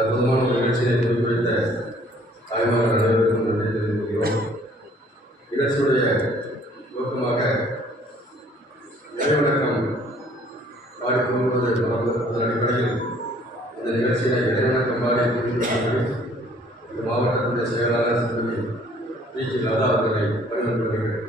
அற்புதமான ஒரு நிகழ்ச்சியை குறிப்பிட்ட தாய்மார்கள் அனைவருக்கும் நன்றி தெரிவிக்கிறோம். நிகழ்ச்சியுடைய நோக்கமாக இறைவணக்கம் பாடி கொள்வது அதன் அடிப்படையில் இந்த நிகழ்ச்சியை இறைவணக்கம் பாடி இந்த மாவட்டத்துடைய செயலாளர் திருமதி பி.ஜி. லதா அவர்களை பணிந்து வருகிறேன்.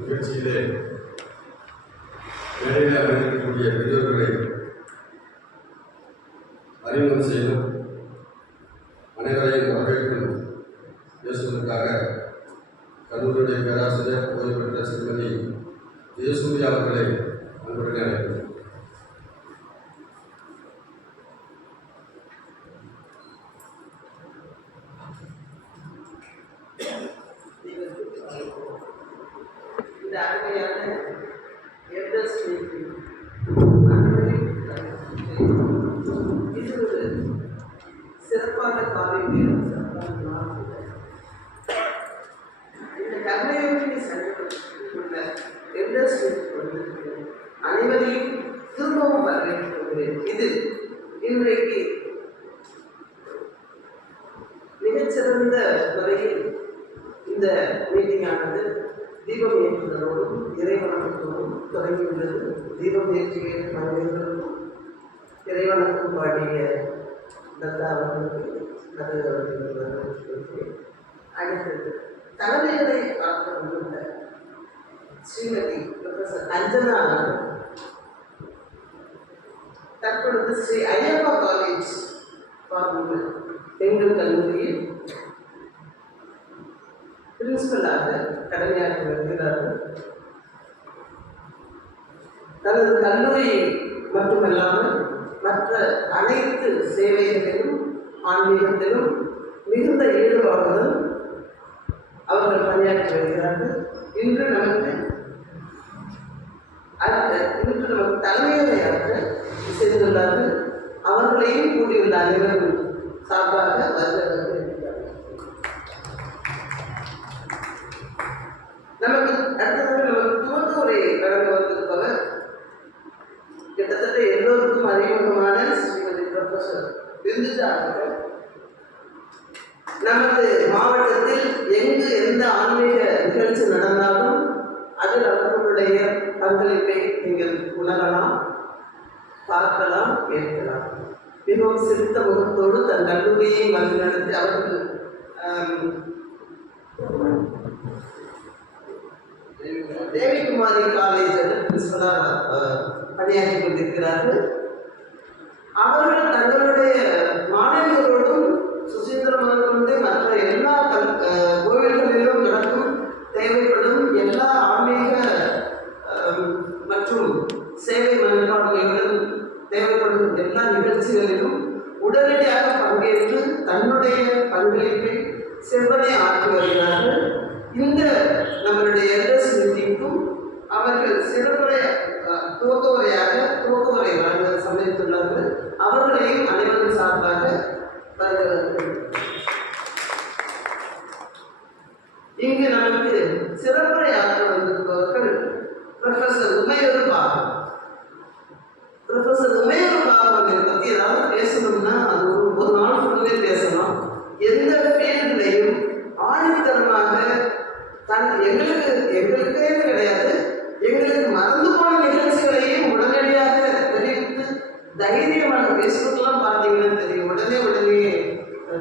நிகழ்ச்சியிலே மேடையில் அமைந்திருக்கக்கூடிய பெரியவர்களை அறிமுகம் செய்தும் அனைவரையும் வரவேற்கும் பேசுவதற்காக கல்லூரியுடைய பேராசிரியர் ஓய்வு பெற்ற திருமதி ஜெயசூர்யா அவர்களை அன்புடன் அழைக்கிறோம். சிறப்பான காரியம் இந்த கர்மயோகினி சங்கமுள்ள அனைவரையும் திரும்பவும் வரவேற்கிறேன். இது இன்றைக்கு மிகச்சிறந்த முறையில் இந்த மீட்டிங்கானது தீபம் ஏற்றுவதோடும் இறைவணக்கத்தோடும் தொடங்கியுள்ளது. தீபம் ஏற்றிய மனிதர்களுக்கும் இறைவணக்கம் பாடிய லதா அவர்களுக்கு அது அடுத்தது தலைமைகளை பார்க்க வந்துள்ள ஸ்ரீமதி ப்ரொஃபஸர் அஞ்சனா தற்பொழுது ஸ்ரீ ஐயப்பா காலேஜ் பார்க்க பெண்கள் கல்லூரியில் பிரின்சிபலாக கடமையாற்றி வருகிறார்கள். தனது கல்லூரி மட்டுமல்லாமல் மற்ற அனைத்து சேவைகளிலும் ஆன்மீகத்திலும் மிகுந்த ஈடுபாடுடன் அவர்கள் பணியாற்றி வருகிறார்கள். இன்று நமக்கு இன்று நமக்கு தலைமையுரையாக செய்துள்ளார்கள். அவர்களையும் கூடியுள்ள அனைவரும் சார்பாக வருகிறார்கள். நமக்கு அடுத்ததாக நமக்கு துவக்க உரை வழங்க வந்திருப்பவர் கிட்டத்தட்ட எல்லோருக்கும் அறிமுகமான ஸ்ரீமதி ப்ரொஃபஸர் பிந்துஜா அவர்கள். நமது மாவட்டத்தில் எங்கு எந்த ஆன்மீக நிகழ்ச்சி நடந்தாலும் அதில் அவர்களுடைய பங்களிப்பை நீங்கள் உணரலாம், பார்க்கலாம், கேட்கலாம். மிகவும் சிரித்த முகத்தோடு தன் கல்லூரியை வழிநடத்தி அவர்கள் தேவிகுமாரி காலேஜில் பிரின்சிபலாக பணியாற்றி கொண்டிருக்கிறார்கள். அவர்கள் தங்களுடைய மாணவர்களோடும் சுசீந்திரமாக கொண்டு மற்ற எல்லா கோவில்களிலும் நடக்கும் தேவைப்படும் எல்லா ஆன்மீக மற்றும் சேவை மனப்பான்மையுடன் தேவைப்படும் எல்லா நிகழ்ச்சிகளிலும் உடனடியாக பங்கேற்று தன்னுடைய பங்களிப்பை செவ்வனை ஆற்றி வருகிறார்கள். இந்த நம்மளுடைய எல்எஸ் மீட்டிங்கும் அவர்கள் சிறப்புரை துவக்க உரை வழங்க சமைத்துள்ளார்கள். அவர்களையும் அனைவரும் சார்பாக வருகிறார்கள். இங்கு நமக்கு சிறப்புரை ஆற்ற வந்திருப்பவர்கள் ப்ரொஃபஸர் உமையூர் பாகம். ப்ரொஃபஸர் உமையூர் பாகம் பற்றி ஏதாவது பேசணும்னா அது ஒரு நாள் ஃபுல்லாவே பேசலாம். எந்த ஃபீல்ட்லையும் ஆணித்தரமாக எங்களுக்கே கிடையாது, எங்களுக்கு மறந்து போன நிகழ்ச்சிகளையும் உடனடியாக தெரிவித்து தைரியமாக ஃபேஸ்புக்கெலாம் பார்த்தீங்கன்னா தெரியும், உடனே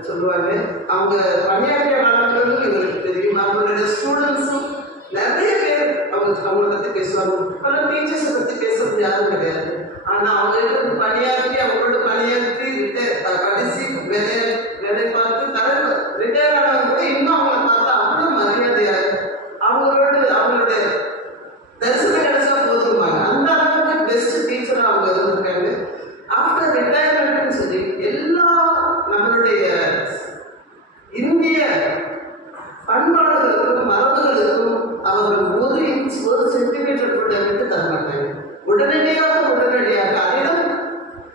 சொல்லுவாங்க. அவங்க பணியாற்றிய காலங்களும் எங்களுக்கு தெரியும். அவங்களுடைய ஸ்டூடெண்ட்ஸும் நிறைய பேர் அவங்களை பற்றி பேசுவாங்க. பல டீச்சர்ஸை பற்றி பேசுறது யாரும் கிடையாது. ஆனால் அவங்கள்ட்ட பணியாற்றி அவங்களோட பணியாற்றி கடைசி வேலை பார்த்து ரிட்டையர் ஆனவங்க கூட இன்னும் அவங்கள பார்த்தா அவ்வளோ மரியாதையாக அவங்களோட தரிசனம் கிடைச்சா போதுவாங்க. அந்த அளவுக்கு பெஸ்ட் டீச்சராக அவங்க இருந்திருக்காங்க. ஆஃப்டர் ரிட்டையர்மெண்ட்னு சொல்லி எல்லா நம்மளுடைய இந்திய பண்பாடுகளுக்கும் மரபுகளுக்கும் அவர்கள் ஒரு சென்டிமீட்டர் கூட விட்டு தர மாட்டாங்க. உடனடியாக அதிலும்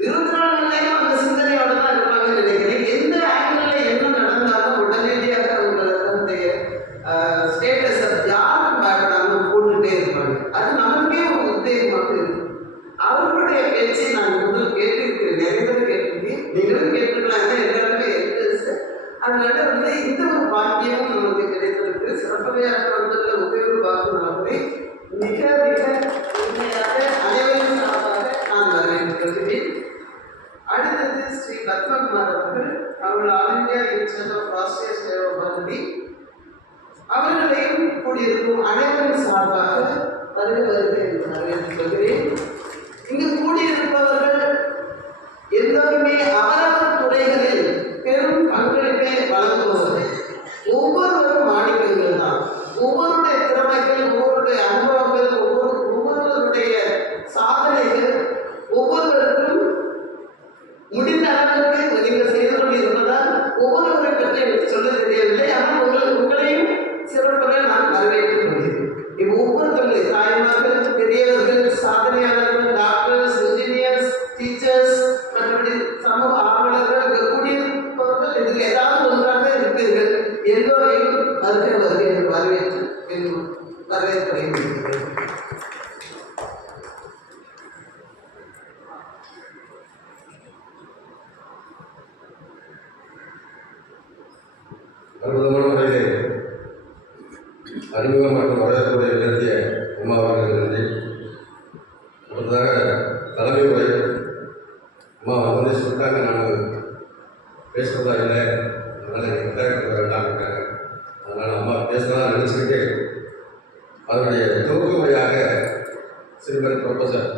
24 மணி நேரம் அந்த சிந்தனையோடு தான் இருப்பாங்கன்னு நினைக்கிறேன். எந்த ஆங்கிளில் என்ன நடந்தாலும் உடனடியாக அவங்களுடைய ஸ்டேட்டஸை யாருக்கும் பயப்படாமல் போட்டுகிட்டே இருப்பாங்க. அது நமக்கே ஒரு உத்தேகமாக இருக்கும். அவர்களுடைய பேச்சை நான் முதல் கேட்டிருக்கிறேன், நிறைய பேர் கேட்டிருக்கேன், நீங்களும் கேட்டுக்கலாம். எல்லாருமே இருக்கு. அதனால இந்த ஒரு பாக்கியமும் நமக்கு கிடைத்திருக்கு. சிறப்பதையாக வந்துள்ள உபயோக பார்க்கணும்னாலே மிக உண்மையாக அனைவரும் சார்பாக நான் வரவேற்கிறேன். அடுத்தது ஸ்ரீ பத்மகுமார் அவர்கள், அவர்கள் all India institute of Rashtriya Seva Bharati, அவர்களையும் கூடியிருக்கும் அனைவரும் சார்பாக வருகை என்று வரவேற்கிறேன். இங்கு கூடியிருப்பவர்கள் எல்லோருமே அவரவர் துறைகளில் பெரும் பங்களிப்பை வழங்குபவர்கள். ஒவ்வொருவரும் மாணிக்கங்கள் தான். ஒவ்வொருடைய திறமைகள், ஒவ்வொருடைய அனுபவங்கள், ஒவ்வொருவருடைய சாதனைகள் ஒவ்வொருவருக்கும் முடிந்த அளவுக்கு நீங்கள் செய்து கொண்டிருப்பதால் ஒவ்வொருவரை பற்றி எனக்கு சொல்ல தெரியவில்லை. ஆனால் உங்களையும் சிறப்பாக நான் வரவேற்றுக் கொள்கிறேன். ஒவ்வொருத்தவங்களை தாய்மார்கள், பெரியவர்கள், சாதனையாளர்கள், டாக்டர்ஸ், இன்ஜினியர்ஸ், டீச்சர்ஸ், மற்றபடி சமூக ஆர்வலர்கள் கூடியிருப்பவர்கள் இதில் ஏதாவது ஒன்றாக இருப்பீர்கள். எல்லோரையும் வருகை என்று வரவேற்று வரவேற்கிறேன். அற்புதமான முறையிலே அறிமுகம் மற்றும் வரவேற்புரை நிறுத்திய உமா அவர்களுக்கு நன்றி. அடுத்ததாக தலைமை உரை அம்மா வந்து சொல்லிட்டாங்க, நான் பேசுகிறதா இல்லை, அதனால் எனக்கு கேட்க வேண்டாம் இருக்காங்க. அதனால் அம்மா பேசலாம் நினச்சிக்கிட்டு அதனுடைய துவக்க உரையாக ஸ்ரீமதி ப்ரொஃபஸர்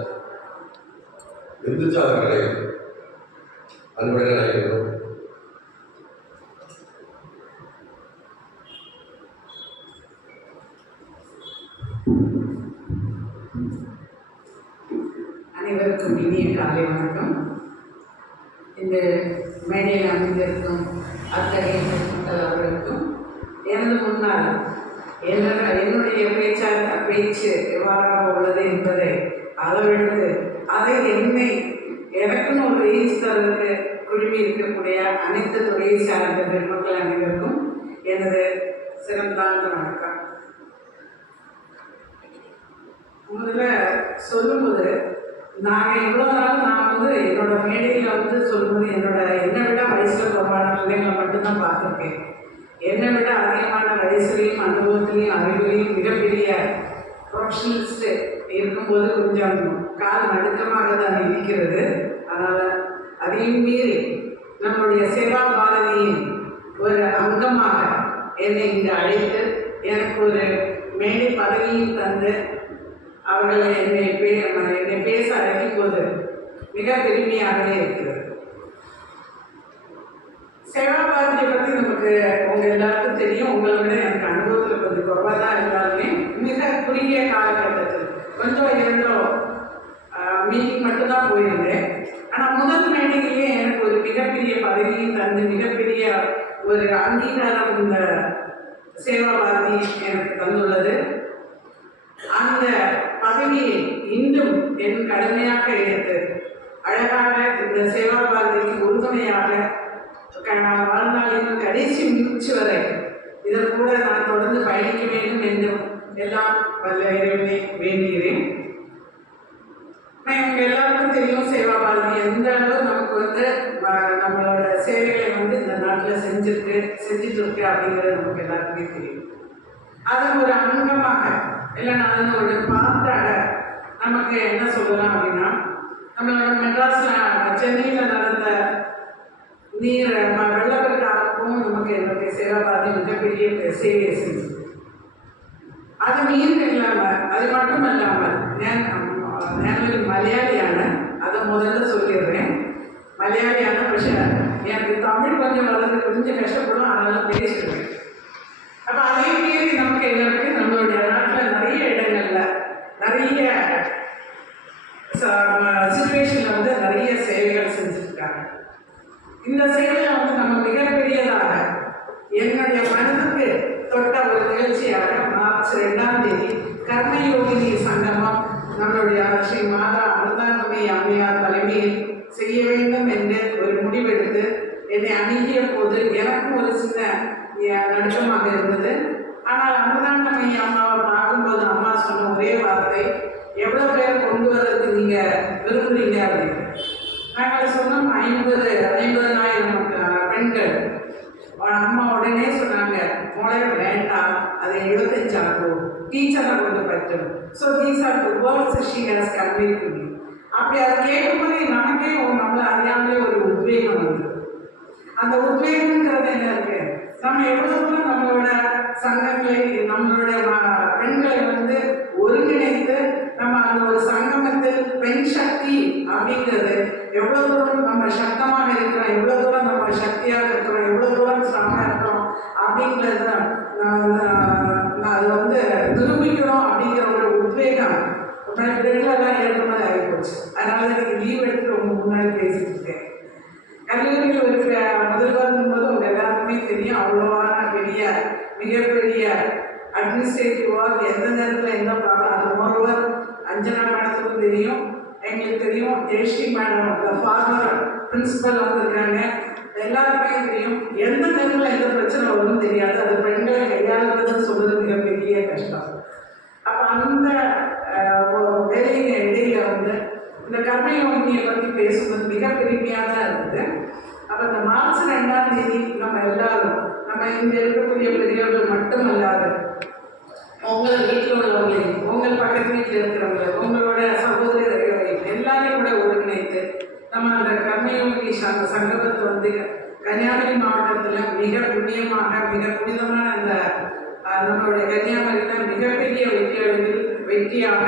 பிந்துஜா அவர்களை அன்புடன் அழைக்கிறோம். அனைவருக்கும் இனிய காலை வணக்கம். இந்த மேடையில் அமைந்திருக்கும் அத்தகைய அவர்களுக்கும் எனது முன்னால் என்னுடைய பேச்சு எவ்வாறாக உள்ளது என்பதை அளவெடுத்து அதை எனக்குன்னு ஒரு ரீச் தரதுக்கு குழுமி இருக்கக்கூடிய அனைத்து துறையை சார்ந்த பெருமக்கள் அனைவருக்கும் எனது சிறந்தாழ்ந்த வணக்கம். முதல்ல சொல்லும்போது இவ்வளோ நாள் நான் என்னோட மேடையில் சொல்லும்போது என்னை விட வயசில் குறைவான பிள்ளைங்களை மட்டும்தான் பார்த்துருக்கேன். என்னை விட அதிகமான வயசுலையும் அனுபவத்திலையும் அறிவுலையும் மிகப்பெரிய ப்ரொஃபஷனலிஸ்ட்டு இருக்கும்போது கொஞ்சம் கால் நடுக்கமாக தான் இருக்கிறது. அதனால் அதையும் மீறி நம்முடைய சேவா பாரதியின் ஒரு அங்கமாக என்னை இங்கு அழைத்து எனக்கு ஒரு மேடை பதவியும் தந்து அவர்கள் என்னை பேச அழைக்கும் போது மிக பெருமையாகவே இருக்கிறது. சேவா பாரதியை பற்றி நமக்கு எல்லாருக்கும் தெரியும். உங்களை விட எனக்கு அனுபவத்தில் கொஞ்சம் குறைவாக தான் இருந்தாலுமே மிக குறுகிய காலகட்டத்தில் கொஞ்சம் 2 மீட்டிங் மட்டும்தான் போயிருந்தேன். ஆனால் முதல் மேடையிலேயே எனக்கு ஒரு மிகப்பெரிய பதவியும் தந்து மிகப்பெரிய ஒரு அங்கீகாரம் இந்த சேவா பாரதி எனக்கு தந்துள்ளது. அந்த பதவியை இன்னும் என் கடமையாக எடுத்து அழகாக இந்த சேவா பாரதிக்கு உறுதுணையாக வாழ்நாளின் கடைசி மூச்சு வரை இதன் கூட நான் தொடர்ந்து பயணிக்க வேண்டும் என்றும் எல்லாம் வல்ல இறைவனை வேண்டுகிறேன். நமக்கு எல்லாருக்கும் தெரியும் சேவா பாரதி எந்த அளவு நமக்கு நம்மளோட சேவைகளை இந்த நாட்டில் செஞ்சுட்டு இருக்கு அப்படிங்கிறது நமக்கு எல்லாருக்குமே தெரியும். அதன் ஒரு அங்கமாக இல்லைன்னா அதன் ஒரு பாட்டாக நமக்கு என்ன சொல்லலாம் அப்படின்னா, நம்மளோட மெட்ராஸில் சென்னையில் நடந்த வெள்ளப்பெருக்காகவும் நமக்கு என்னுடைய சேவா பாரதி மிகப்பெரிய சேவையை செஞ்சு அது மீறி இல்லாமல் அது மட்டும் இல்லாமல் நான் ஒரு மலையாளியான அதை முதல்ல சொல்லிடுறேன். மலையாளியான விஷயம் எனக்கு தமிழ் கொஞ்சம் வளர்ந்து கொஞ்சம் கஷ்டப்படும், அதனால பேசிடுவேன். அப்போ அதே மீறி நமக்கு என்ன இருக்குது, நம்மளுடைய நாட்டில் நிறைய இடங்களில் நிறைய சுச்சுவேஷனில் நிறைய சேவைகள் செஞ்சுருக்காங்க. இந்த சேவையை நம்ம மிகப்பெரியதாக என்னுடைய மனதுக்கு தொட்ட ஒரு நிகழ்ச்சியாக மார்ச் 2ஆம் தேதி கர்மயோகினி சங்கமம் நம்மளுடைய ஸ்ரீ மாதா அமிர்தானந்தமயி அம்மையார் தலைமையில் செய்ய வேண்டும் என்று ஒரு முடிவெடுத்து என்னை அணுகிய போது எனக்கும் ஒரு சின்ன நடுக்கமாக இருந்தது. ஆனால் அமிர்தானந்தமயி அம்மாவை பார்க்கும்போது அம்மா சொன்ன ஒரே வார்த்தை, எவ்வளோ பேர் கொண்டு வர்றதுக்கு நீங்கள் விரும்புகிறீங்க அப்படின்னு. நாங்கள் சொன்னோம் 50,000 பெண்கள். அம்மா உடனே சொன்னாங்க, மோளை வேண்டாம், அதை 75 ஆகும், டீச்சரை கொண்டு பற்றும். So these are the words she has conveyed to me. அப்படி அதை கேட்கும்போது நமக்கே நம்மளை அறியாமலே ஒரு உத்வேகம் வந்து, அந்த உத்வேகங்கிறது என்ன இருக்கு, நம்ம எவ்வளோ தூரம் நம்மளோட சங்கங்களை நம்மளுடைய பெண்களை ஒருங்கிணைத்து நம்ம அந்த ஒரு சங்கமத்தில் பெண் சக்தி அப்படிங்கிறது எவ்வளோ தூரம் நம்ம சக்தமாக இருக்கிறோம், எவ்வளோ தூரம் நம்ம சக்தியாக இருக்கிறோம், எவ்வளோ தூரம் ஸ்ட்ராங்காக இருக்கிறோம் அப்படிங்கிறத அது நிரூபிக்கணும் அப்படிங்கிற ஒரு உத்வேகம் ரெகுலராக ஏற்ற மாதிரி ஆகிப்போச்சு. அதனால எனக்கு லீவ் எடுத்து ரொம்ப முன்னாடி பேசிட்டு இருக்கேன். கல்லூரியில் இருக்கிற முதல்வரும் போது அவங்க எல்லாருக்குமே தெரியும், அவ்வளோவான மிகப்பெரிய அட்மினிஸ்ட்ரேட்டிவ் ஒர்க் எந்த நேரத்தில் என்ன ப்ராப்ளம், அது மோரோவர் அஞ்சனா மேடத்துக்கும் தெரியும், எங்களுக்கு தெரியும், ஜெயஸ்ரீ மேடம் ஃபார்மர் பிரின்சிபல் வந்திருக்காங்க, எல்லாருக்குமே தெரியும். எந்த நேரத்தில் எந்த பிரச்சனை வரும்னு தெரியாது, அது பெண்களை கையாளுறதுன்னு சொல்றது மிகப்பெரிய கஷ்டம். அப்போ அந்த வேலைங்க இடையில இந்த கர்மயோகினியை பற்றி பேசும்போது மிக பெருமையாக தான் இருக்குது. அப்போ இந்த மார்ச் 2ஆம் தேதி நம்ம எல்லாரும் நம்ம இங்கே இருக்கக்கூடிய பெரியவர்கள் மட்டுமல்லாது உங்கள் வீட்டில் உள்ளவங்களையும் உங்கள் பக்கத்து வீட்டில் இருக்கிறவங்க உங்களோட சகோதரர்களையும் எல்லாரையும் கூட ஒருங்கிணைத்து நம்ம அந்த கர்மயோகி சங்கமத்தை கன்னியாகுமரி மாவட்டத்தில் மிக புண்ணியமாக மிக புனிதமான அந்த நம்மளுடைய கன்னியாகுமரியில் மிகப்பெரிய வெற்றியாக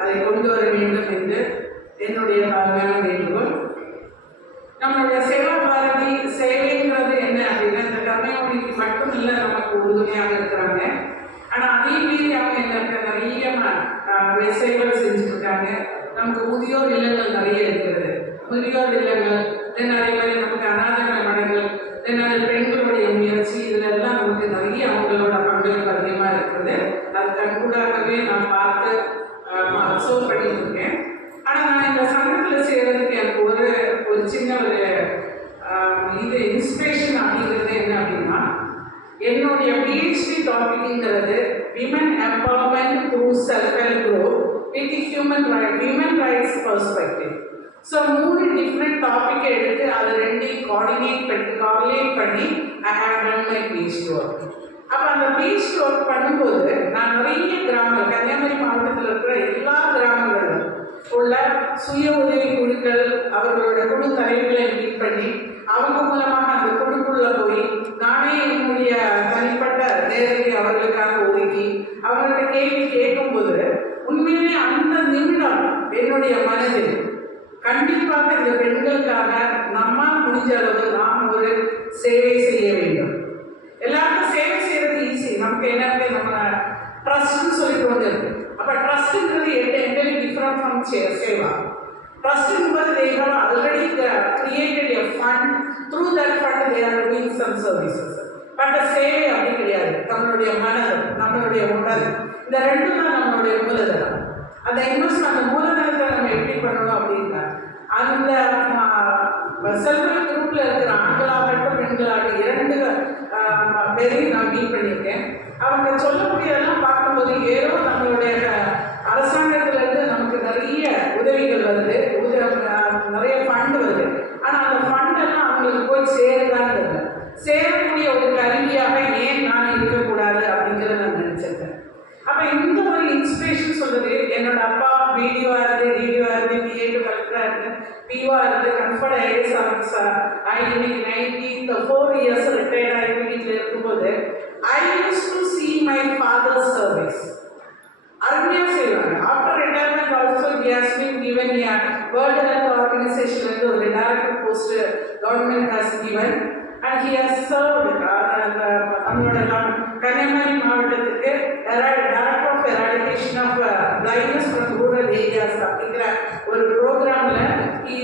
அதை கொண்டு வர வேண்டும் என்று என்னுடைய தாழ்மையான வேண்டுகோள். நம்மளுடைய சேவா பாரதி சேவைங்கிறது என்ன அப்படின்னா, இந்த கர்மயோகிக்கு மட்டும் இல்லை நமக்கு உறுதுணையாக இருக்கிறாங்க. ஆனால் அதே மீறி அவங்க என்ன நிறைய சேவைகள் செஞ்சுருக்காங்க. நமக்கு முதியோர் இல்லங்கள் நிறைய இருக்கிறது. முதியோர் இல்லங்கள் அதே மாதிரி நமக்கு அநாத மடங்கள் பெண்களுடைய முயற்சி இதெல்லாம் நமக்கு நிறைய அவங்களோட பங்களிப்பு அதிகமாக இருக்கிறது. அது கண்கூடாகவே நான் பார்த்து சர்வ் பண்ணிட்டு இருக்கேன். ஆனால் நான் இந்த சங்கத்தில் செய்கிறதுக்கு எனக்கு ஒரு சின்ன ஒரு இது இன்ஸ்பிரேஷன் அப்படிங்கிறது என்ன அப்படின்னா, என்னுடைய பிஹெச்டி டாபிக்ங்கிறது women empowerment through self help group with human rights perspective. So 3 different topic எடுத்து அதை 2 கோஆர்டினேட் பண்ணி I have done my PhD work. அப்போ அந்த பிஹெச்டி ஒர்க் பண்ணும்போது நான் நிறைய கிராமங்கள், கன்னியாகுமரி மாவட்டத்தில் இருக்கிற எல்லா கிராமங்களிலும் உள்ள சுய உதவி குழுக்கள் அவர்களோட குழு தலைவர்களை மீட் பண்ணி அவங்க மூலமாக அந்த குழுக்குள்ள போய் நானே என்னுடைய தனிப்பட்ட நேரத்தை அவர்களுக்காக ஒதுக்கி அவங்கள்ட்ட கேள்வி கேட்கும்போது உண்மையிலே அந்த நிமிடம் என்னுடைய மனதில் கண்டிப்பாக இந்த பெண்களுக்காக நம்மால் முடிஞ்ச அளவு நாம் ஒரு சேவை செய்ய வேண்டும். எல்லாருக்கும் சேவை செய்யறது ஈஸி, நமக்கு என்னது நம்ம ட்ரஸ்ட்னு சொல்லிட்டு ஒன்று இருக்கு. அப்போ ட்ரஸ்ட்ங்கிறது entirely different from seva. Trust என்பது they have already created a fund, through that fund they are doing some services. But சேவை அப்படி கிடையாது. நம்மளுடைய மனது, நம்மளுடைய உடல், இந்த ரெண்டும் தான் நம்மளுடைய மூலதனம். அந்த இன்வெஸ்ட், அந்த மூலதனத்தை நம்ம எப்படி பண்ணணும் அப்படின்னா, அந்த செல்ஃப் ஹெல்ப் குரூப்பில் இருக்கிற ஆண்களாகட்டும் பெண்களாகட்டும் 2 பேரையும் நான் மீட் பண்ணியிருக்கேன். அவங்க சொல்லக்கூடியதெல்லாம் பார்க்கும்போது ஏதோ நம்மளுடைய அரசாங்கத்திலேருந்து நமக்கு நிறைய உதவிகள் வருது, நிறைய ஃபண்டு வருது. ஆனால் அந்த ஃபண்டெல்லாம் அவங்களுக்கு போய் சேருதான்னு தெரியல. சேரக்கூடிய ஒரு கல்வியாக ஏன் நான் இருக்கக்கூடாது அப்படிங்கிறத நான் நினச்சிருக்கேன். அப்போ இந்த ஒரு இன்ஸ்பிரேஷன் சொல்லுது. என்னோட அப்பா பிடிஓவாக இருந்து பிஏடு கலெக்டராக இருந்து பிஓவாக இருந்து கன்ஃபர்ட் ஐஏஎஸ் ஆஃபீஸர் இன்னைக்கு 4 இயர்ஸ் ரிட்டையர்ட் ஆகி வீட்டில் இருக்கும்போது I use to see my father service. அருமையாக செய்வாங்க. After retirement also he has been given a world health ஆர்கனைசேஷன்லேருந்து ஒரு director post government has given and he has served நம்மளோட கன்னியாகுமரி மாவட்டத்துக்கு director of eradication of blindness from rural areas அப்படிங்கிற ஒரு ப்ரோக்ராமில் he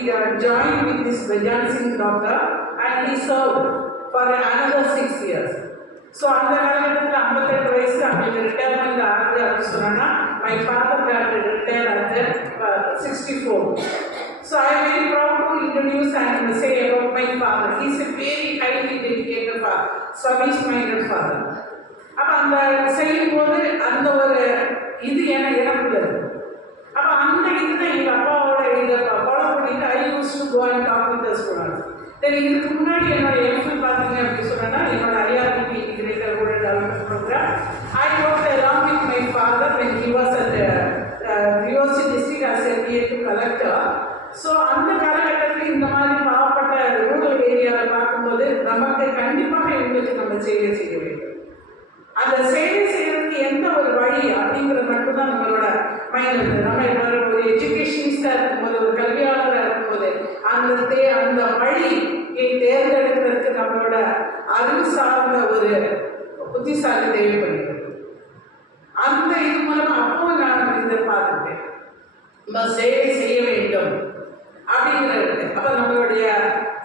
joined with this Bejan Singh doctor and he served for another 6 years. So அந்த காலகட்டத்தில் 58 வயசு அவங்களுக்கு retirement ஆகுது அப்படின்னு சொன்னோன்னா my father got retired at 64. So I am very proud to introduce and say about my father. He is a very highly dedicated father, service-minded father. அப்போ அந்த செய்யும்போது அந்த ஒரு இது எனக்குள்ளது. அப்போ அந்த இதுதான் எங்கள் அப்பாவோட இதை ஃபாலோ பண்ணிட்டு I use to go and talk with the students. Then இதுக்கு முன்னாடி என்னோட எம்ஃபில் பார்த்தீங்க அப்படின்னு சொன்னா என்னோட IRDP integrated rural development programme I worked along with my father when he was at VOC district as a PA collector. So அந்த காலகட்டத்தில் இந்த மாதிரி பாவப்பட்ட ரூரல் ஏரியாவில் பார்க்கும்போது நமக்கு கண்டிப்பாக இவங்களுக்கு நம்ம சேவை செய்ய வேண்டும். அந்த சேவை செய்யறதுக்கு எந்த ஒரு வழி அப்படிங்கிறது மட்டும்தான் நம்மளோட மைண்ட் இருக்குது. நம்ம ஒரு எஜுகேஷனிஸ்டாக இருக்கும்போது, ஒரு கல்வியாளராக இருக்கும்போது அந்த வழியை தேர்ந்தெடுக்கிறதுக்கு நம்மளோட அறிவு சார்ந்த ஒரு புத்திசாலி தேவைப்படுகிறது. அந்த இது மூலமாக அப்போ நான் இதை பார்த்துட்டேன், நம்ம சேவை செய்ய வேண்டும் அப்படிங்கிறது. அப்போ நம்மளுடைய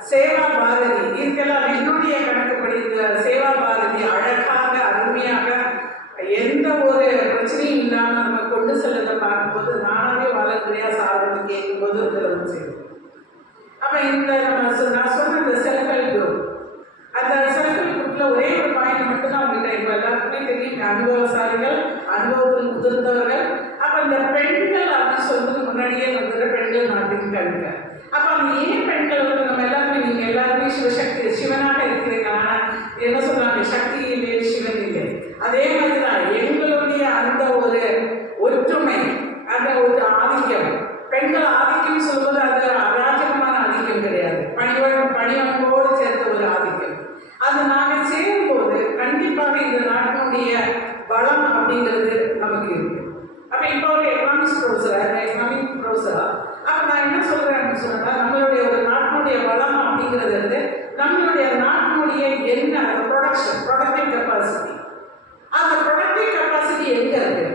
சேவா பாரதி இதுக்கெல்லாம் என்னுடைய கணக்குப்படி இந்த சேவா பாரதி அழகாக அருமையாக எந்த ஒரு பிரச்சனையும் இல்லாமல் நம்ம கொண்டு செல்லதை பார்க்கும்போது நானாவே வாலண்டரியாக சார்ந்து கேட்கும்போது இதில் செய்யும். அப்போ இந்த நான் சொன்ன இந்த செல்ஃப் ஹெல்ப் குரூப், அந்த செல்ஃப் ஹெல்ப் குரூப்பில் ஒரே ஒரு பாயிண்ட் மட்டும்தான் அவங்ககிட்ட இப்போ எல்லாருக்குமே தெரியும், அனுபவசாலிகள், அனுபவத்தில் முதிர்ந்தவர்கள். அப்போ இந்த பெண்கள் அப்படின்னு சொல்றது முன்னாடியே வந்துடுற பெண்கள் நாட்டின் கல்வி. அப்போ அந்த ஏன் பெண்கள் வந்து நம்ம எல்லாருமே நீங்கள் எல்லாருமே சிவனாக இருக்கிறீங்க, ஆனால் என்ன சொல்றாங்க, சக்தி இல்லை சிவன் இல்லை. அதே மாதிரி தான் எங்களுடைய அந்த ஒரு ஒற்றுமை, அந்த ஒரு ஆதிக்கம், பெண்கள் ஆதிக்கம் சொல்வது அது அராஜகமான ஆதிக்கம் கிடையாது, பணிவன்போடு சேர்த்த ஒரு ஆதிக்கம். அது நாங்கள் சேரும்போது கண்டிப்பாக இந்த நாட்டினுடைய பலம் அப்படிங்கிறது நமக்கு இருக்கு. அப்போ இப்போ ஒரு எக்கனாமிக் ப்ரொஃபஸர் அப்போ நான் என்ன சொல்கிறேன் அப்படின்னு சொன்னால், நம்மளுடைய ஒரு நாட்டினுடைய வளம் அப்படிங்கிறது வந்து நம்மளுடைய நாட்டினுடைய என்ன ப்ரொடக்டிவ் கெப்பாசிட்டி, அந்த ப்ரொடக்டிவ் கெப்பாசிட்டி எங்கே இருக்குது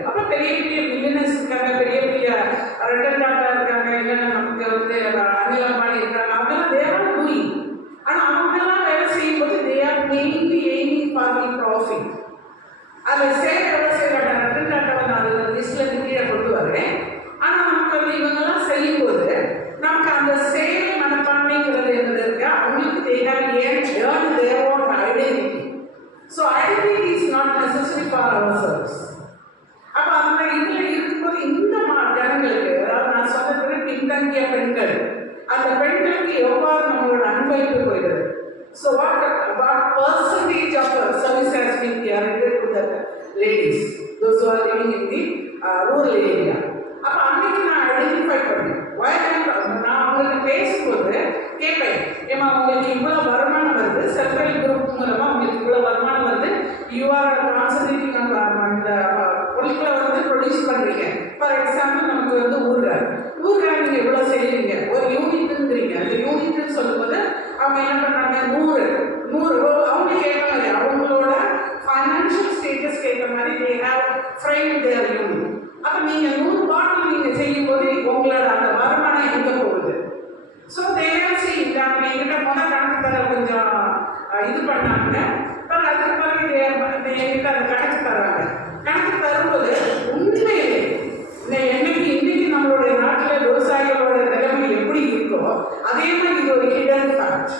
அதே மாதிரி இது ஒரு ஹிடன் ஃபேக்ட்.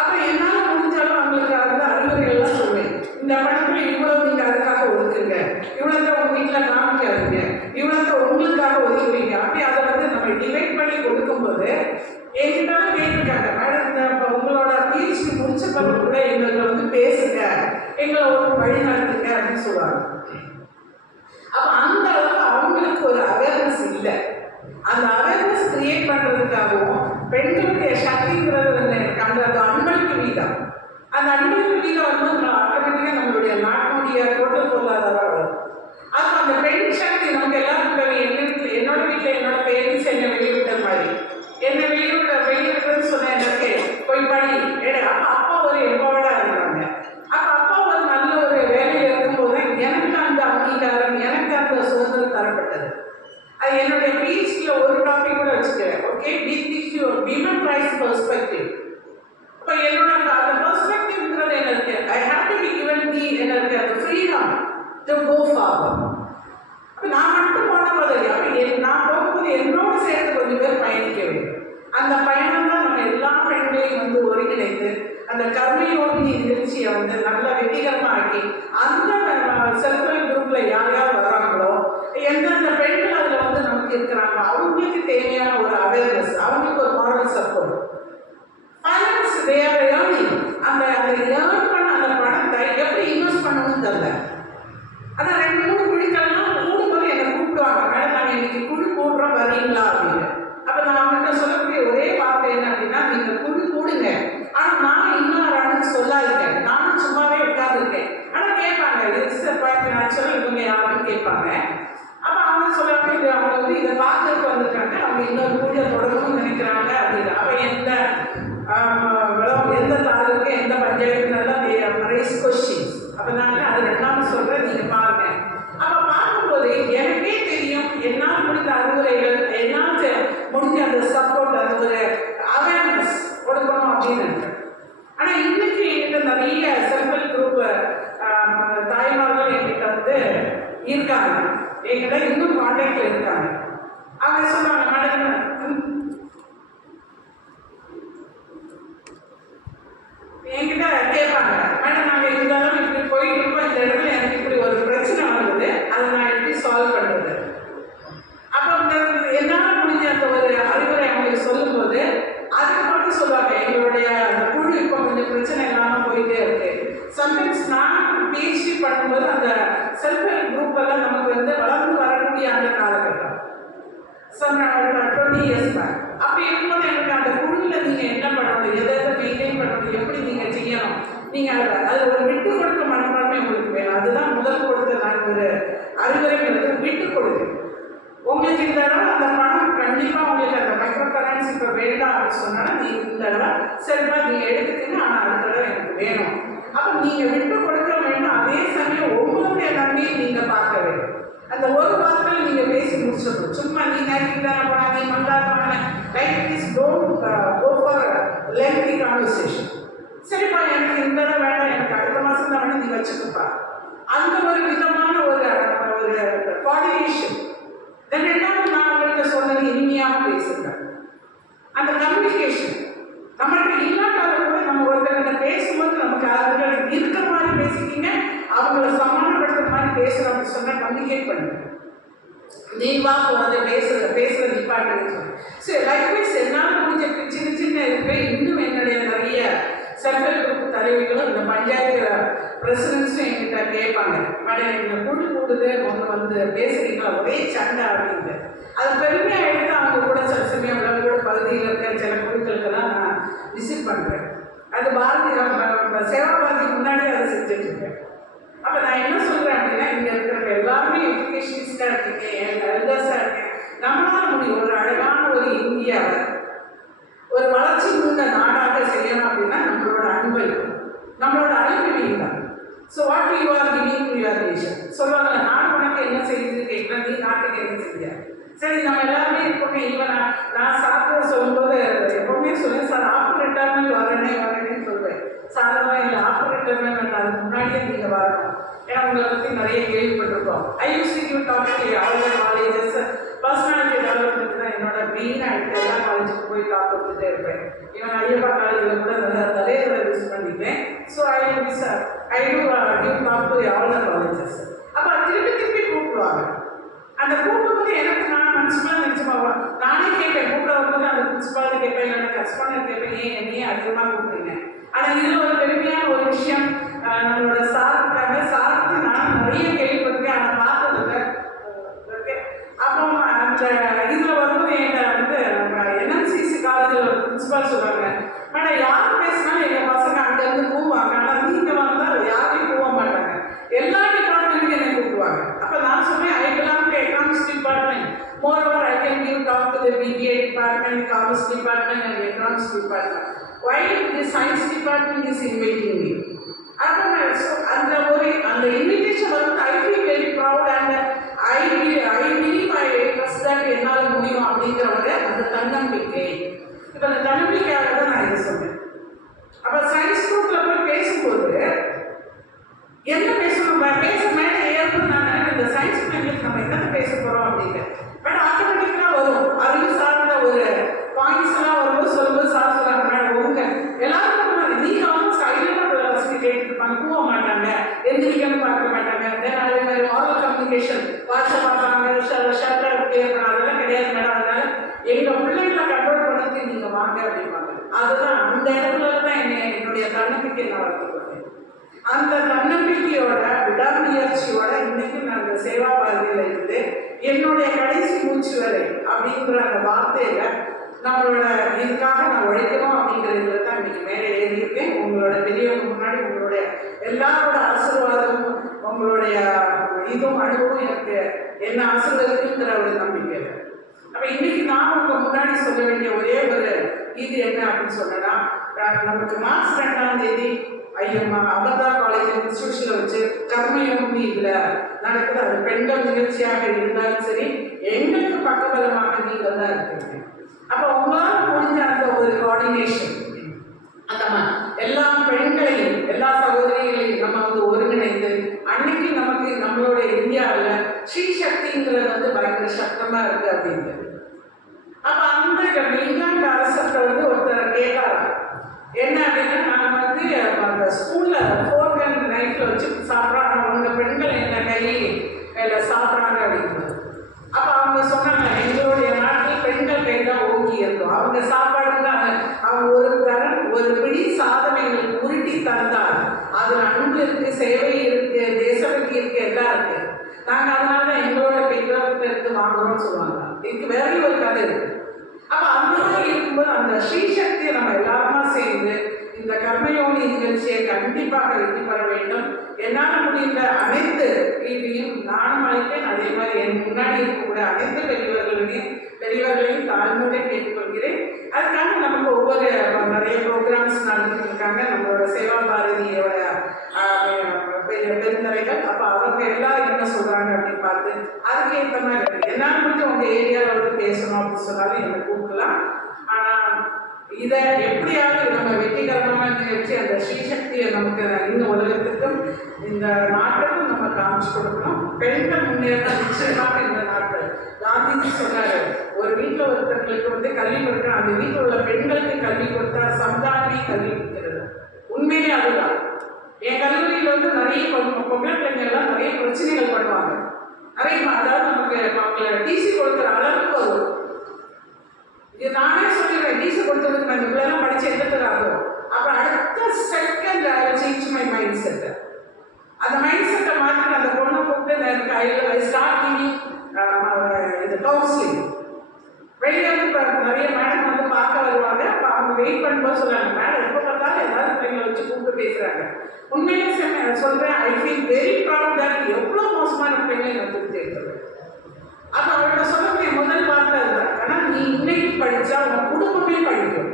அப்போ என்னால் முடிஞ்சாலும் அவங்களுக்கு அந்த அறிவுரைகள்லாம் சொல்லுவேன். இந்த பணத்தில் இவ்வளோ நீங்கள் அதுக்காக ஒதுக்குங்க, இவ்வளோத்த உங்கள் வீட்டில் காமிக்காதீங்க, இவ்வளோத்த உங்களுக்காக ஒதுக்குவீங்க. அப்படி அதை வந்து நம்ம டிவைட் பண்ணி கொடுக்கும்போது என்கிட்ட கேட்டிருக்காங்க, மேடம் இந்த உங்களோட பிஹெச்டி முடிச்ச பிறகு கூட எங்களை வந்து பேசுங்க, எங்களை ஒரு வழி நடத்துங்க அப்படின்னு சொல்லுவாங்க. அப்போ அந்த அளவுக்கு அவங்களுக்கு ஒரு அவேர்னஸ் இல்லை. அந்த அவேர்னஸ் கிரியேட் பண்ணுறதுக்காகவும் பெண்களுடைய சக்திங்கிறது எனக்கு அந்த அன்பளிப்பு வீதம், அந்த அன்பளிப்பு வீதம் வந்து நம்ம ஆட்டோமேட்டிக்காக நம்மளுடைய நாட்டினுடைய டோட்டல் பொருளாதாரம் வரும். அப்போ அந்த பெண் சக்தி நமக்கு எல்லாருக்கும் என்னோட வீட்டில் என்னோட பேரண்ட்ஸ் என்னை வெளியிட்ட மாதிரி என்னை வெளியிடுறதுன்னு சொன்னேன், எனக்கு போய் படி அப்போ அப்பா ஒரு எம்பவர்டாக இருக்கிறாங்க. அப்போ அப்பா ஒரு நல்ல ஒரு வேலையில் இருக்கும்போது எனக்கு அந்த அங்கீகாரம், எனக்கு அந்த சுதந்திரம் தரப்பட்டது. அது என்னுடைய பிஹெச்டியில் ஒரு டாபிக் கூட வச்சுக்கிறேன். Okay, women rights perspective. இப்போ என்னோட அந்த பெர்ஸ்பெக்டிவ்ங்கிறது என்ன இருக்கு, I have to be given the என்ன இருக்கு அந்த ஃப்ரீடம் டு கோ ஃபார்வர்ட். அப்போ நான் மட்டும் போன போது அப்போ நான் போகும்போது என்னோட சேர்த்து கொஞ்சம் பேர் பயணிக்க வேண்டும். அந்த பயணம் தான் நம்ம எல்லா பெண்களையும் வந்து ஒருங்கிணைத்து அந்த கர்மயோகி நிகழ்ச்சியை வந்து நல்லா வெற்றிகரமாக ஆக்கி அந்த செல்ஃப் ஹெல்ப் குரூப்பில் யார் யார் வர்றாங்களோ, எந்தெந்த பெண்கள் அதில் வந்து நமக்கு இருக்கிறாங்களோ அவங்களுக்கு தேவையான ஒரு அவேர்னஸ், அவங்களுக்கு ஒரு moral support. Finance they are earning. அந்த ஏர்ன் பண்ண அந்த பணத்தை எப்படி இன்வெஸ்ட் பண்ணணும்னு தெரியல. ஆனால் 2-3 குழுக்கள்லாம் கூடும்போது என்னை கூப்பிடுவாங்க, மேடம் நாங்கள் இன்னைக்கு குழு கூடுறோம் வரீங்களா அப்படின்னு. அப்போ நான் அவங்ககிட்ட சொல்லக்கூடிய ஒரே வார்த்தை என்ன அப்படின்னா, நீங்கள் குழு கூடுங்க, ஆனால் நான் இன்னொரு ஆளுன்னு சொல்லாதீங்க, நானும் சும்மாவே உட்காந்துருக்கேன். ஆனால் கேட்பாங்க, நேச்சுரல் இவங்க யாருன்னு கேட்பாங்க. அப்போ அவங்க சொல்லுவாங்க, இது அவங்க வந்து இதை பார்க்கறதுக்கு வந்திருக்காங்க, அவங்க இன்னொரு கூடிய தொடங்கணும்னு நினைக்கிறாங்க அப்படின்னு. அப்போ எந்த தாலுக்கு எந்த பஞ்சாயத்துலாம் ரைஸ் கொஸ்டின்ஸ். அப்போ நாங்கள் அது 2வது சொல்கிறேன், நீங்கள் பாருங்க. அப்போ பார்க்கும்போது எனக்கே தெரியும் என்னால் முடிந்த அறிவுரைகள், என்னால் முடிஞ்ச அந்த சப்போர்ட், அது ஒரு அவேர்னஸ் கொடுக்கணும் அப்படின்னு. ஆனால் இன்னைக்கு என்கிட்ட நிறைய செல்ஃப் ஹெல்ப் குரூப் தாய்மார்கள் என்கிட்ட வந்து இருக்காங்க, என்கிட்ட இன்னும் கான்டாக்டில் இருக்காங்க. அவங்க சொன்னாங்க, மேடம் என்கிட்ட கேட்பாங்க, மேடம் நாங்கள் இருந்தாலும் இப்படி போயிட்டு இருக்கோம், இந்த இடத்துல எனக்கு இப்படி ஒரு பிரச்சனை வந்தது, அதை நான் எப்படி சால்வ் பண்ணுறது. அப்போ என்னால் முடிஞ்ச அந்த ஒரு அறிவுரை அவங்களுக்கு சொல்லும்போது அதுக்கு மட்டும் சொல்லுவாங்க, எங்களுடைய அந்த குழு இப்போ கொஞ்சம் பிரச்சனை இல்லாமல் போயிட்டே இருக்கு. சம்டைம்ஸ் நான் பிஹெச்டி பண்ணும்போது அந்த செல்ஃப் ஹெல்ப் குரூப் எல்லாம் நமக்கு வந்து வளர்ந்து வரக்கூடிய அந்த காலகட்டம் 20 years பேக். அப்படி இருக்கும்போது எனக்கு அந்த குழுவில் நீங்கள் என்ன பண்ணணும், எதை மெயின்டைன் பண்ணணும், எப்படி நீங்கள் செய்யணும், நீங்கள் அதில் ஒரு விட்டு கொடுக்க மனப்பான்மை உங்களுக்கு வேணும். அதுதான் முதல் கொடுத்த நான் ஒரு அறிவுரைங்கிறது, விட்டு கொடுங்க. உங்களுக்கு இந்த தடவை அந்த பணம் கண்டிப்பாக உங்களுக்கு அந்த மைக்ரோ ஃபைனான்ஸ் இப்போ வேண்டாம் அப்படின்னு சொன்னால் நீங்கள் இந்த தடவை சரிப்பா நீங்கள் எடுத்துக்கங்க, ஆனால் அடுத்த தடவை எனக்கு வேணும். அப்போ நீங்கள் விட்டு கொடுக்க வேண்டும். அதே சமயம் ஒவ்வொருடைய நன்மையை நீங்கள் பார்க்க வேண்டும். அந்த ஒரு வாரத்தில் நீங்கள் பேசி முடிச்சிடணும். சும்மா நீங்கள் தானே போனால் நீ மண்டா போனேன் like please don't go for lengthy conversation. சரிப்பா எனக்கு இந்த தடவை வேண்டாம், எனக்கு அடுத்த மாதம் தான் வேணும், நீ வச்சுக்கப்பா. அந்த ஒரு விதமான ஒரு கோஆர்டினேஷன். 2வது நான் அவங்கள்ட்ட சொன்னது இனிமையாக பேசுங்க. அந்த கம்யூனிகேஷன் நம்மள்கிட்ட இல்லாட்டாலும் கூட நம்ம ஒருத்தர்கிட்ட பேசும்போது நமக்கு அவங்களுக்கு இருக்கிற மாதிரி பேசிக்கிங்க, அவங்கள சமாதானப்படுத்துற மாதிரி பேசுகிறோம் அப்படின்னு சொன்னால் கம்யூனிகேட் பண்ணுங்க. நீ வா போனது பேசுகிற நிப்பாட்டுன்னு சொன்னேன். சரி, லைக்வைஸ் என்னால் முடிஞ்ச சின்ன சின்ன இதுவே இன்னும் என்னுடைய நிறைய செல்ஃப் ஹெல்ப் குரூப் தலைவிகளும் இந்த பஞ்சாயத்து பிரசிடென்ட்ஸும் என்கிட்ட கேட்பாங்க, மேடம் எங்களை கூடுது ஒன்று வந்து பேசுகிறீங்களா, ஒரே சண்டை அப்படின்ட்டு. அது பெருமையாக எடுத்து அவங்க கூட சில சமயம் விளங்கோட பகுதியில் இருக்க சில குழுக்களுக்கெல்லாம் நான் விசிட் பண்ணுறேன். அது சேவா பாரதிக்கு முன்னாடியே அதை செஞ்சுட்ருக்கேன். அப்போ நான் என்ன சொல்கிறேன் அப்படின்னா, இங்கே இருக்கிற எல்லாருமே எஜுகேஷனிஸ்டாக இருக்கீங்க, எல்டர்ஸாக இருக்கேன், நம்மளால் முடியும் ஒரு அழகான ஒரு இந்தியாவை ஒரு வளர்ச்சி மிக்க நாடாக செய்யணும் அப்படின்னா நம்மளோட அன்பை, நம்மளோட அழிவு தான். So what you are giving to your nation. சொல்லுவாங்க, நான் உனக்கு என்ன செய்யுது கேட்கலாம், நீ நாட்டுக்கு என்ன செய்ய. சரி, நம்ம எல்லாருமே இருக்கோமே. ஈவன் நான் சாப்பிட சொல்லும்போது எப்பவுமே சொல்லுவேன், சார் ஆஃப்டர் ரிட்டைர்மெண்ட் வரேன்னு சொல்லுவேன். சாதாரணமாக இல்லை, ஆஃப்டர் ரிட்டைர்மெண்ட் அதுக்கு முன்னாடியே நீங்கள் வரணும். ஏன்னா உங்களை பற்றி நிறைய கேள்விப்பட்டிருக்கோம். ஐ யூஸ் டு கிவ் டாபிக் அவ்வளோ காலேஜஸ் பர்சனாலிட்டி டெவலப்மெண்ட் தான் என்னோட மெயினாக எடுத்து எல்லா காலேஜுக்கும் போய் டாக் கொடுத்துட்டே இருப்பேன். ஏன்னா ஐயப்பா காலேஜில் கூட தலைவரை யூஸ் பண்ணிப்பேன். So I do give talk to all the colleges. அப்போ திருப்பி திருப்பி கூப்பிடுவாங்க. அந்த கூப்பிடும்போது எனக்கு நான் மனசுக்குள்ள நினச்சிப்பாவா நானே கேட்பேன். கூப்பிட வரும்போது அந்த பிரின்சிபால் கேட்பேன், இல்லைன்னா கரஸ்பாண்டன்ட் கேட்பேன், என்னையே அதிகமாக கூப்பிடுங்க. ஆனால் இதில் ஒரு பெருமையான ஒரு விஷயம், நம்மளோட சார் இருக்காங்க. சாருக்கு நான் நிறைய கேள்விப்பட்டிருக்கேன், ஆனால் பார்த்ததில்லை. அப்போ அந்த இதில் வரும்போது எங்களை வந்து என்எம்சிசி காலேஜில் ஒரு பிரின்சிபால் சொல்கிறாங்க, ஆனால் யார் பேசினாலும் எங்கள் பசங்க அங்கேருந்து போவாங்க, ஆனால் நீங்கள் வந்தால் யாரையும் போக மாட்டாங்க, எல்லா டிபார்ட்மெண்ட்டும் என்னை கூப்பிடுவாங்க. அப்போ நான் சொன்னேன், I belong to economics department. Moreover, I can give talk to the BBA department, commerce department, and economics department. Why the science department is inviting me? So, and the invitation was, I feel very proud, and I believe I trust that ennaal mudiyum அப்படிங்கறவங்க அந்த தன்னம்பிக்கை. இப்ப அந்த தன்னம்பிக்கையாக தான் நான் இதை சொன்னேன். அப்ப science குரூப்ல போய் பேசும்போது என்ன பேசணும், பேச மேலே ஏற்படும். நான் நினைக்கிறேன் இந்த சயின்ஸ் பிள்ளைங்களுக்கு நம்ம என்னத்தை பேச போறோம் அப்படின்னு. பட் ஆட்டோமேட்டிக்கா வரும், அறிவு சார்ந்த ஒரு பாயிண்ட்ஸ் எல்லாம் வரும்போது சொல்லும்போது சார் சொல்றாங்க, மேடம் உங்க எல்லாருக்கும் நீங்க வந்து சைலண்டா பசங்க கேட்டு இருப்பாங்க, போக மாட்டாங்க, எந்திரிக்கன்னு பார்க்க மாட்டாங்க. தென் அதே மாதிரி ஆரல் கம்யூனிகேஷன் வாட்ஸ்அப் பார்ப்பாங்க, ஷர்ட்டை கிளியர் பண்ண அதெல்லாம் கிடையாது மேடம். அதனால எங்க பிள்ளைங்களை கண்ட்ரோல் பண்ணதுக்கு நீங்க வாங்க அப்படிம்பாங்க. அதுதான் அந்த இடத்துல தான் என்னுடைய தன்னம்பிக்கை நான் வளர்த்துக்கிறேன். அந்த தன்னம்பிக்கையோட விடாமுயற்சியோட இன்னைக்கு நான் அந்த சேவா பாரதியில இருந்து என்னுடைய கடைசி மூச்சு வரை அப்படிங்கிற அந்த வார்த்தையில நம்மளோட இதுக்காக நான் உழைக்கணும் அப்படிங்கிறதுல தான் இன்னைக்கு மேலே ஏறியிருக்கேன். உங்களோட பெரியவங்க முன்னாடி உங்களுடைய எல்லாரோட ஆசீர்வாதமும் உங்களுடைய இதுவும் அனுபவம் எனக்கு என்ன ஆசீர்வதிக்குங்கிற ஒரு நம்பிக்கை. அப்ப இன்னைக்கு நான் உங்க முன்னாடி சொல்ல வேண்டிய ஒரே ஒரு இது என்ன அப்படின்னு சொன்னா, நமக்கு மார்ச் 2ஆம் தேதி ஐயம்மா அபர்தா காலேஜ் இன்ஸ்டிடியூஷன்ல வச்சு கர்மயோகி இதுல நடக்குது. அது பெண்கள் நிகழ்ச்சியாக இருந்தாலும் சரி, எங்களுக்கு பக்கபலமாக நீங்கள் தான் இருக்கீங்க. அப்ப உங்களால் முடிஞ்ச அந்த ஒரு கோஆர்டினேஷன், அந்த எல்லா பெண்களையும் எல்லா சகோதரிகளையும் நம்ம வந்து ஒருங்கிணைந்து அன்னைக்கு நமக்கு நம்மளுடைய இந்தியாவில் ஸ்ரீ சக்திங்கிறது வந்து பயங்கர சக்தமா இருக்கு அப்படின்னு. அப்ப அந்த மெயினான அரசத்தை வந்து ஒருத்தர் கேட்டாரா என்ன அப்படின்னா, நான் வந்து அந்த ஸ்கூல்ல 4th and 9th வச்சு சாப்பிட்றாங்க, அவங்க பெண்கள் என்ன கையில் சாப்பிட்றாங்க அப்படிங்கிறது. அப்போ அவங்க சொன்னாங்க, எங்களுடைய நாட்டில் பெண்கள் கை தான் ஓங்கி இருக்கும், அவங்க சாப்பாடுங்க அவங்க ஒரு பிடி சாதனைகளுக்கு உருட்டி தந்தால் அதில் அன்பு இருக்கு, சேவை இருக்கு, தேசபக்தி இருக்கு, எல்லாம் இருக்கு. நாங்கள் அதனால தான் எங்களோட பெண்களுக்கு இருந்து வாங்குறோம்னு சொல்லுவாங்க. இதுக்கு வேற ஒரு கதை இருக்கு. அப்ப அந்த மாதிரி இருக்கும்போது அந்த ஸ்ரீசக்தியை நம்ம எல்லாருமா சேர்ந்து இந்த கர்மயோகி நிகழ்ச்சியை கண்டிப்பாக வெற்றி பெற வேண்டும். என்னால் முடிந்த அனைத்து இதையும் நானும் அழைப்பேன். அதே மாதிரி என் முன்னாடி இருக்கக்கூடிய அனைத்து பெரியவர்களையும் தாழ்மையோட கேட்டுக்கொள்கிறேன். அதுக்காக நமக்கு ஒவ்வொரு நிறைய ப்ரோக்ராம்ஸ் நடந்துட்டு இருக்காங்க நம்மளோட சேவா பாரதியோட பெருந்தரைகள். அப்போ அவங்க எல்லாரும் என்ன சொல்றாங்க அப்படின்னு பார்த்து அதுக்கு ஏற்ற மாதிரி என்னால் முடிஞ்ச உங்க ஏரியாவில் வந்து பேசணும் அப்படின்னு சொன்னாலும் என்னை கூப்பிடலாம். ஆனால் இதை எப்படியாவது நம்ம வெற்றிகரமான நிகழ்ச்சி அந்த ஸ்ரீசக்தியை நமக்கு இந்த உலகத்துக்கும் இந்த நாட்டுக்கும் நம்ம காமிச்சு கொடுக்கணும். பெண்கள் முன்னேற்றம் நிச்சயமாக இந்த நாட்கள். காந்திஜி சொன்னாரு, ஒரு வீட்டில் ஒருத்தர்களுக்கு வந்து கல்வி கொடுக்கணும், அந்த வீட்டில் உள்ள பெண்களுக்கு கல்வி கொடுத்தா சமுதாயமே கல்வி கொடுக்கிறது. உண்மையிலே அதுதான். என் கல்லூரியில் வந்து நிறைய பொம்பளை பிள்ளைங்கள்லாம் நிறைய பிரச்சனைகள் பண்ணுவாங்க. நிறைய அதாவது நமக்கு அவங்களை டிசி கொடுக்குற அளவுக்கு வரும். இது நானே சொல்லிடுவேன், டிசி கொடுத்ததுக்கு நான் இவ்வளோ படிச்சு எடுத்துறாங்க. அப்புறம் அடுத்த second I change my mind set. அந்த மைண்ட் செட்டை மாற்றி அந்த பொண்ணை கூப்பிட்டு ஐ ஸ்டார்ட் கிவிங் இது கவுன்சிலிங். வெளியே வந்து நிறைய மேடம் வந்து பார்க்க வருவாங்க. அப்போ அவங்க வெயிட் பண்ணும்போது சொல்லுவாங்க, மேடம் எப்போ பார்த்தாலும் ஏதாவது பிள்ளைங்களை வச்சு கூப்பிட்டு பேசுகிறாங்க. உண்மையிலே சொல்கிறேன், I feel very proud that எவ்வளோ மோசமான பிள்ளைங்களை நான் கூப்பிட்டு இருக்கிறேன். அப்போ அவர்கிட்ட சொல்லக்கூடிய முதல் வார்த்தை அதுதான். ஆனால் நீ இன்னைக்கு படித்தா உங்கள் குடும்பமே படிக்கும்.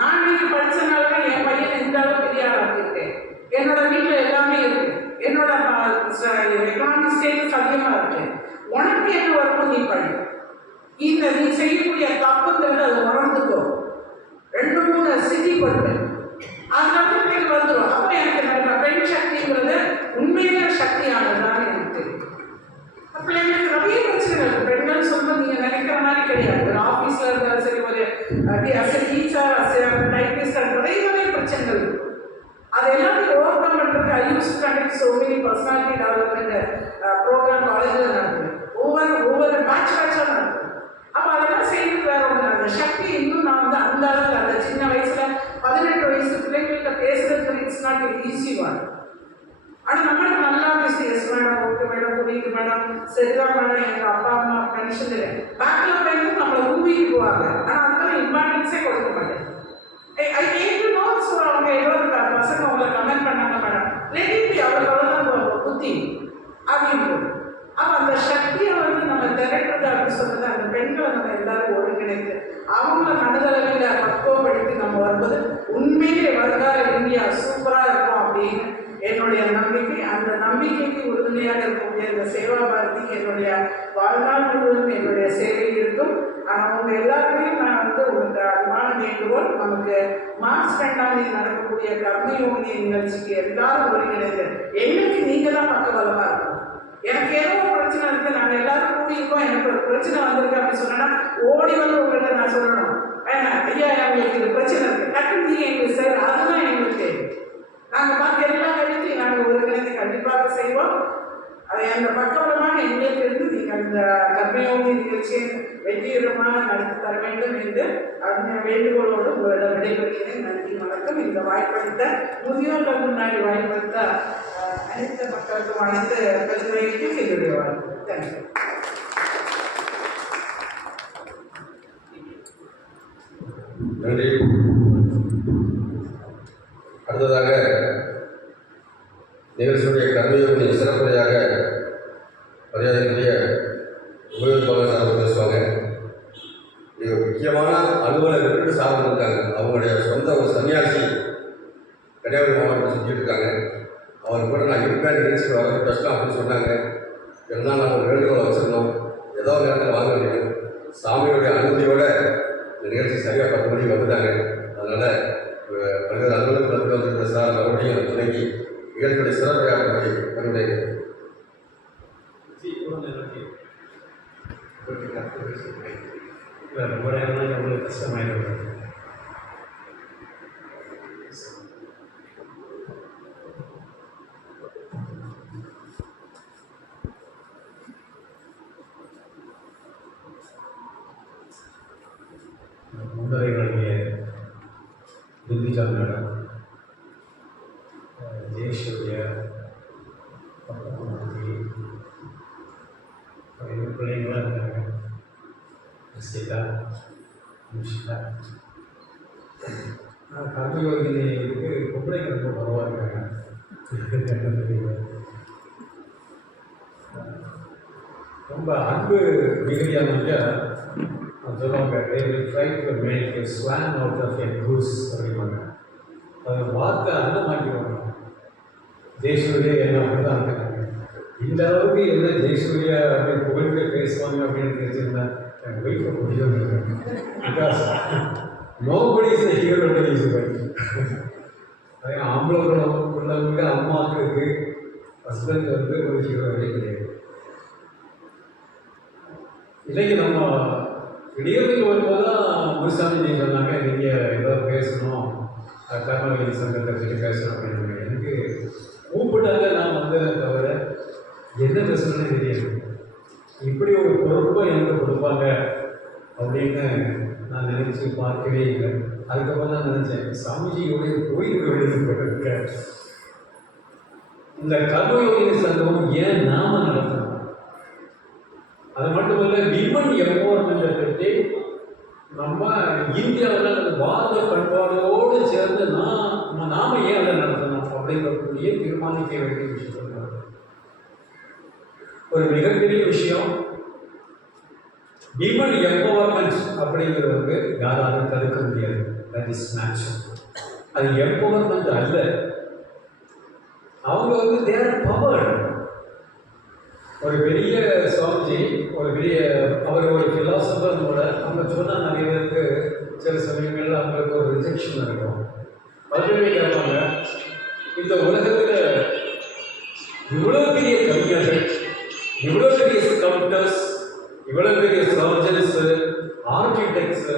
நான் இன்னைக்கு படித்தனால தான் என் பையன் இந்த அளவு பெரிய ஆளாக்கியிருக்கேன். என்னோட வீட்டில் எல்லாமே இருக்கு, என்னோட எக்கனாமிக் ஸ்டேட்டஸ் அதிகமாக இருக்கு. உனக்கு என்ன வரணும் நீ படி. இந்த நீ செய்யக்கூடிய தப்புங்கிறது அதை உணர்ந்துக்கோ. 2-3 சிட்டி கொண்டு அதனால பிள்ளைங்க வந்துடும். அப்போ எனக்கு நம்ம பெண் சக்திங்கிறது உண்மையில சக்தியானதுதான் எனக்கு தெரியும். பிள்ளைங்களுக்கு நிறைய பிரச்சனைகள். பெண்கள் சொல்றது நீங்க நினைக்கிற மாதிரி கிடையாது. ஒரு ஆஃபீஸ்ல டீச்சர் டைப்பிஸ்ட் நிறைய பிரச்சனைகள் இருக்கு. அது எல்லாத்தையும் ஓவர் கம் பண்ணுறதுக்கு I use to conduct so many personality development programme காலேஜில் நடக்குது. ஒவ்வொரு பேட்சாக நடக்குது. அப்போ அதெல்லாம் செய்யறது வேற ஒன்று. அந்த சக்தி இன்னும் நான் வந்து அந்த அளவுக்கு அந்த சின்ன வயசுல 18 வயசு பிள்ளைங்கள்கிட்ட பேசுறது இட்ஸ் நாட் ஈஸி ஒன். ஆனால் நம்மளுக்கு நல்லா பேசி எஸ் மேடம், ஓகே மேடம், புரியுது மேடம், சரிதான் மேடம், எங்கள் அப்பா அம்மா கண்டிஷன் இல்லை பேக்கில் போயிட்டு நம்மளை ஊவிக்கு போவாங்க. ஆனால் அதுக்கான இம்பார்ட்டன்ஸே கொடுக்க மாட்டேன். ஐ கேட்டு நோட்ஸ் அவங்க ஏதோ பசங்க அவங்களை கமெண்ட் பண்ணாங்க மேடம், லேடி அவர்களோட புத்தி அப்படின்னு. அப்போ அந்த சக்தியை வந்து நம்ம திரட்டுறது அப்படின்னு சொல்றது அந்த பெண்களை நம்ம எல்லாரும் ஒருங்கிணைத்து அவங்கள மனதளவில் பக்குவப்படுத்தி நம்ம வரும்போது உண்மையிலே வருங்கால இந்தியா சூப்பராக இருக்கும் அப்படின்னு என்னுடைய நம்பிக்கை. அந்த நம்பிக்கைக்கு உறுதுணையாக இருக்கக்கூடிய இந்த சேவா பாரதி என்னுடைய வாழ்நாள் முழுவதும் என்னுடைய சேவை இருக்கும். ஆனால் அவங்க எல்லாருமே நான் வந்து உங்களுக்கு அன்பான வேண்டுகோள், நமக்கு மார்ச் 2 நடக்கக்கூடிய கர்மயோகி நிகழ்ச்சிக்கு எல்லாரும் ஒருங்கிணைந்து எங்களுக்கு நீங்கள் தான் பக்கபலமாக இருக்கும். எனக்கு ஏதோ ஒரு பிரச்சனை இருக்கு, நாங்கள் எல்லாரும் கூடியிருக்கோம், எனக்கு ஒரு பிரச்சனை வந்திருக்கு அப்படின்னு சொன்னா ஓடி வந்து உங்கள்கிட்ட நான் சொல்லணும், ஐயா எங்களுக்கு இது பிரச்சனை இருக்கு, டக்குன்னு நீங்கள் எங்களுக்கு சார் அதுதான் எங்களுக்கு நாங்கள் பார்க்க எல்லா வேலையும் நாங்கள் ஒருங்கிணைந்து கண்டிப்பாக செய்வோம். அதை அந்த பக்கபலமாக எங்களுக்கு இருந்து நீங்கள் அந்த கர்மயோகி நிகழ்ச்சியை வெற்றிகரமாக நடத்தி தர வேண்டும் என்று அந்த வேண்டுகோளோடு உங்களிடம் விடைபெறுகிறேன். நன்றி, வணக்கம். இந்த வாய்ப்பளித்த முதியோர்கள் முன்னாடி வாய்ப்பளித்த அனைத்து மக்களுக்கும் அனைத்து பிரச்சனைகளுக்கும் என்னுடைய வாழ்க்கை. தேங்க்யூ. நன்றி. அடுத்ததாக நிகழ்ச்சியுடைய கர்மயோகி சிறப்புரையாக மரியாதைக்குரிய உபயோகிப்பாளர் சார்பில் பேசுவாங்க. இது முக்கியமான அலுவலர் விட்டு சார்பில் இருக்காங்க. அவங்களுடைய சொந்த ஒரு சன்னியாசி கன்னியாகுமரி மாவட்டத்தில் சுற்றிட்டு இருக்காங்க. அவர் கூட நான் இருப்பேன் நிகழ்ச்சிக்கு வர கஷ்டம் அப்படின்னு சொன்னாங்க. இருந்தாலும் நாங்கள் ஒரு வேண்டுகோளை வச்சுருந்தோம், ஏதோ ஒரு நேரத்தில் வாங்க வேண்டியது. சாமியுடைய அனுமதியோட இந்த நிகழ்ச்சி சரியாக 10 மணிக்கு வந்துட்டாங்க. அதனால் பல்வேறு அலுவலகத்தில் வந்திருக்கிற சார் மறுபடியும் துணைக்கு நிகழ்ச்சியுடைய சிறப்புரையாற்றும்படி வருகிறேன். ரொம்ப நேரம் நம்மளுக்கு கஷ்டமாயிடும். முன்னரை வழங்கிய துர்கிஜா மேடம், ஜெயசூர்யா, பிள்ளைங்களாம் இருக்காங்க, சீதா, முஷிதா. கர்மயோகிக்கு பொம்பளைங்க ரொம்ப பரவாக இருக்காங்க. ரொம்ப அன்பு மிகுதியானவங்க சொல்லுவாங்க, try to make a swan out of a goose அப்படிம்பாங்க. அதை வார்த்தை அர்த்தமாக்கிடுவாங்க. ஜெயசூர்யா என்ன அப்படிதான் இருக்காங்க. இந்த அளவுக்கு என்ன ஜெயசூர்யா அப்படின்னு புகழ்ந்து பேசுவாங்க அப்படின்னு தெரிஞ்சிருந்தா என் ஒய்ஃபை முடியும். Because nobody is a hero to his wife. அதே ஆம்பளை உள்ளவங்க அம்மாவுக்கு ஹஸ்பண்ட் வந்து ஒரு ஹீரோவே கிடையாது. இன்றைக்கி நம்ம விடியலுக்கு வரும்போது தான் முருசாமி சொன்னாங்க, நீங்கள் ஏதோ பேசணும், கர்மயோகி சங்கத்தை பற்றி பேசணும் அப்படின்னு. எனக்கு கூப்பிட்டாங்க, நான் வந்ததை தவிர என்ன பேசணும்னு தெரியாது. இப்படி ஒரு பொறுப்பை எனக்கு கொடுப்பாங்க அப்படின்னு நான் நினச்சி பார்க்கவே இல்லை. அதுக்கப்புறம் தான் நினச்சேன், சாமிஜியோடைய கோயிலுக்கு எழுதப்பட்டிருக்க இந்த கர்மயோகி சங்கம் ஏன் நாம நடத்தணும்? அது மட்டும் இல்லை, விமன் எம்பவர்மெண்ட்டை பற்றி நம்ம இந்தியாவில் வாத பண்பாடோடு சேர்ந்து நாம ஏன் அதை நடத்தணும் அப்படிங்கக்கூடிய தீர்மானிக்க வேண்டிய விஷயம். ஒரு மிகப்பெரிய விஷயம். விமன் எம்பவர்மெண்ட் அப்படிங்கிறது வந்து யாராலும் தடுக்க முடியாது. That is natural. அது எம்பவர்மெண்ட் அல்ல. அவங்க வந்து தேர் பவர். ஒரு பெரிய சுவாமிஜி, ஒரு பெரிய அவர் ஒரு ஃபிலாசபர் கூட அவங்க சொன்னால் நிறைய பேருக்கு சில சமயங்களில் அவங்களுக்கு ஒரு ரிஜெக்ஷன் இருக்கும். பல்வேறு கேட்பாங்க, இந்த உலகத்தில் இவ்வளோ பெரிய கவிஞர்கள், இவ்வளோ பெரிய ஸ்கல்ப்டர்ஸ், இவ்வளோ பெரிய சர்ஜன்ஸு, ஆர்கிடெக்ட்ஸு,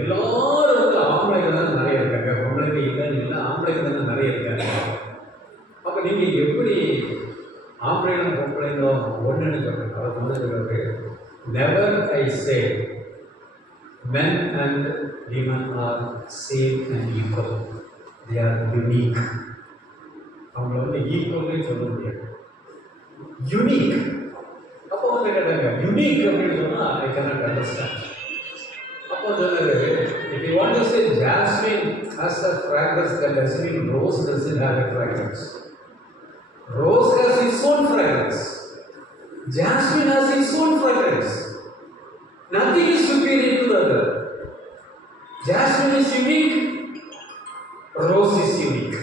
எல்லாரும் வந்து ஆம்பளைங்க தானே நிறைய இருக்காங்க, பொம்பளைங்க இல்லைன்னு இல்லை, ஆம்பளைங்க தானே நிறைய இருக்காங்க. அப்போ நீங்கள் எப்படி ஆம்பளைங்களும் பொம்பளைங்களும் ஒன்றுன்னு சொல்கிறீங்க? அவர் சொல்லுறது, never I say men and women are same and equal. They are unique. அவங்கள வந்து ஈக்குவல்னே சொல்ல முடியாது, யூனிக். அப்போ வந்து கேட்டாங்க யூனிக் அப்படின்னு சொன்னால் ஐ கேனாட் அண்டர்ஸ்டாண்ட். அப்போ சொன்னாரு, if you want to say jasmine has a fragrance, that doesn't mean rose doesn't have a fragrance. Rose has its own fragrance. Jasmine has its own fragrance. Nothing is superior to the other. Jasmine is unique. Rose is unique.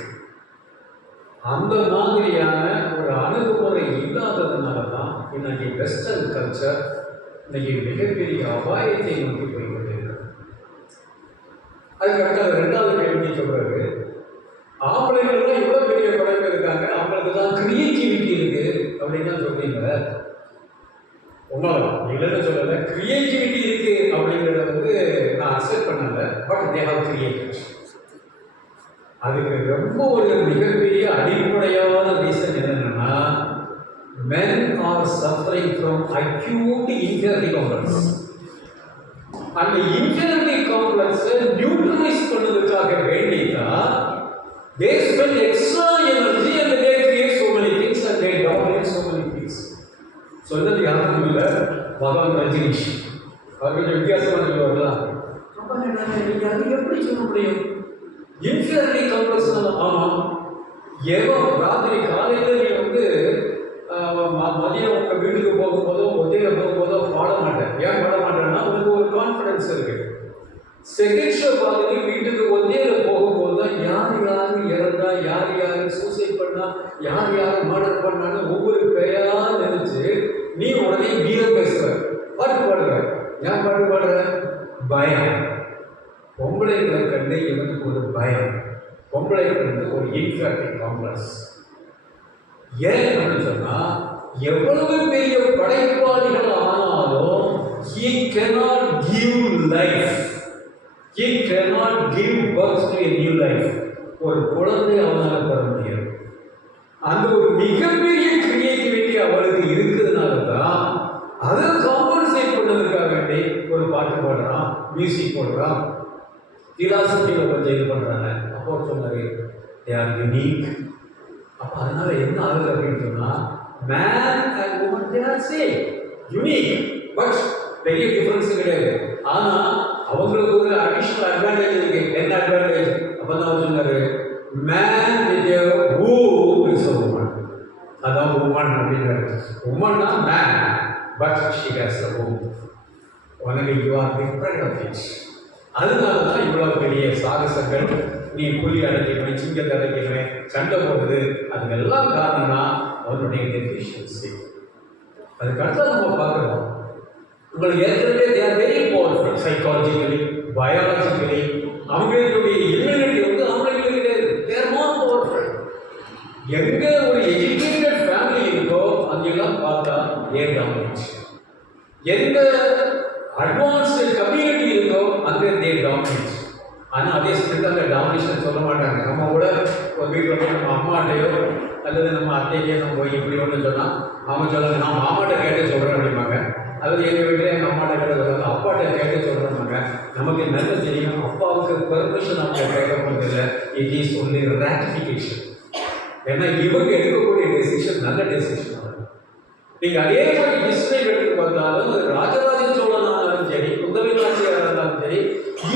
அந்த மாதிரியான ஒரு அணுகுமுறை இல்லாததுனால தான் இன்னைக்கு western culture இன்னைக்கு மிகப்பெரிய அபாயத்தை நோக்கி போய்கொண்டிருக்கிறது. அதுக்கடுத்து ரெண்டாவது கேள்வி சொல்றாரு, ஆம்பளைங்கள்லாம் இவ்வளோ பெரிய படைப்பு இருக்காங்க, அவங்களுக்கு தான் கிரியேட்டிவிட்டி இருக்கு அப்படின்னு தான் சொல்றீங்க. உண்மைதான், இல்லைன்னு சொல்லலை, கிரியேட்டிவிட்டி இருக்கு அப்படிங்கிறத வந்து நான் அக்செப்ட் பண்ணல. But they have created. அதுக்கு ரொம்ப ஒரு மிகப்பெரிய அடிப்படையான ரீசன் என்னன்னா, men are suffering from acute inferiority complex. அந்த inferiority complex நியூட்ரலைஸ் பண்ணதுக்காக வேண்டிதான் they spend extra energy and they create so many things and they dominate so many things. சொன்னது யாரும் இல்லை, பகவான் ரஜினிஷ். அவர் கொஞ்சம் வித்தியாசமாக சொல்லுவாங்களா? அது எப்படி சொல்ல முடியும்? Inferiority complex. ஆமாம், ஏதோ ராத்திரி காலையில் நீ வந்து மதியம் உங்கள் வீட்டுக்கு போகும்போதோ ஒத்தையில் போகும்போதோ பாட மாட்டேன். ஏன் பாட மாட்டேன்னா உனக்கு ஒரு கான்ஃபிடன்ஸ் இருக்கு. செகண்ட் ஷோ பார்த்துட்டு வீட்டுக்கு ஒத்தையில் போகும்போது தான் யார் யார் இறந்தா, யார் யார் சூசைட் பண்ணா, யார் யார் மர்டர் பண்ணான்னு ஒவ்வொரு பெயரா நினைச்சு நீ உடனே வீரம் பேசுற, பாட்டு பாடுற. ஏன் பாட்டு பாடுற? பயம். பொம்பளைங்களை கண்டு இவனுக்கு ஒரு பயம், பொம்பளைகள் வந்து ஒரு இன்ஃபீரியாரிட்டி காம்ப்ளெக்ஸ். ஏன் அப்படின்னு சொன்னா, எவ்வளவு பெரிய படைப்பாளிகள் ஆனாலும் he cannot give life, he cannot give birth to a new life. ஒரு குழந்தை அவனால் பெற முடியாது. அந்த ஒரு மிகப்பெரிய கிரியேட்டிவிட்டி அவளுக்கு இருக்கிறதுனால தான் அதை காம்பன்சேட் பண்ணதுக்காக வேண்டி ஒரு பாட்டு பாடுறான், மியூசிக் போடுறான், பிலாசபியில் கொஞ்சம் இது பண்ணுறாங்க. அப்போ சொன்னாரு, தே ஆர் யூனிக். அப்போ அதனால என்ன ஆகுது அப்படின்னு சொன்னால், man and woman they are same, unique. But பெரிய டிஃப்ரென்ஸும் கிடையாது. ஆனால் அவங்களுக்கு ஒரு அடிஷ்னல் அட்வான்டேஜ் இருக்கு. என்ன அட்வான்டேஜ்? அப்போ தான் அவர் சொன்னார், man with a womb is a woman. அதான் உமன் அப்படிங்கிறது. உமன்னா man, but she has a womb. உனக்கு you are different of it. அதனால தான் இவ்வளோ பெரிய சாகசங்கள். நீ புலி அடைக்கணும், சிங்கத்தை அடைக்கணும், சண்டை போடுறது, அதுக்கெல்லாம் காரணம்னா அவனுடைய டெஃபிஷியன்சி. அதுக்கடுத்து நம்ம பார்க்குறோம், உங்களுக்கு ஏற்கனவே they are very powerful psychologically, biologically. அவங்களுடைய இம்யூனிட்டி வந்து அவங்களுக்கு கிடையாது. They are more powerful. எங்கே ஒரு எஜுகேட்டட் ஃபேமிலி இருக்கோ அங்கெல்லாம் பார்த்தா ஏன் டாமினேட். எந்த அட்வான்ஸ்டு கம்யூனிட்டி இருக்கோ அங்கே தே டாமினேட். ஆனால் அதே சமயத்தில் அந்த டாமினேஷன் சொல்ல மாட்டாங்க. நம்ம கூட ஒரு வீட்டில் போய் நம்ம அம்மாட்டையோ அல்லது நம்ம அத்தைக்கோ நம்ம போய் இப்படி ஒன்று சொன்னால் அவங்க சொல்லுவாங்க, நான் மாமாட்ட கேட்டு சொல்கிறேன் அப்படிம்பாங்க. அல்லது எங்கள் வீட்டில் எங்கள் அம்மாட்ட கேட்டு சொல்லுவாங்க, அப்பாட்ட கேட்டு சொல்கிறோம்பாங்க. நமக்கு நல்ல தெரியும், அப்பாவுக்கு பெர்மிஷன் அவங்க கேட்க போகிறதில்லை. It is only ratification. ஏன்னா இவங்க எடுக்கக்கூடிய டெசிஷன் நல்ல டெசிஷன். நீங்கள் அதே மாதிரி ஹிஸ்டரி எடுத்து பார்த்தாலும் ராஜராஜ சோழனாலும் சரி, குந்தவை நாச்சியாராக இருந்தாலும் சரி,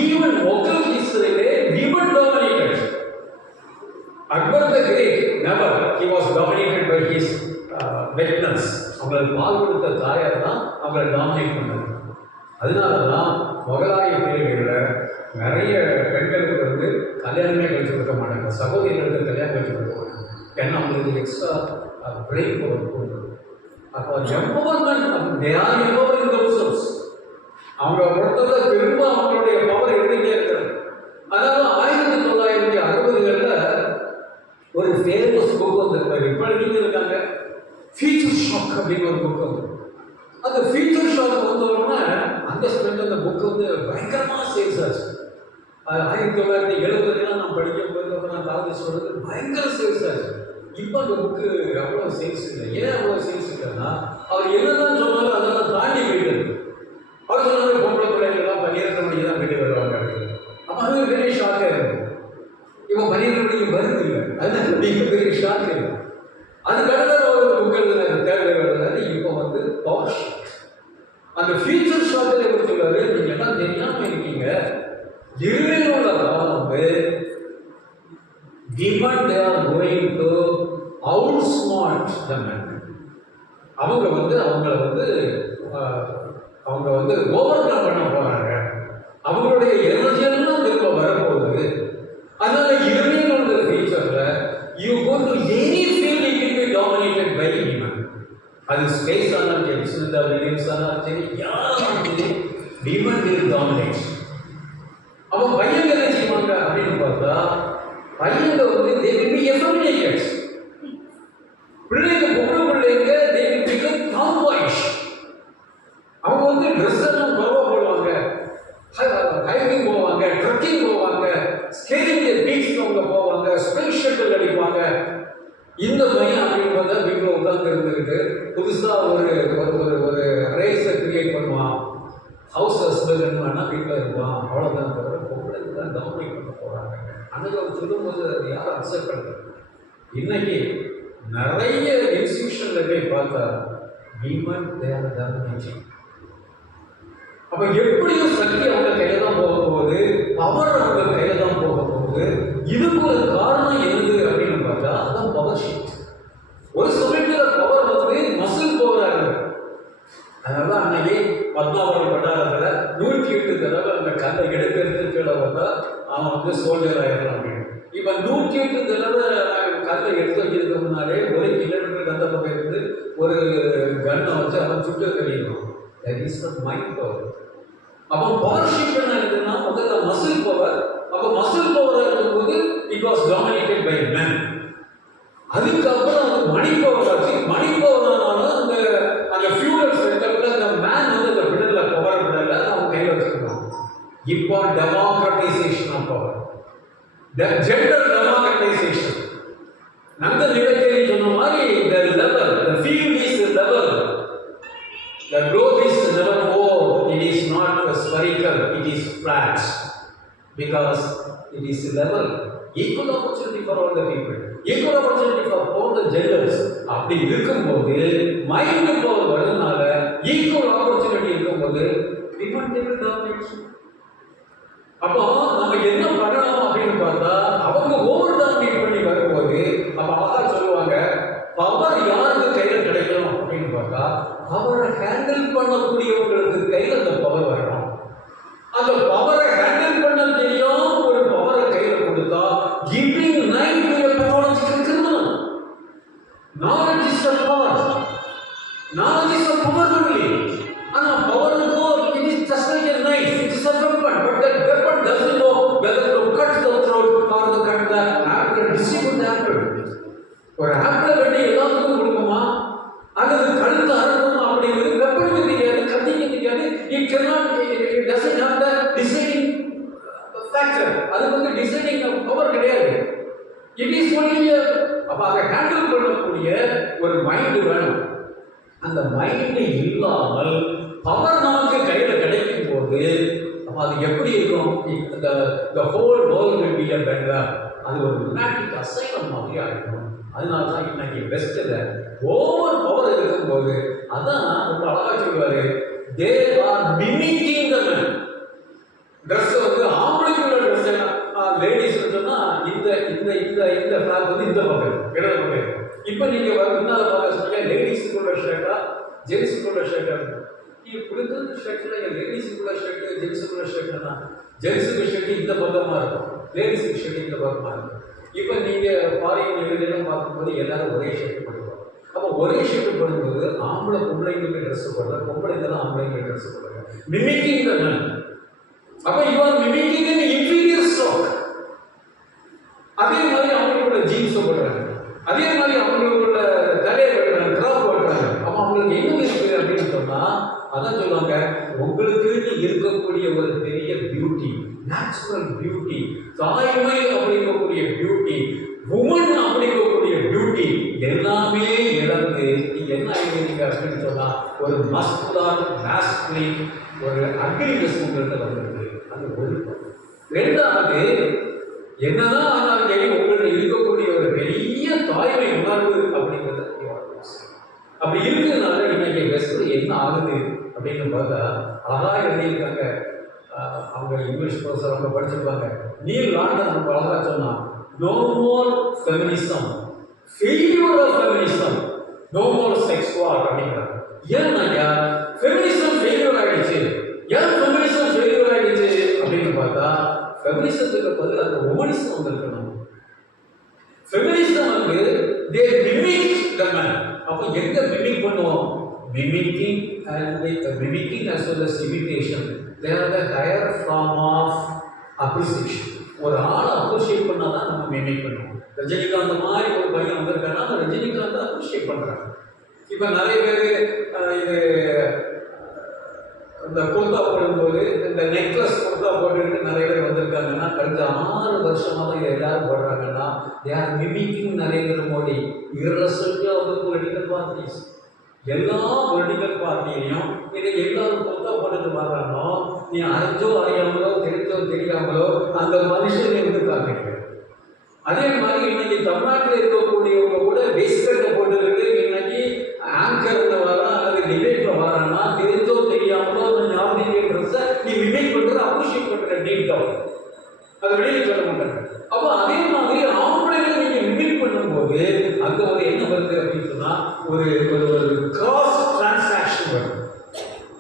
ஈவன் லோக்கல் ஹிஸ்டரியிலே women dominated. Akbar the great never he was dominated by his wetness. அவங்களுக்கு பால் கொடுத்த தாயார் தான் அவங்களை டாமினேட் பண்ணாங்க. அதனால தான் முகலாய பிரிவுகளில் நிறைய பெண்களுக்கு வந்து கல்யாணமே கழிச்சு கொடுக்க மாட்டாங்க, சகோதரிகளுக்கு கல்யாணம் கழிச்சு கொடுக்க மாட்டாங்க. ஏன்னா அவங்களுக்கு எக்ஸ்ட்ரா பிரெயின் பவர் கொடுக்கும். அப்போ empowerment, they are empowering themselves. அவங்க பொறுத்தவரை திரும்ப அவங்களுடைய பவர் இருந்துகிட்டே இருக்கிறது. அதாவது 1960களில் ஒரு ஃபேமஸ் புக் வந்திருக்காரு, இப்போ நீங்கள் இருக்காங்க, ஃபியூச்சர் ஷாக் அப்படின்னு ஒரு புக் வந்து. அந்த ஃபியூச்சர் ஷாக் வந்தோடனே அந்த ஸ்மெண்ட் அந்த புக் வந்து பயங்கரமான சேல்ஸ் ஆச்சு. 1970 நான் படிக்கும் போது நான் காலேஜ் சொல்றது பயங்கர சேல்ஸ் ஆச்சு. இப்போ அந்த புக்கு அவ்வளோ சேல்ஸ் இல்லை. ஏன் அவ்வளோ சேல்ஸ் இல்லைன்னா அவர் என்னதான் சொன்னாலும் அதெல்லாம் தாண்டி போயிட்டு அவர் சொன்னாலும் பொம்பளை பிள்ளைங்கள்லாம் 12 மணிக்கு தான் வீட்டுக்கு வருவாங்க அப்படின்னு. அப்போ அது ஒரு பெரிய ஷாக்காக இருக்கும். இப்போ 12 மணிக்கு வருது இல்லை, அதுதான் பெரிய ஷாக் இல்லை. அதுக்கடுத்த ஒரு புக்கள் தேவைப்படுறது இப்போ வந்து பவர் ஷாக். அந்த ஃபியூச்சர் ஷாக்கில் எப்படி சொல்றாரு, நீங்க எல்லாம் தெரியாம இருக்கீங்க, இறுதியில் உள்ள காலம் வந்து given they are going to outsmart the man. அவங்க வந்து ஓவர் கம் பண்ண போறாங்க. அவங்களுடைய எனர்ஜியெல்லாம் திரும்ப வரப்போகுது. அதனால இறுதியில் உள்ள ஃபியூச்சர்ல you go to any field it will be dominated by women. அது ஸ்பேஸ் ஆனாலும் சரி, சுனிதா வில்லியம்ஸ் ஆனாலும் சரி, யாரும் women will dominate. அப்போ பையன் என்ன செய்வாங்க அப்படின்னு பார்த்தா பையங்க வந்து they will be effeminate. பிள்ளைங்க பொம்பளை பிள்ளைங்க they will become tomboyish. அவங்க வந்து ட்ரெஸ் எல்லாம் குறவா போடுவாங்க, ஹைக்கிங் போவாங்க, ட்ரெக்கிங் போவாங்க, ஸ்கேலிங் பீச் அவங்க போவாங்க, ஸ்ப்ரிங் ஷட்டில் அடிப்பாங்க. இந்த பையன் அப்படின்னு பார்த்தா வீட்டில் உட்காந்து இருந்துக்கிட்டு புதுசாக ஒரு ரேஸை கிரியேட் பண்ணுவான். ஹவுஸ் ஹஸ்பண்ட் வேணா வீட்டில் இருப்பான். அவ்வளோதான் தவிர பொம்பளைக்கு தான் டாமினேட் பண்ண போகிறாங்க. அன்னைக்கு அவர் சொல்லும்போது அது யாரும் அக்செப்ட் பண்ணுறது. இன்னைக்கு நிறைய இன்ஸ்டிடியூஷன்ல போய் பார்த்தா women they are dominating. அப்ப எப்படியும் சக்தி அவங்க கையில தான் போக போகுது, பவர் அவங்க கையில தான் போக போகுது. இதுக்கு ஒரு காரணம் என்னது அப்படின்னு பார்த்தா அதான் பவர் ஷிஃப்ட். ஒரு சமயத்துல பவர் வந்து மசில் பவரா இருக்கு. அதனால அன்னைக்கு பத்மாவரம் பட்டாளத்துல 108 தடவை அந்த கல்லை எடுக்கிறதுக்கு கீழே பார்த்தா அவன் வந்து சோல்ஜர் ஆயிடலாம் அப்படின்னு. இப்ப 108 தடவை கல்லை எடுத்து வைக்கிறதுக்கு முன்னாலே 1 கிலோமீட்டர் கந்த பக்கம் இருந்து ஒரு கண்ணை வச்சு அவன் சுட்டு கழியணும். That is the mind power. அப்போ பவர் ஷிஃப்ட் என்ன இருக்குன்னா முதல்ல மசில் பவர். அப்போ மசில் பவர் இருக்கும்போது it was dominated by men. அதுக்கப்புறம் அது மணி பவர் ஆச்சு. மணி பவர் ஆனாலும் அந்த ஃபியூரல்ஸ் அந்த மேன் வந்து அந்த விடல பவர் விடல அவன் கையில் வச்சுக்கணும். இப்போ democratization of power, gender democratization. நம்ம நிலக்கரி சொன்ன மாதிரி the level, the field is the level, the globe is never more, it is not spherical, it is flat because it is level. Equal opportunity for all the people, equal opportunity for all the genders. அப்படி இருக்கும்போது mind power வரதுனால equal opportunity இருக்கும்போது women take domination. அப்போ நம்ம என்ன பண்ணணும் அப்படின்னு பார்த்தா அவங்க ஓவர் டாமினேட் பண்ணி வரும்போது அப்ப அழகா சொல்லுவாங்க பவர் யாருக்கு கையில கிடைக்கணும் அப்படின்னு பார்த்தா பவரை ஹேண்டில் பண்ணக்கூடியவங்களுக்கு கையில அந்த பவர் வரணும். அந்த பவரை ஹேண்டில் பண்ண தெரியும் ஒரு பவரை கையில கொடுத்தா giving night to a pathological criminal. Knowledge is a power. Knowledge is a power only. ஆனா power it is just like a knife, it is a weapon, but that weapon doesn't know whether to cut the throat or to cut the apple, distribute the apple. ஒரு ஆப்பிளை வெட்டி எல்லாத்துக்கும் கொடுக்குமா அல்லது கழுத்து அறுக்கணும் அப்படிங்கிறது வெப்பனுக்கு தெரியாது, கத்திக்கு தெரியாது. It doesn't have the deciding factor. அது வந்து டிசைடிங் பவர் கிடையாது. It is only அப்ப அதை ஹேண்டில் பண்ணக்கூடிய ஒரு மைண்ட் வேணும். அந்த மைண்ட் இல்லாமல் பவர் நமக்கு கையில கிடைக்கும் போது அப்ப அது எப்படி இருக்கும்? the whole world will be a better. அது ஒரு lunatic asylum மாதிரி ஆகிடும். அதனால தான் இன்னைக்கு பெஸ்ட்ல ஓவர் பவர் இருக்கும்போது அதான் ரொம்ப அழகா சொல்லுவாரு they are mimicking the men. Dress வந்து ஆம்பளைக்குள்ள ட்ரெஸ் லேடிஸ் சொன்னா இந்த இந்த இந்த இந்த ஃபிளாக் வந்து இந்த பக்கம் இடது பக்கம். இப்போ நீங்க முன்னால பார்க்க சொன்னீங்க லேடிஸுக்குள்ள ஷர்ட்டா ஜென்ஸுக்குள்ள ஷர்ட்டா. நீ கொடுத்த ஷர்ட்ல லேடிஸுக்குள்ள ஷர்ட் ஜென்ஸுக்குள்ள ஷர்ட்னா ஜென்ஸுக்கு ஷர்ட் இந்த பக்கமா இருக்கும், லேடிஸுக்கு ஷர்ட் இந்த பக்கமா இருக்கும். இப்போ நீங்க ஃபாரின் வெளியிலாம் பார்க்கும்போது எல்லாரும் ஒரே ஷர்ட் போடுவாங்க. அப்போ ஒரே ஷர்ட் போடும்போது ஆம்பளை பொம்பளைங்களுக்கு ட்ரெஸ் போடல, பொம்பளைங்க தான் ஆம்பளைங்க ட்ரெஸ் போடுறாங்க. மிமிக்கிங் த men. அப்போ you are mimicking an inferior stock. அதே மாதிரி அவங்களுக்குள்ள ஜீன்ஸ் போடுறாங்க, அதே மாதிரி அவங்களுக்குள்ள தலையை போடுறாங்க, கிராப் போடுறாங்க. அப்போ அவங்களுக்கு என்ன இருக்கு அப்படின்னு சொன்னா அதான் சொல்லுவாங்க உங்களுக்கு இருக்கக்கூடிய ஒரு பெரிய பியூட்டி, நேச்சுரல் பியூட்டி, தாய்மை அப்படிங்கக்கூடிய பியூட்டி, உமன் அப்படிங்கக்கூடிய பியூட்டி எல்லாமே இழந்து நீங்க என்ன ஆகிடுவீங்க அப்படின்னு சொன்னா ஒரு மஸ்குலர் மாஸ்குலின் ஒரு அக்ரினஸ் உங்கள்கிட்ட வந்திருக்கு. அது ஒரு ரெண்டாவது என்னதான் ஆனாலும் உங்கள்கிட்ட இருக்கக்கூடிய ஒரு பெரிய தாய்மை உணர்வு அப்படிங்கிறது அப்படி இருக்கிறதுனால இன்னைக்கு வெஸ்ட்ல என்ன ஆகுது அப்படின்னு பார்த்தா அழகா எழுதியிருக்காங்க. அவங்க இங்கிலீஷ் ப்ரொஃபஸர் அவங்க படிச்சிருப்பாங்க. நீல் லாண்டன் நம்ம அழகா சொன்னா no more feminism, failure of feminism, no more sex war அப்படிங்கிறாங்க. ஏன்னா ஃபெமினிசம் ஃபெயிலியர் ஆயிடுச்சு. ஏன் ஃபெமினிசம் ஃபெயிலியர் ஆயிடுச்சு அப்படின்னு பார்த்தா ஃபெமினிசத்துக்கு பதில் அந்த உமனிசம் வந்திருக்கணும். ஃபெமினிசம் வந்து they mimic the man. அப்போ எங்க மிமிக் பண்ணுவோம்? Mimicking and mimicking as well as imitation. They are the higher form of appreciation. ஒரு ஆளை அப்ரிஷியேட் பண்ணால் தான் நம்ம மிமிக் பண்ணுவோம். ரஜினிகாந்த் மாதிரி ஒரு பையன் வந்திருக்காங்கன்னா அந்த ரஜினிகாந்தை அப்ரிஷியேட் பண்ணுறாங்க. இப்போ நிறைய பேர் இது இந்த குர்தா போடும்போது இந்த நெக்லஸ் குர்தா போட்டுட்டு நிறைய பேர் வந்திருக்காங்கன்னா கடந்த 6 வருஷமாக தான் இதை எல்லாரும் போடுறாங்கன்னா they are mimicking Narendra Modi irrespective of the political parties. எல்லா பொலிட்டிக்கல் பார்ட்டியிலையும் இதை எல்லாரும் குர்தா போட்டுட்டு வர்றாங்களோ நீ அறிஞ்சோ அறியாமலோ தெரிஞ்சோ தெரியாமலோ அந்த மனுஷனை வந்து காமிக்க. அதே மாதிரி இன்னைக்கு தமிழ்நாட்டில் இருக்கக்கூடியவங்க கூட வேஸ்கட்டை போட்டுக்கிட்டு இன்னைக்கு ஆங்கர்ல வர அல்லது டிபேட்ல வரான்னா தெரிஞ்சோ தெரியாமலோ அந்த நார்த் இந்தியன் ட்ரெஸ்ஸை நீ மிமிக் பண்ற அப்ரிஷியேட் பண்ற டீப் டவுன் அது வெளியே சொல்ல மாட்டாங்க. அப்போ அதே மாதிரி ஆம்பளைகளை நீங்க மிமிக் பண்ணும்போது அங்க ஒரு என்ன வருது அப்படின்னு சொன்னா ஒரு ஒரு கிராஸ் டிரான்சாக்ஷன் வருது.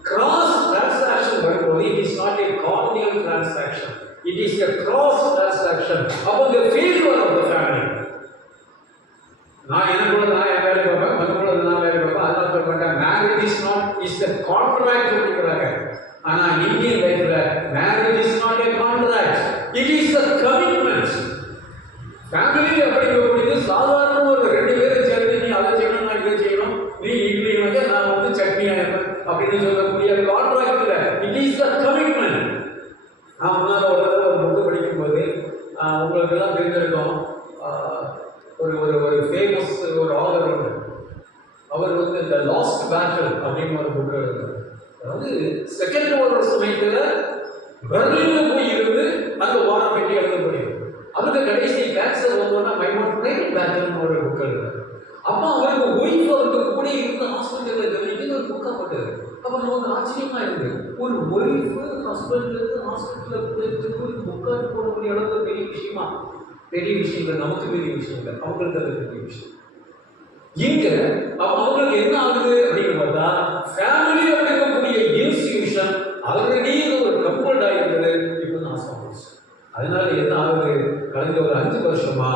கிராஸ் டிரான்சாக்ஷன் வரும்போது it is not a கார்டியல் transaction, it is a cross transaction upon the failure of the family. நான் எனக்கு கூட நான் என் வேலை பார்ப்பேன், மன கூட நான் வேலை பார்ப்பேன். அதனால சொல்றேன் marriage is not is a contract சொல்லிக்கிறாங்க. ஆனா இந்தியன் லைஃப்ல marriage is not a contract, it is a commitment. Family அப்படிங்கக்கூடியது சாதாரண ஒரு 2 பேரும் சேர்ந்து நீ அதை செய்யணும் நான் இதை செய்யணும் நீ இட்லி வந்து நான் வந்து சட்னி அப்படின்னு சொல்லக்கூடிய கான்ட்ராக்ட் இல்லை, இட் இஸ் a commitment. நான் முன்னால் ஒரு புக்கு படிக்கும்போது உங்களுக்கு எல்லாம் தெரிஞ்சிருக்கோம். ஒரு ஒரு ஒரு ஃபேமஸ் ஒரு ஆதர் உண்டு. அவர் வந்து இந்த லாஸ்ட் பேட்டில் அப்படின்னு ஒரு புக்கு எழுதுறாரு. அதாவது செகண்ட் வேர்ல்டு சமயத்தில் பெர்லினில் போய் இருந்து அந்த வாரம் பற்றி எழுத முடியும். அவருக்கு கடைசி கேன்சர் வந்தோன்னா மை ஒன் பிரைவேட் பேட்டில்னு ஒரு புக் எழுதுறாரு. அப்போ அவருக்கு ஒய்ஃப் அவருக்கு கூட இருந்து ஹாஸ்பிட்டலில் கவனிக்கிறது ஒரு புக்காக போட்டாரு. அப்போ நமக்கு ஆச்சரியமா இருக்கு, ஒரு ஒய்ஃபு ஹஸ்பண்ட்லேருந்து ஹாஸ்பிட்டலில் போயிட்டு ஒரு புக்காக போடக்கூடிய அளவுக்கு பெரிய விஷயமா? பெரிய விஷயம் இல்லை, நமக்கு பெரிய விஷயம் இல்லை, அவங்களுக்கு அது பெரிய விஷயம். இங்க அவங்களுக்கு என்ன ஆகுது அப்படின்னு பார்த்தா ஃபேமிலி அப்படிங்கக்கூடிய இன்ஸ்டிடியூஷன் ஆல்ரெடி ஒரு கம்பல்ட் ஆகிருந்தது, இப்போ நாசம் போச்சு. அதனால என்ன ஆகுது, கடந்த ஒரு 5 வருஷமா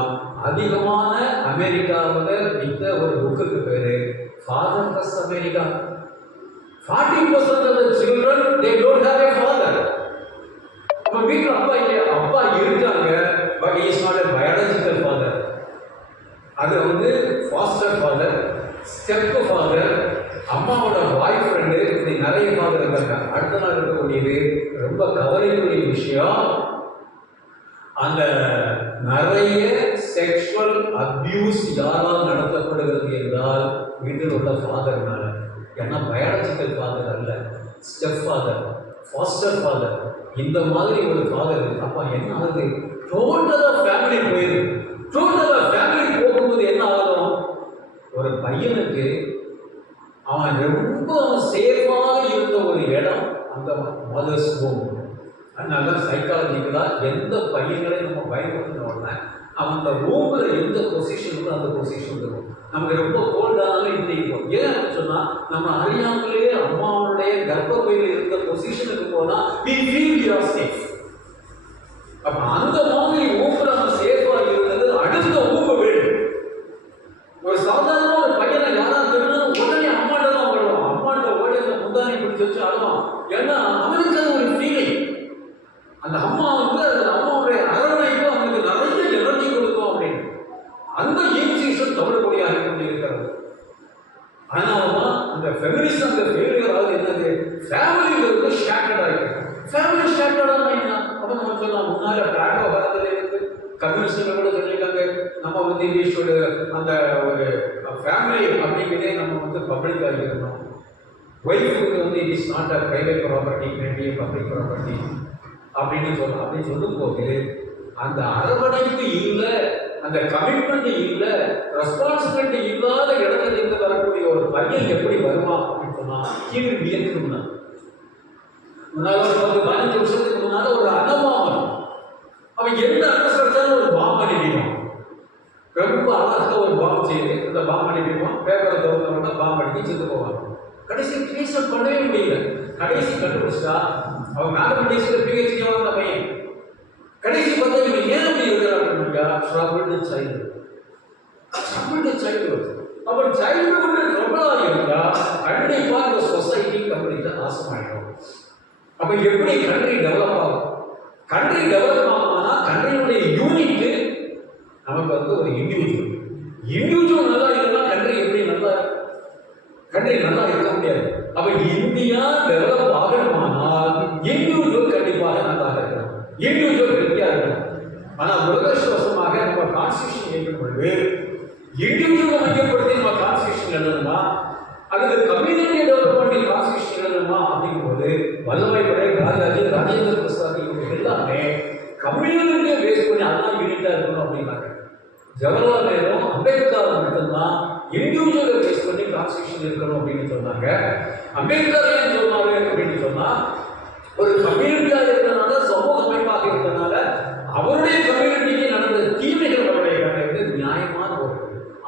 அதிகமான அமெரிக்காவில் வித்த ஒரு புக்குக்கு பேரு fatherless America. 40% of the children they don't have a father. அப்ப வீட்டில் அப்பா இருக்காங்க, but he is not a biological father. அது வந்து ஃபாஸ்டர் ஃபாதர், ஸ்டெப் ஃபாதர், அம்மாவோட பாய் ஃப்ரெண்டு, இப்படி நிறைய ஃபாதர் இருக்காங்க. அடுத்த நாள் இருக்கக்கூடியது ரொம்ப கவலைக்குரிய விஷயம். அந்த நிறைய செக்ஷுவல் அபியூஸ் யாரால் நடத்தப்படுகிறது என்றால் வீட்டில் உள்ள ஃபாதர்னால. ஏன்னா பயாலஜிக்கல் ஃபாதர் அல்ல, ஸ்டெப் ஃபாதர், ஃபாஸ்டர் ஃபாதர், இந்த மாதிரி ஒரு ஃபாதர். அப்போ என்ன ஆகுது, டோட்டலாக ஃபேமிலி போயிடுது. டோட்டலாக ஃபேமிலி போகும்போது என்ன ஆகும், ஒரு பையனுக்கு அவன் ரொம்ப சேஃபாக இருந்த ஒரு இடம் அந்த மதர்ஸ் ஹோம். அதனால சைக்காலஜிக்கலாக எந்த பையங்களையும் நம்ம பயன்படுத்தினோம்னா அவன் அந்த ரூமில் எந்த பொசிஷனுக்கு அந்த பொசிஷன் இருக்கும். நமக்கு ரொம்ப கோல்டானாலும் இப்படி இருக்கும். ஏன் அப்படின்னு சொன்னால் நம்ம அறியாமலே அம்மாவுடைய கர்ப்பப்பையில் இருந்த பொசிஷனுக்கு போனால் we feel we are safe. அப்போ அந்த மாதிரி ரூமில் நம்ம சேஃபாக இருந்தது அடுத்த ரூமை வீடு. ஒரு சாதாரண ஒரு பையனை யாராவது உடனே அம்மாட்ட தான் வருவான். அம்மாட்ட ஓடி அந்த முந்தானை பிடிச்சி வச்சு அழுவான். ஏன்னா அவனுக்கு அது ஒரு ஃபீலிங். அந்த அம்மா வந்து அந்த அம்மாவுடைய அரவணைப்பு அவனுக்கு நிறைய எனர்ஜி கொடுக்கும் அப்படின்னு. அந்த இன்ஸ்டிடியூஷன் தமிழ்மொழியாக கொண்டிருக்கிறது. அதனாலதான் அந்த ஃபெமினிசம் அந்த ஃபெயிலியர் ஆகுது. என்னது, ஃபேமிலிங்கிறது ஷேட்டர்ட் ஆகிருக்கு. ஃபேமிலி ஷேட்டர்டான மைண்ட் தான். அப்போ நம்ம சொல்லலாம் முன்னால பிளாட்டோ காலத்துல இருந்து கம்யூனிஸ்ட்ல கூட சொல்லியிருக்காங்க நம்ம வந்து இங்கிலீஷோட அந்த ஒரு ஃபேமிலி அப்படிங்கிறதே நம்ம வந்து பப்ளிக் ஆகிருக்கணும். ஒய்ஃபுக்கு வந்து it is not a private property, maybe public property அப்படின்னு சொல்லும்போது அந்த அரவணைப்பு இல்லை, அந்த கமிட்மெண்ட் இல்லை, ரெஸ்பான்சிபிலிட்டி இல்லாத இடத்துல இருந்து வரக்கூடிய ஒரு பையன் எப்படி வருவான் அப்படின்னு சொன்னா கீழே வியக்கணும்னா முன்னால ஒரு 10-15 வருஷத்துக்கு முன்னால ஒரு அனமாமன் அவன் எந்த அரசாலும் ஒரு பாம்பு அனுப்பிடுவான். ரொம்ப அழகாக ஒரு பாம்பு செய்து அந்த பாம்பு அனுப்பிடுவான். பேப்பரை தோணுன்னா பாம்பு அடிக்க செத்து போவான். கடைசி ட்ரீட்மெண்ட் பண்ணவே முடியல. கடைசி கண்டுபிடிச்சா அவன் மேத்தமெட்டிக்ஸ்ல பிஹெச்டி வாங்கின பையன். கடைசி பார்த்தா இவன் ஏன் அப்படி இருக்கிறாங்க ட்ரபிள்டு சைல்டுஹுட். அவன் சைல்டுஹுட் ட்ரபிளாக இருந்தா கண்டிப்பா இந்த சொசைட்டி கம்ப்ளீட்டா நாசமாயிடும். அப்ப எப்படி கண்ட்ரி டெவலப் ஆகும்? கண்ட்ரி டெவலப் ஆகணும்னா கண்ட்ரியுடைய யூனிட் நமக்கு வந்து ஒரு இண்டிவிஜுவல் நல்லா இருந்தா கண்ட்ரி எப்படி கண்ட்ரி நல்லா இருக்க முடியாது. அப்ப இந்தியா டெவலப் ஆகணுமானால் இண்டிவிஜுவல் கண்டிப்பாக நல்லா இருக்கணும், இண்டிவிஜுவல் ஹெல்த்தியா இருக்கணும். ஆனா துரதிருஷ்டவசமாக நம்ம கான்ஸ்டியூஷன் எழுதும் பொழுது இண்டிவிஜுவலை மையப்படுத்தி நம்ம கான்ஸ்டியூஷன் எழுதணுமா அல்லது கம்யூனிட்டி டெவலப்மெண்ட் கான்ஸ்டியூஷன் எழுதணுமா அப்படிங்கும்போது வல்லபாய் பட்டேல், ராஜாஜி, ராஜேந்திர பிரசாத் இவங்க எல்லாமே கம்யூனிட்டியை பேஸ் பண்ணி அதான் யூனிட்டா இருக்கணும் அப்படின்னாங்க. ஜவஹர்லால் நேரு, அம்பேத்கர் மட்டும்தான் இண்டிவிஜுவலை பேஸ் பண்ணி கான்ஸ்டியூஷன் இருக்கணும் அப்படின்னு சொன்னாங்க. அம்பேத்கர் ஏன் சொன்னாரு அப்படின்னு சொன்னா ஒரு கம்யூனிட்டியா இருக்கிறதுனால, சமூக அமைப்பாக இருக்கிறதுனால அவருடைய கம்யூனிட்டிக்கு நடந்த தீமைகள் அவருடைய நியாயமான ஒரு.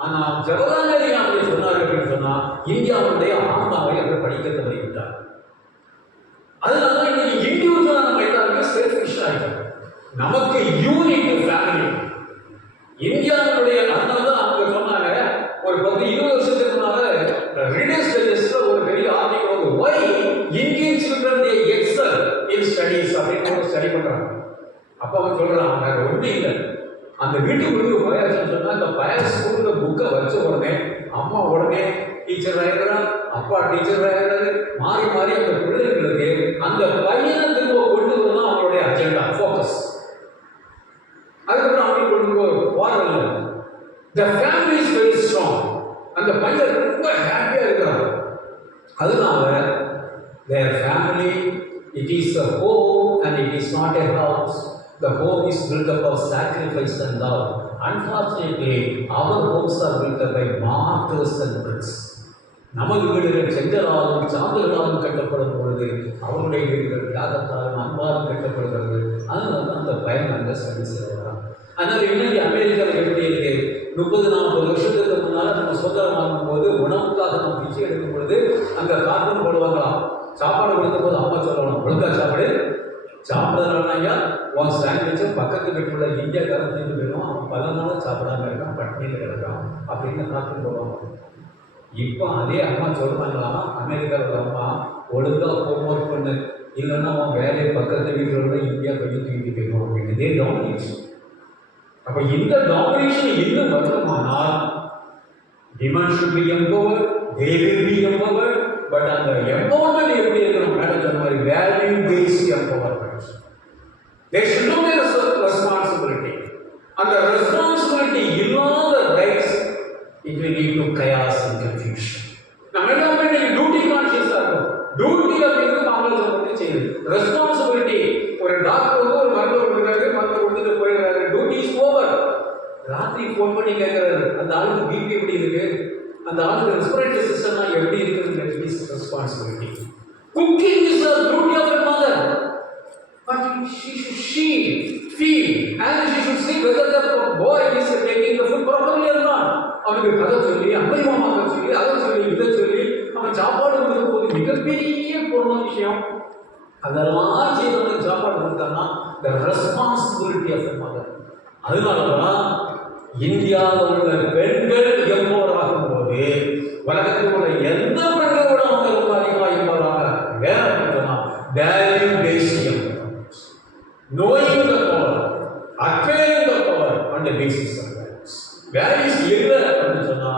ஆனா ஜவஹர்லால் நேரு அப்படி சொன்னார் அப்படின்னு சொன்னா இந்தியாவுடைய ஆன்மாவை அவர் படிக்க தவறிவிட்டார். அதனால இன்னைக்கு இண்டிவிஜுவலா நம்ம எல்லாருமே செல்ஃபிஷ் ஆயிட்டோம். நமக்கு யூனிட் ஃபேமிலி இந்தியாவுடைய. அதனாலதான் அவங்க சொன்னாங்க ஒரு 10-20 வருஷத்துக்கு முன்னால ரீடர்ஸ் டைஜஸ்ட்ல ஒரு பெரிய ஆர்டிகல் வந்து why Indian children they excel in studies அப்படின்னு ஒரு ஸ்டடி பண்றாங்க. அப்ப அவங்க சொல்றாங்க வேற ஒண்ணு இல்லை, அந்த வீட்டுக்குள்ள போயாச்சுன்னு சொன்னா அந்த பையன் ஸ்கூல்ல புக்கை வச்ச உடனே அம்மா உடனே டீச்சர் ஆயிடுறா, அப்பா டீச்சர் ஆயிடுறாரு, மாறி மாறி அந்த பிள்ளைங்களுக்கு அந்த பையனை திரும்ப கொண்டு வரணும் அவங்களுடைய அஜெண்டா ஃபோக்கஸ். அதுக்கப்புறம் அவங்களுக்கு கொண்டு போறதில்லை. The family is very strong. அந்த பையன் ரொம்ப ஹாப்பியா இருக்கிறான். அதனால their family, it is a home and it is not a house. The home is built up of sacrifice and love. Unfortunately, our homes are built up by martyrs and bricks. நமது வீடுகள் செங்கலாலும் சாந்தலாலும் கட்டப்படும் பொழுது அவருடைய வீடுகள் தியாகத்தாலும் அன்பாலும் கட்டப்படுகிறது. அதனால தான் அந்த பயன் அந்த சர்வீஸ் செய்யலாம். அதனால இன்னைக்கு அமெரிக்காவில் எப்படி இருக்கு, 30-40 வருஷத்துக்கு முன்னால நம்ம சுதந்திரம் வாங்கும் போது உணவுக்காக நம்ம பிச்சை எடுக்கும் பொழுது அங்க கார்ட்டூன் போடுவாங்களாம். சாப்பாடு கொடுக்கும் போது அம்மா சொல்லலாம் ஒழுங்கா சாப்பாடு சாப்பிடுறதுனால உன் சாண்ட்விச்சை பக்கத்து வீட்டுள்ள இந்தியாக்காரன் தின்னு போயிடும், அவன் பல நாள் சாப்பிடாம இருக்கான், பட்டினியில் கிடக்கான் அப்படின்னு கார்ட்டூன் போடுவாங்க. இப்போ அதே அம்மா சொல்றாங்களாம் அமெரிக்காவில் அம்மா ஒழுங்கா ஹோம்ஒர்க் பண்ணு, இல்லைன்னா அவன் வேலையை பக்கத்து வீட்டில் உள்ள இந்தியா கொஞ்சம் தூக்கி போயிடும் அப்படின்னு. இதே டாமினேஷன். அப்ப இந்த டாமினேஷன் இன்னும் வருமானால் demand should be empowered, they will be empowered, but அந்த empowerment எப்படி இருக்கணும்? மேடம் சொன்ன மாதிரி value based empowerment. There should not be a responsibility. அந்த responsibility இல்லாத rights, it will lead to chaos and confusion. நம்ம எல்லாமே டியூட்டி கான்ஷியஸா இருக்கும். டியூட்டி அப்படிங்கிறது ஆங்கிலத்தில் வந்து செய்யுது. ரெஸ்பான்சிபிலிட்டி ஒரு டாக்டர் வந்து ஒரு மருத்துவர் கொடுக்குறாரு, மருத்துவர் கொடுத்துட்டு போயிடுறாரு, டியூட்டி இஸ் ஓவர். ராத்திரி ஃபோன் பண்ணி கேட்கறாரு அந்த ஆளுக்கு பிபி எப்படி இருக்கு, அந்த ஆளுக்கு ரெஸ்பிரேட்டரி சிஸ்டம் எப்படி இருக்குன்னு. It is responsibility. Cooking is the duty of a mother, but she feel and she should see whether the boy is taking the food properly or not. அவனுக்கு கதை சொல்லி அம்மையமாக சொல்லி அதை சொல்லி இதை சொல்லி அவன் சாப்பாடு கொடுக்கும்போது மிகப்பெரிய பொருளான விஷயம். அதெல்லாம் செய்யறவனுக்கு சாப்பாடு கொடுத்தான்னா the responsibility of the mother. அதனாலதான் இந்தியாவில் உள்ள பெண்கள் எம்போர் ஆகும்போது உலகத்தில் உள்ள எந்த பெண்களோட அவங்க ரொம்ப அதிகமாக எம்போராக வேற சொன்னா value based empowerment, knowing the power, acquiring the power on the basis of values. Values இல்லை அப்படின்னு சொன்னா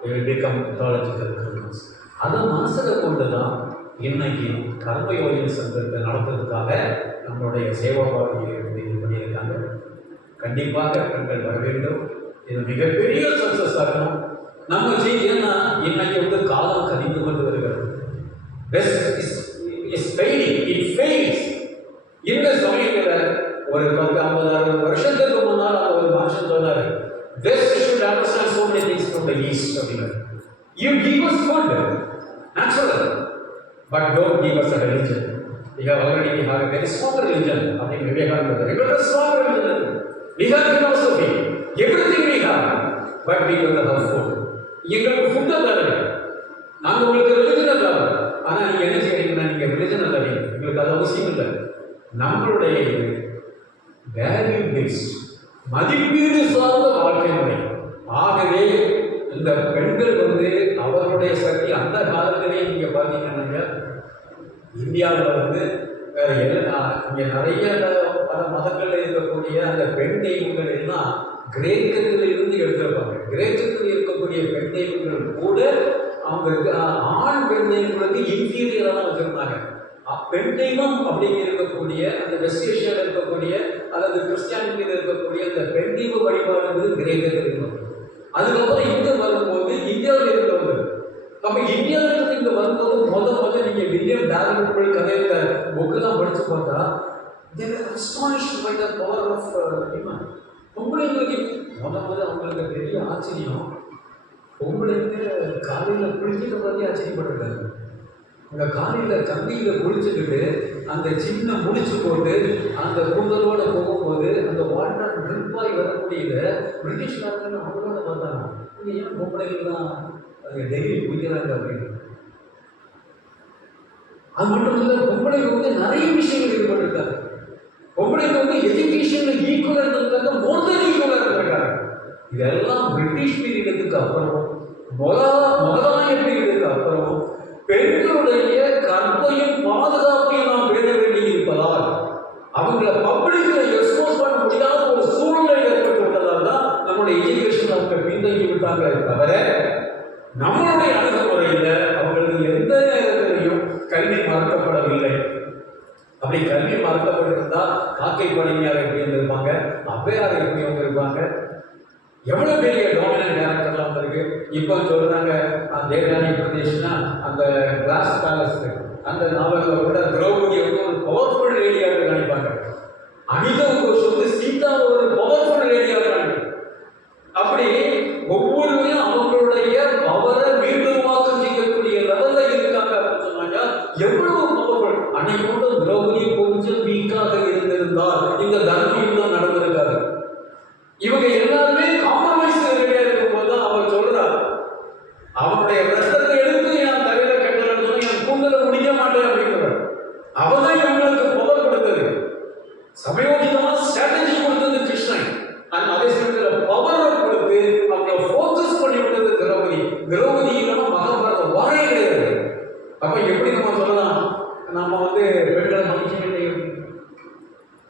they will become mythological criminals. அதை மனசில் கொண்டுதான் இன்னைக்கு கர்மயோகியின் சங்கத்தை நடத்துறதுக்காக நம்மளுடைய சேவா பாரதியை வந்து இது பண்ணியிருக்காங்க. கண்டிப்பாக பெண்கள் வர வேண்டும். இது மிகப்பெரிய சக்ஸஸ் ஆகணும். நம்ம செய்தி என்ன, இன்னைக்கு வந்து காலம் கணிந்து கொண்டு வருகிறது. இந்த சமயத்தில் ஒரு 10-50-60 வருஷத்துக்கு முன்னால் அந்த ஒரு மனுஷன் சொன்னாரு, West should understand so many things from the East. You give us food, natural, but don't give us a religion. We have a very strong religion. We have a strong religion. We have philosophy. Everything we have, but we don't have food. எங்களுக்கு ஃபுட்டை தரல, நாங்கள் உங்களுக்கு ரிலிஜனை தரோம். ஆனால் நீங்கள் என்ன செய்யறீங்கன்னா நீங்கள் ரிலிஜனை தரீங்க, எங்களுக்கு அது அவசியம் இல்லை. நம்மளுடைய இது வேல்யூ பேஸ்ட், மதிப்பீடு சார்ந்த வாழ்க்கை முறை. ஆகவே இந்த பெண்கள் வந்து அவர்களுடைய சக்தி அந்த காலத்திலேயே நீங்கள் பார்த்தீங்கன்னா இந்தியாவில் வந்து வேறு இங்கே நிறைய பல மதங்களில் இருக்கக்கூடிய அந்த பெண் தெய்வங்கள் எல்லாம் கிரேக்கத்தில் இருந்து எடுத்திருப்பாங்க. கிரேக்கத்தில் இருக்கக்கூடிய பெண் தெய்வங்கள் கூட அவங்க ஆண் பெண் தெய்வங்களுக்கு இன்ஃபீரியராக தான் வச்சுருந்தாங்க. பெண் தெய்வம் அப்படின்னு இருக்கக்கூடிய அந்த வெஸ்ட் ஏஷியாவில் இருக்கக்கூடிய அல்லது கிறிஸ்டியானிட்டியில் இருக்கக்கூடிய அந்த பெண் தெய்வ வழிபாடுங்கிறது கிரேக்கத்தில் இருந்தது. அதுக்கப்புறம் இங்கே வரும்போது இந்தியாவில் இருந்து வந்தது. அப்போ இந்தியாவிலிருந்து இங்கே வரும்போது முதல்ல நீங்கள் வில்லியம் டார்வின் கதையில் புக்கெல்லாம் படித்து பார்த்தா they were astonished by the power of women. பொம்பளைங்களுக்கு முதல்ல அவங்களுக்கு பெரிய ஆச்சரியம், பொம்பளைங்க காலையில் குளிக்கிற மாதிரி ஆச்சரியப்பட்டிருக்காங்க. அந்த காலையில் கம்பியில் குளிச்சுக்கிட்டு அந்த சின்ன முடிச்சு போட்டு அந்த கூந்தலோடு போகும்போது அந்த வாட்டர் ட்ரிப்பாகி வரக்கூடியத பிரிட்டிஷ்காரங்க அவங்களோட பார்த்தாங்க. நீங்கள் ஏன் பொம்பளைங்கள்லாம் டெய்லி குளிக்கிறாங்க அப்படின்னு. அது மட்டும் இல்லை, பொம்பளைங்க வந்து நிறைய விஷயங்கள் ஈடுபட்டிருக்காங்க. பொம்பளைங்க வந்து எஜுகேஷன்ல ஈக்குவலாக இருந்திருக்காங்க, மோர் தென் ஈக்குவலாக இருந்திருக்காங்க. இதெல்லாம் பிரிட்டிஷ் பீரியடுக்கு அப்புறம் முதலாய பீரியடுக்கு அப்புறம் பெண்களுடைய கற்பையும் பாதுகாப்பையும் நாம் பேச வேண்டி இருப்பதால் அவங்களை பப்ளிக்ல எக்ஸ்போஸ் பண்ண முடியாத ஒரு சூழ்நிலை ஏற்பட்டு விட்டதால் தான் நம்மளுடைய எஜுகேஷன் அவங்க பின்தங்கி விட்டாங்களே தவிர நம்மளுடைய அணுகுமுறையில் அவங்களுக்கு எந்த நேரத்திலையும் கல்வி மறுக்கப்படவில்லை. அப்படி கல்வி மறுக்கப்பட்டிருந்தால் காக்கை பணியார் எப்படி வந்திருப்பாங்க, ஔவையார் எப்படி வந்திருப்பாங்க, எவ்வளோ பெரிய டாமினன்ட் கேரக்டர்லாம் வந்திருக்கு. இப்போ சொல்கிறாங்க தேவயானி பிரதேஷ்னா அந்த கிளாஸ் பேலஸ் அந்த நாவலில் கூட திரௌபதி வந்து ஒரு பவர்ஃபுல் லேடியாக நினைப்பாங்க. அனிதா கோஷ் வந்து சீதாவை ஒரு பவர்ஃபுல் லேடியாக நினைப்பாங்க. அப்படி ஒவ்வொருவரையும் அவங்களுடைய பவரை மீண்டுருவாக்கம் செய்யக்கூடிய லெவலில் இருக்காங்க அப்படின்னு சொன்னாங்க. எவ்வளவு பவர்ஃபுல். அன்னைக்கு மட்டும் திரௌபதி கொஞ்சம் வீக்காக இருந்திருந்தால் இந்த தர்ம யுத்தம் நடந்திருக்காது. இவங்க எல்லாருமே காம்ப்ரமைஸ் ரெடியா இருக்கும் போது தான் அவர் சொல்றார், அவனுடைய ரத்தத்தை எடுத்து என் தலையில கட்டலன்னு சொன்னா என் கூந்தலை முடிக்க மாட்டேன் அப்படிங்கிறார். அவதான் இவங்களுக்கு பவர் கொடுத்தது, சமயோஜிதமா ஸ்ட்ராட்டஜி கொடுத்தது கிருஷ்ணன். அதே சமயத்தில் பவரை கொடுத்து அவங்களை ஃபோக்கஸ் பண்ணி விட்டது திரௌபதி. திரௌபதி இல்லாம மகாபாரதம் வரவே கிடையாது. அப்ப எப்படி நம்ம சொல்லலாம், நம்ம வந்து பெண்களை மதிக்க வேண்டிய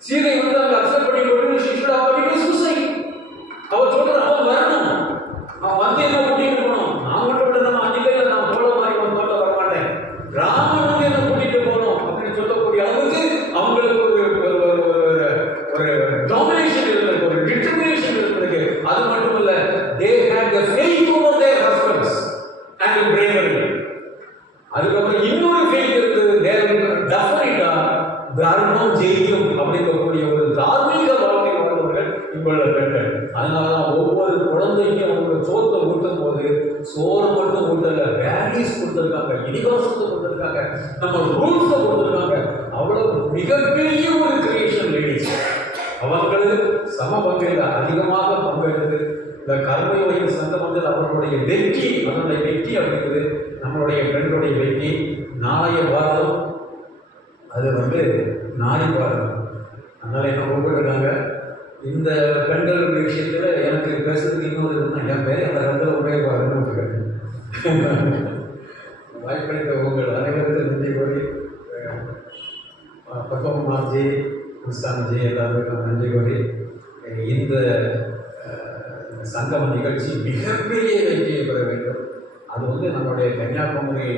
சீதை வந்து அவங்க அக்செப்ட் பண்ணி கொண்டு சிஷ்டா பண்ணிட்டு சூசைட். அவர் சொல்ற அவன் வரணும், அவன் வந்து என்ன கூட்டிட்டு போகணும். நான் மட்டும் விட நம்ம அன்னைக்கு நான் தோழ மாதிரி ஒரு தோட்ட வர மாட்டேன், ராமன் வந்து என்ன கூட்டிட்டு போகணும் அப்படின்னு சொல்லக்கூடிய அளவுக்கு அவங்களுக்கு ஒரு டாமினேஷன் இருந்தது, ஒரு டிட்டர்மினேஷன் இருந்தது. அது மட்டும் இல்ல, they had the faith over their husbands and the bravery. அதுக்கப்புறம் இன்னொரு ஃபெயில் இருந்தது, டெஃபினட்டா தர்மம் ஜெயிக்கும் அப்படிங்கக்கூடிய ஒரு தார்மீக வாழ்க்கை வாழ்ந்தவர்கள் இங்குள்ள பெண்கள். அதனாலதான் ஒவ்வொரு குழந்தைக்கும் அவங்க சோத்தை ஊட்டும் போது சோறு மட்டும் ஊட்டல, வேல்யூஸ் கொடுத்துருக்காங்க, இதிகாசத்தை கொடுத்துருக்காங்க, நம்ம ரூல்ஸை கொடுத்துருக்காங்க. அவ்வளவு மிகப்பெரிய ஒரு கிரியேஷன் லேடிஸ். அவர்களுக்கு சம பங்கையில் அதிகமாக பங்கெடுத்து இந்த கர்மயோகி சங்கம் வந்து அவர்களுடைய வெற்றி, அதனுடைய வெற்றி அப்படிங்கிறது நம்மளுடைய பெண்களுடைய வெற்றி. நாளைய பாரதம் அது வந்து நாளை பாரதம். அதனால் என்ன ஒவ்வொருக்காங்க இந்த பெண்கள் விஷயத்தில் எனக்கு பேசுறதுக்கு இன்னொரு இதுனா என் பேரே அந்த இடத்துல உபயோகப்பாருன்னு வாய்ப்பளித்த உங்கள் அனைவருக்கும் நன்றி கூறி பத்மகுமார்ஜி, முஸ்தான்ஜி எல்லாருக்கும் நன்றி கூறி இந்த சங்கம நிகழ்ச்சி மிகப்பெரிய வெற்றியை பெற வேண்டும். அது வந்து நம்மளுடைய கன்னியாகுமரி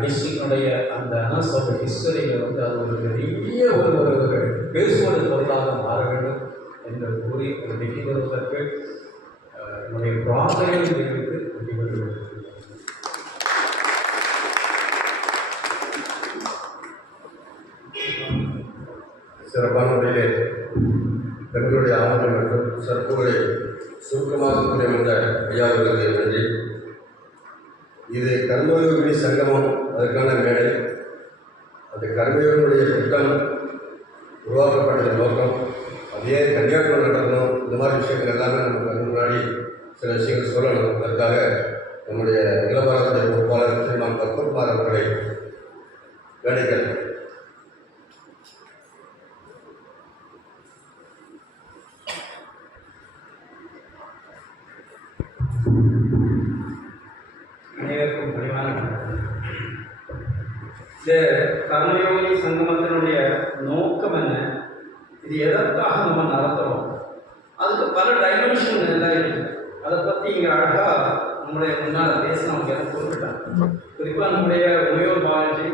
டிஸ்ட்ரிக்னுடைய அந்த அனசோட ஹிஸ்டரியில் வந்து அது ஒரு பெரிய ஒரு பேசுவது பொருளாக மாற வேண்டும் என்று கூறி வெற்றி பெறுவதற்கு என்னுடைய பிரார்த்தனையை தெரிவித்து வெற்றி பெறுவது. சிறப்பான முறையிலே பெண்களுடைய ஆவணம் மற்றும் சிறப்புகளை சுருக்கமாக புரிந்த ஐயாவுக்கு நன்றி. இது கர்மயோகினி சங்கமம், அதற்கான மேடை. அந்த கர்மயோகினுடைய திட்டம் உருவாக்கப்பட்டது நோக்கம், அதே கன்னியாகுமரி நடக்கணும். இந்த மாதிரி விஷயங்கள் எல்லாமே நமக்கு முன்னாடி சில விஷயங்கள் சொல்லணும். அதற்காக நம்முடைய இளவரசை பொறுப்பாளர் ஸ்ரீமான் பத்மகுமார் அவர்களை வேலைகள். அனைவருக்கும் பணிவான இந்த கர்மயோகி சங்கமத்தினுடைய நோக்கம் என்ன, இது எதற்காக நம்ம நடத்துகிறோம், அதுக்கு பல டைமென்ஷன் எல்லாம் இருக்குது. அதை பற்றி இங்கே அழகாக நம்முடைய முன்னால் பேசினவங்க எல்லாம் குறிப்பிட்டாங்க. குறிப்பாக நம்முடைய உமையோர் பாலாஜி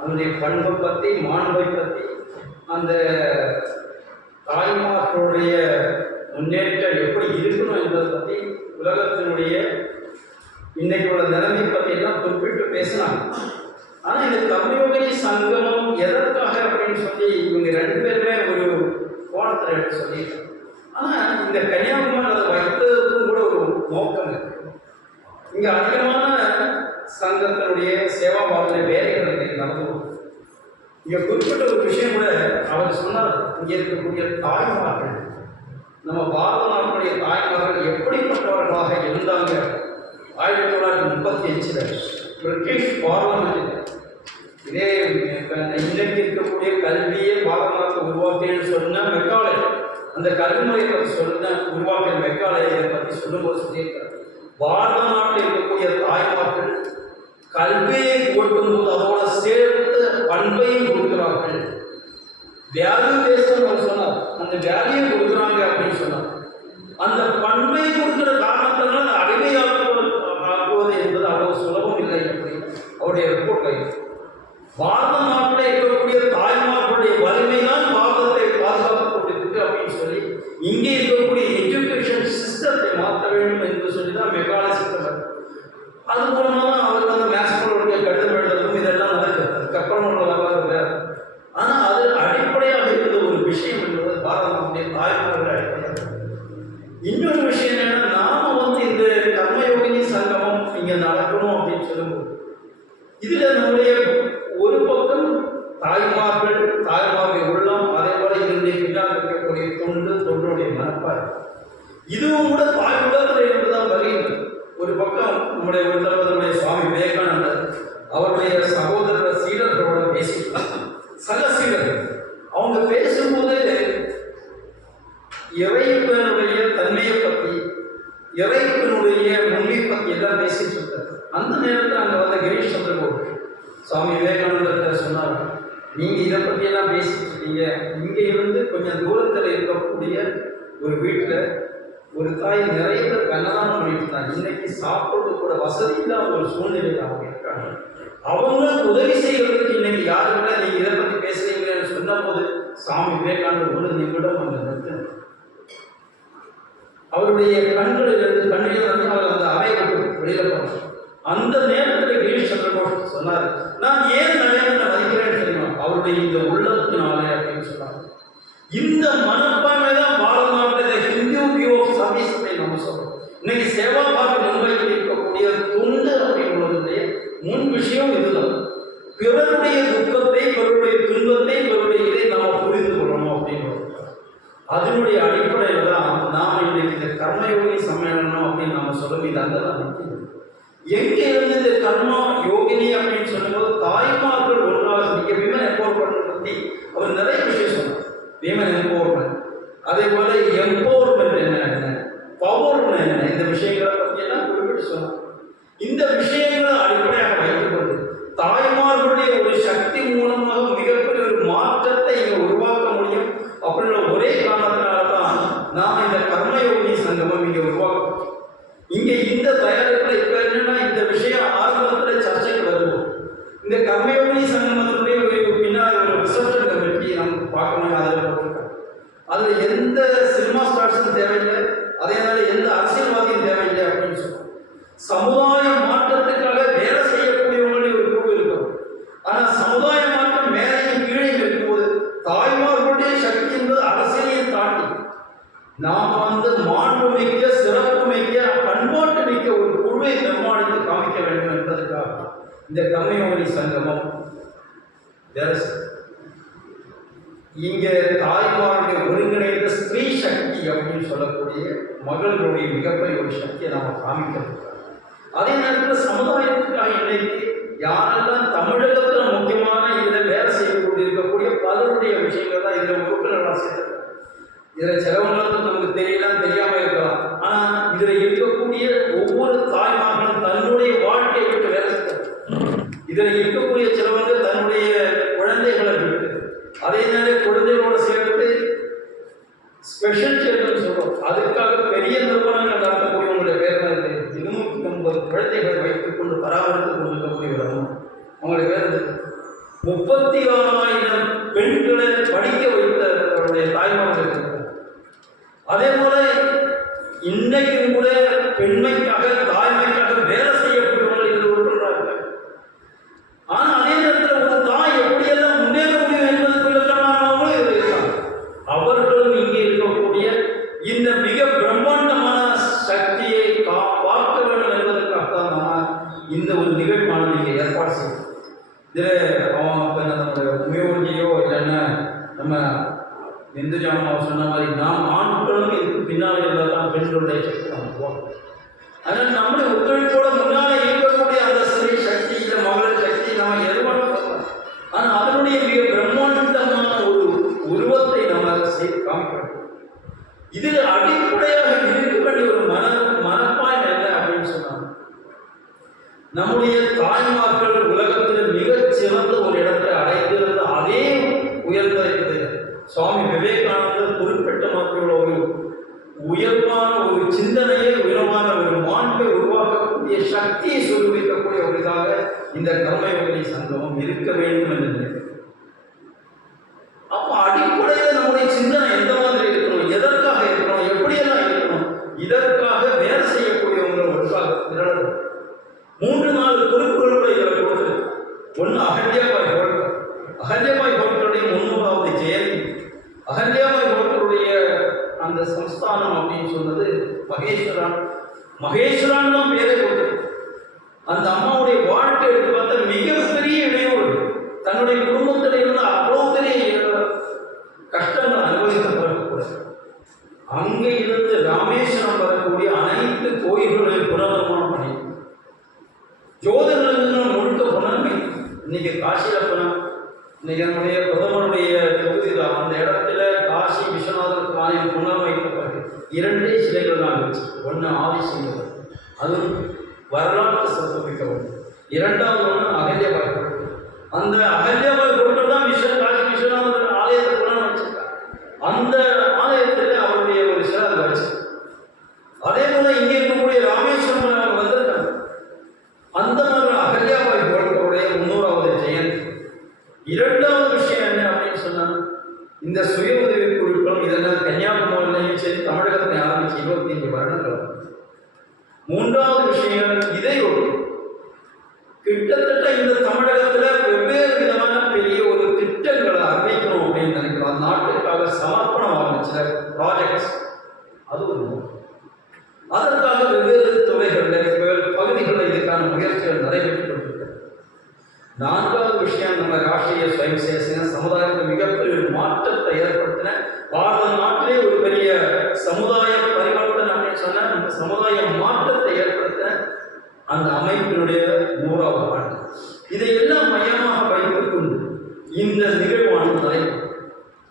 அதனுடைய பண்பை பற்றி, மாண்பை பற்றி, அந்த தாய்மார்களுடைய முன்னேற்றம் எப்படி இருக்கணும் என்பதை பற்றி, உலகத்தினுடைய இன்னைக்குள்ள நிலைமை பற்றி எல்லாம் குறிப்பிட்டு பேசினாங்க. ஆனால் இந்த கர்மயோகினி சங்கமம் எதற்காக அப்படின்னு சொல்லி இவங்க ரெண்டு பேருமே ஒரு கோணத்தில் எடுத்து சொல்லியிருக்காங்க. ஆனால் இந்த கன்னியாகுமரி அதை வைத்ததுக்கும் கூட ஒரு நோக்கம் இருக்கு. இங்கே அதிகமான சங்கத்தினுடைய சேவா பாவனை வேலைகள் இன்றைக்கு நடந்து இங்கே குறிப்பிட்ட ஒரு விஷயம் கூட அவர் சொன்னார். இங்கே இருக்கக்கூடிய தாய்மார்கள், நம்ம பாரத நாட்டுடைய தாய்மார்கள் எப்படிப்பட்டவர்களாக இருந்தாங்க. 1935 பிரிட்டிஷ் பார்லமெண்ட் இதே இன்றைக்கு இருக்கக்கூடிய கல்வியை பாரத நாட்டில் உருவாக்கின்னு சொன்ன மெக்காலே, அந்த கல்விமுறையை பற்றி சொன்ன உருவாக்கிய மெக்காலையை பற்றி சொல்லும்போது சொல்லியிருக்காரு, பாரத நாட்டில் இருக்கக்கூடிய தாய்மார்கள் கல்வியை கொடுக்கும்போது அதோட சேர்த்து பண்பையும் கொடுக்குறார்கள். வேல்யூ பேஸ்ட் அவர் சொன்னார், அந்த வேல்யூ கொடுக்குறாங்க அப்படின்னு சொன்னார். அந்த பண்பை கொடுக்குற காரணத்தினால அந்த அடிமையாக்குவது என்பது அவ்வளவு சுலபம் இல்லை அப்படின்னு அவருடைய ரிப்போர்ட்ல. பாரத நாட்டில் இருக்கக்கூடிய தாய்மார்களுடைய வலிமைதான் பாரதத்தை பாதுகாத்துக் கொண்டிருக்கு அப்படின்னு சொல்லி இங்கே இருக்கக்கூடிய எஜுகேஷன் சிஸ்டத்தை மாற்ற வேண்டும் என்று சொல்லி தான் மெக்காலே சிஸ்டம். அது மூலமாக தான் அவர் வந்து மேக்ஸ்வெல்லுடைய கடிதம் எழுதுறதும் இதெல்லாம் நடக்குது. அதுக்கப்புறம் உள்ள வரலாறு வேறு. ஆனால் அது அடிப்படையாக இருந்த ஒரு விஷயம் என்பது பாரத நாட்டுடைய தாய்மார்கள் அடிப்படையாக. இன்னொரு விஷயம் என்னன்னா, நாம வந்து இந்த கர்மயோகினி சங்கமம் இங்கே நடக்கணும் அப்படின்னு சொல்லும்போது இதில் நம்முடைய ஒரு பக்கம் தாய்மார்கள் உள்ளம், அதே போல இதனுடைய பின்னால் இருக்கக்கூடிய தொண்டுடைய மனப்பாடு, இதுவும் கூட தாய் உள்ளத்தில் இருந்துதான் வருகிறது. ஒரு பக்கம் நம்முடைய ஒரு தலைவருடைய சுவாமி விவேகானந்தர் அவருடைய சகோதர சீடர்களோட பேசிக்கலாம், சக சீடர்கள். அவங்க பேசும்போது இறைவனுடைய தன்மையை பற்றி, இறைவனுடைய உண்மை பற்றி எல்லாம் பேசிட்டு இருக்காரு. அந்த நேரத்தில் அங்கே வந்த கிரீஷ் சந்திரகோஷ் சுவாமி விவேகானந்தர் சொன்னார், நீங்கள் இதை பற்றியெல்லாம் பேசிட்டு இருக்கீங்க, இங்கே இருந்து கொஞ்சம் தூரத்தில் இருக்கக்கூடிய ஒரு வீட்டில் ஒரு தாய் நிறைய பேர் கண்ணதானம் பண்ணிட்டு இருந்தாங்க. இன்னைக்கு சாப்பிட்றது கூட வசதி இல்லாத ஒரு சூழ்நிலையில் அவங்க இருக்காங்க. அவங்க உதவி செய்வதற்கு இன்னைக்கு யாருமே நீங்கள் இதை பற்றி பேசுறீங்கன்னு சொன்ன போது சுவாமி விவேகானந்தர் ஒரு நிமிடம் அங்கே நிறுத்தினார். அவருடைய கண்ணில் வந்து அவர் அந்த அறையை விட்டு வெளியில போனார். அந்த நேரத்தில் கிரீஷ் சந்திரகோஷ் சொன்னார், நான் ஏன் நடைமுறை மதிக்கிறேன்னு தெரியுமா, அவருடைய இந்த உள்ளத்தினாலே அப்படின்னு சொன்னார். இந்த மனப்பான்மை தான் பாரத நாட்டில் ஹிந்து வியூ ஆஃப் சர்வீஸ் அப்படின்னு நம்ம சொல்றோம். இன்னைக்கு சேவா பாரத் மும்பையில் இருக்கக்கூடிய தொண்டு அப்படின்றதுடைய முன் விஷயம் இதுதான். பிறருடைய துக்கத்தை, பிறருடைய துன்பத்தை, பிறருடைய இதை நாம் புரிந்து கொள்ளணும் அப்படின்றது. அதனுடைய அடிப்படையில் தான் நாம் இன்னைக்கு இந்த கர்மயோகி சம்மேளனம் அப்படின்னு நம்ம சொல்லும். இது அங்கே தான் நிற்கிறது. எங்கே இருந்து இந்த கர்ம யோகினி அப்படின்னு சொல்லும்போது தாய்மார்கள் ஒன்றாக நீங்க விமன் எம்பவர்மெண்ட் பற்றி அவர் நிறைய விஷயம் சொன்னார். விமன் எம்பவர்மெண்ட், அதே போல எம்பவர்மெண்ட் என்ன, பவர் என்ன, இந்த விஷயங்களை பற்றி எல்லாம் குறிப்பிட்டு சொன்னார். இந்த விஷயங்களை அடிப்படையாக வைத்துக் கொண்டு தாய்மார்களுடைய ஒரு சக்தி மூலமாக மிகப்பெரிய ஒரு மாற்றத்தை இங்கே உருவாக்க முடியும் அப்படின்ற ஒரே காரணத்தினால தான் நாம் இந்த கர்மயோகினி சங்கமம் இங்கே உருவாக்கும். இங்கே இந்த தயாரிப்பில் இப்போ என்னன்னா, இந்த விஷயம் ஆரம்பத்தில் சர்ச்சைக்கு வருவோம். பார்க்கணும் அதில் போட்டிருக்காங்க. அதில் எந்த சினிமா ஸ்டார்ஸும் தேவையில்லை, அதேனால எந்த அரசியல்வாதியும் தேவையில்லை அப்படின்னு சொல்லுவாங்க. சமுதாய மாற்றத்துக்காக வேலை செய்யக்கூடியவங்களுடைய ஒரு குழு இருக்கும். ஆனால் சமுதாய மாற்றம் மேலையும் கீழே இருக்கும்போது தாய்மார்களுடைய சக்தி என்பது அரசியலையும் தாண்டி நாம் மாண்புமிக்க சிறப்புமிக்க பண்பாட்டு மிக்க ஒரு குழுவை நிர்மாணித்து காமிக்க வேண்டும் என்பதற்காக இந்த கம்யூனி சங்கமம் இங்கே தாய்மாருடைய ஒருங்கிணைந்த ஸ்திரீ சக்தி அப்படின்னு சொல்லக்கூடிய மகளுடைய மிகப்பெரிய ஒரு சக்தியை நாம் காமிக்கிறோம். அதே நேரத்தில் சமுதாயத்துக்காக இன்னைக்கு யாரெல்லாம் தமிழகத்தில் முக்கியமான இதில் வேலை செய்யக்கூடிய இருக்கக்கூடிய பலருடைய விஷயங்கள் தான் இதில் உறுப்பினர்களாக சேர்த்துருக்காங்க. இதில் சிலவங்களுக்கு நமக்கு தெரியலாம், தெரியாமல் இருக்கலாம். ஆனால் இதில் இருக்கக்கூடிய ஒவ்வொரு தாய்மார்களும் தன்னுடைய வாழ்க்கையை விட்டு வேலை செய்யணும். இதில் இருக்கக்கூடிய சிலவங்க தன்னுடைய குழந்தைகளை விட்டு, அதே நேரம் குழந்தைகளோட சேர்த்து ஸ்பெஷல் சில்ட்ரன் சொல்றோம். அதுக்காக பெரிய நிறுவனங்கள் நடத்தக்கூடியவங்களுடைய பேர் 250 குழந்தைகளை வைத்துக் கொண்டு பராமரித்துக் கொண்டிருக்கக்கூடியவரும் அவங்களுடைய பேர் 36,000 பெண்களை படிக்க வைத்த அவருடைய தாய்மார்கள் இருக்கிறார். அதே போல இன்னைக்கும் கூட பெண்மைக்காக தாய்மைக்காக வேலை செய்யக்கூடியவர்கள் இதில் உட்படுறார்கள். ஆனால் அதே நேரத்தில் ஒரு தாய் எப்படியெல்லாம் முன்னேற முடியும் என்பதற்குள்ளவங்களும் இதில் இருக்காங்க. அவர்களும் இங்கே இருக்கக்கூடிய இந்த மிக பிரம்மாண்டமான சக்தியை பார்க்க வேண்டும் என்பதற்காகத்தான் நாம் இந்த ஒரு நிகழ்வானது இங்கே ஏற்பாடு செய்யும். இதில் நம்மளுடைய உமையோகியோ இல்லைன்னா நம்ம இந்துஜாமாவை சொன்ன மாதிரி நாம் ஆண்களும் இதுக்கு பின்னால் இருந்தால்தான் பெண்களுடைய சக்தி நம்ம. அதனால் நம்முடைய ஒத்துழைப்போட முன்னாலே இருக்கக்கூடிய அந்த ஸ்திரீ சக்தி, இந்த மகளிர் சக்தி நம்ம எதுவான சொல்லலாம். ஆனால் அதனுடைய மிக பிரம்மாண்டமான ஒரு உருவத்தை நம்ம செய்து காமிக்கிறோம். இதில் அடிப்படையாக இருக்க வேண்டிய ஒரு மனப்பாயம் என்ன அப்படின்னு சொன்னாங்க, நம்முடைய தாய்மார்கள் உலகத்தில் மிகச் சிறந்த ஒரு இடத்தை அடைந்திருந்த அதே உயர்ந்த சுவாமி விவேகானந்தர் குறிப்பிட்ட மக்களோட ஒரு உயர்வான ஒரு சிந்தனையை, உயர்வான ஒரு மாண்பை உருவாக்கக்கூடிய சக்தியை சொல்லிக்கக்கூடிய ஒரு இதாக இந்த கர்மயோகினி சங்கமம் இருக்க வேண்டும் என்று நினைக்கிறேன். அப்போ அடிப்படையில் நம்முடைய சிந்தனை எந்த மாதிரி இருக்கணும், எதற்காக இருக்கணும், எப்படியெல்லாம் இருக்கணும், இதற்காக வேலை செய்யக்கூடியவங்க ஒன்றாக திரளணும். 3-4 குறிப்புகளோட இதில் கொடுத்து, ஒன்று அகல்யாபாய் ஹோல்கர். அகல்யாபாய் ஹோல்கருடைய 300வது ஜெயந்தி. அகல்யாபாய் ஹோல்கருடைய அந்த சம்ஸ்தானம் அப்படின்னு சொன்னது மகேஸ்வரான் தான் பேரை கொடுத்தது. அந்த அம்மாவுடைய வாழ்க்கை எடுத்து பார்த்தா மிகப்பெரிய இடையூறு. தன்னுடைய குடும்பத்தில் இருந்து அவ்வளோ பெரிய கஷ்டங்கள் அனுபவித்த பிறகு கூட அங்கே இருந்து ராமேஸ்வரம் வரக்கூடிய அனைத்து கோயில்களையும் புனர்நிர்மாணம் பண்ணி ஜோதிடர்கள் முழுக்க புனர்மை. இன்னைக்கு காசியில் போனால் இன்னைக்கு நம்முடைய பிரதமருடைய தொகுதி தான். அந்த இடத்துல காசி விஸ்வநாதர் ஆலயம் புனர்மைக்கப்பட்டு 2 சிலைகள் தான் இருந்துச்சு. ஒன்று ஆதிசிங்கர், அதுவும் வரலாற்று சிறப்புமிக்கவர். 2வது ஒன்று அகல்யாபாய் ஹோல்கர். அந்த அகல்யாபாய் ஹோல்கர் தான் காசி விஸ்வநாதர் ஆலயத்தை புனர்மைச்சிருக்கார். அந்த ஆலயத்தில் அவருடைய ஒரு சிலை வச்சு, அதே போல இங்கே இருக்கக்கூடிய ராமேஸ்வரம் அவர் வந்திருக்காங்க. அந்த மாதிரி அகல்யாபாய் ஹோல்கருடைய 300வது ஜெயந்தி. 2வது விஷயம் என்ன அப்படின்னு சொன்னாங்க, இந்த சுய உதவி குழுக்களும் இதெல்லாம் கன்னியாகுமரியிலையும் சரி தமிழகத்தை ஆரம்பிச்சு 25 வருடங்கள். 3வது விஷயம் இதையோடு கிட்டத்தட்ட இந்த தமிழகத்தில் வெவ்வேறு விதமான பெரிய ஒரு திட்டங்களை அறிவிக்கணும் அப்படின்னு நினைக்கிறோம். நாட்டுக்காக சமர்ப்பணம் ஆரம்பிச்ச ப்ராஜெக்ட்ஸ் அது ஒரு அதற்காக வெவ்வேறு துறைகளில் வெவ்வேறு பகுதிகளில் இதுக்கான முயற்சிகள் நடைபெற்று கொண்டிருக்கிறது. 4வது விஷயம், நம்ம ராஷ்டிரிய ஸ்வயம் சேவக சமுதாயத்தில் மிகப்பெரிய ஒரு மாற்றத்தை ஏற்படுத்தின பாரத நாட்டிலே ஒரு பெரிய சமுதாய பரிவர்த்தனை அப்படின்னு சொன்ன நம்ம சமுதாய மாற்றத்தை ஏற்படுத்தின அந்த அமைப்பினுடைய 100வது ஆண்டு. இதையெல்லாம் மையமாக வைத்துக் கொண்டு இந்த நிகழ்வானது நடைபெறும்.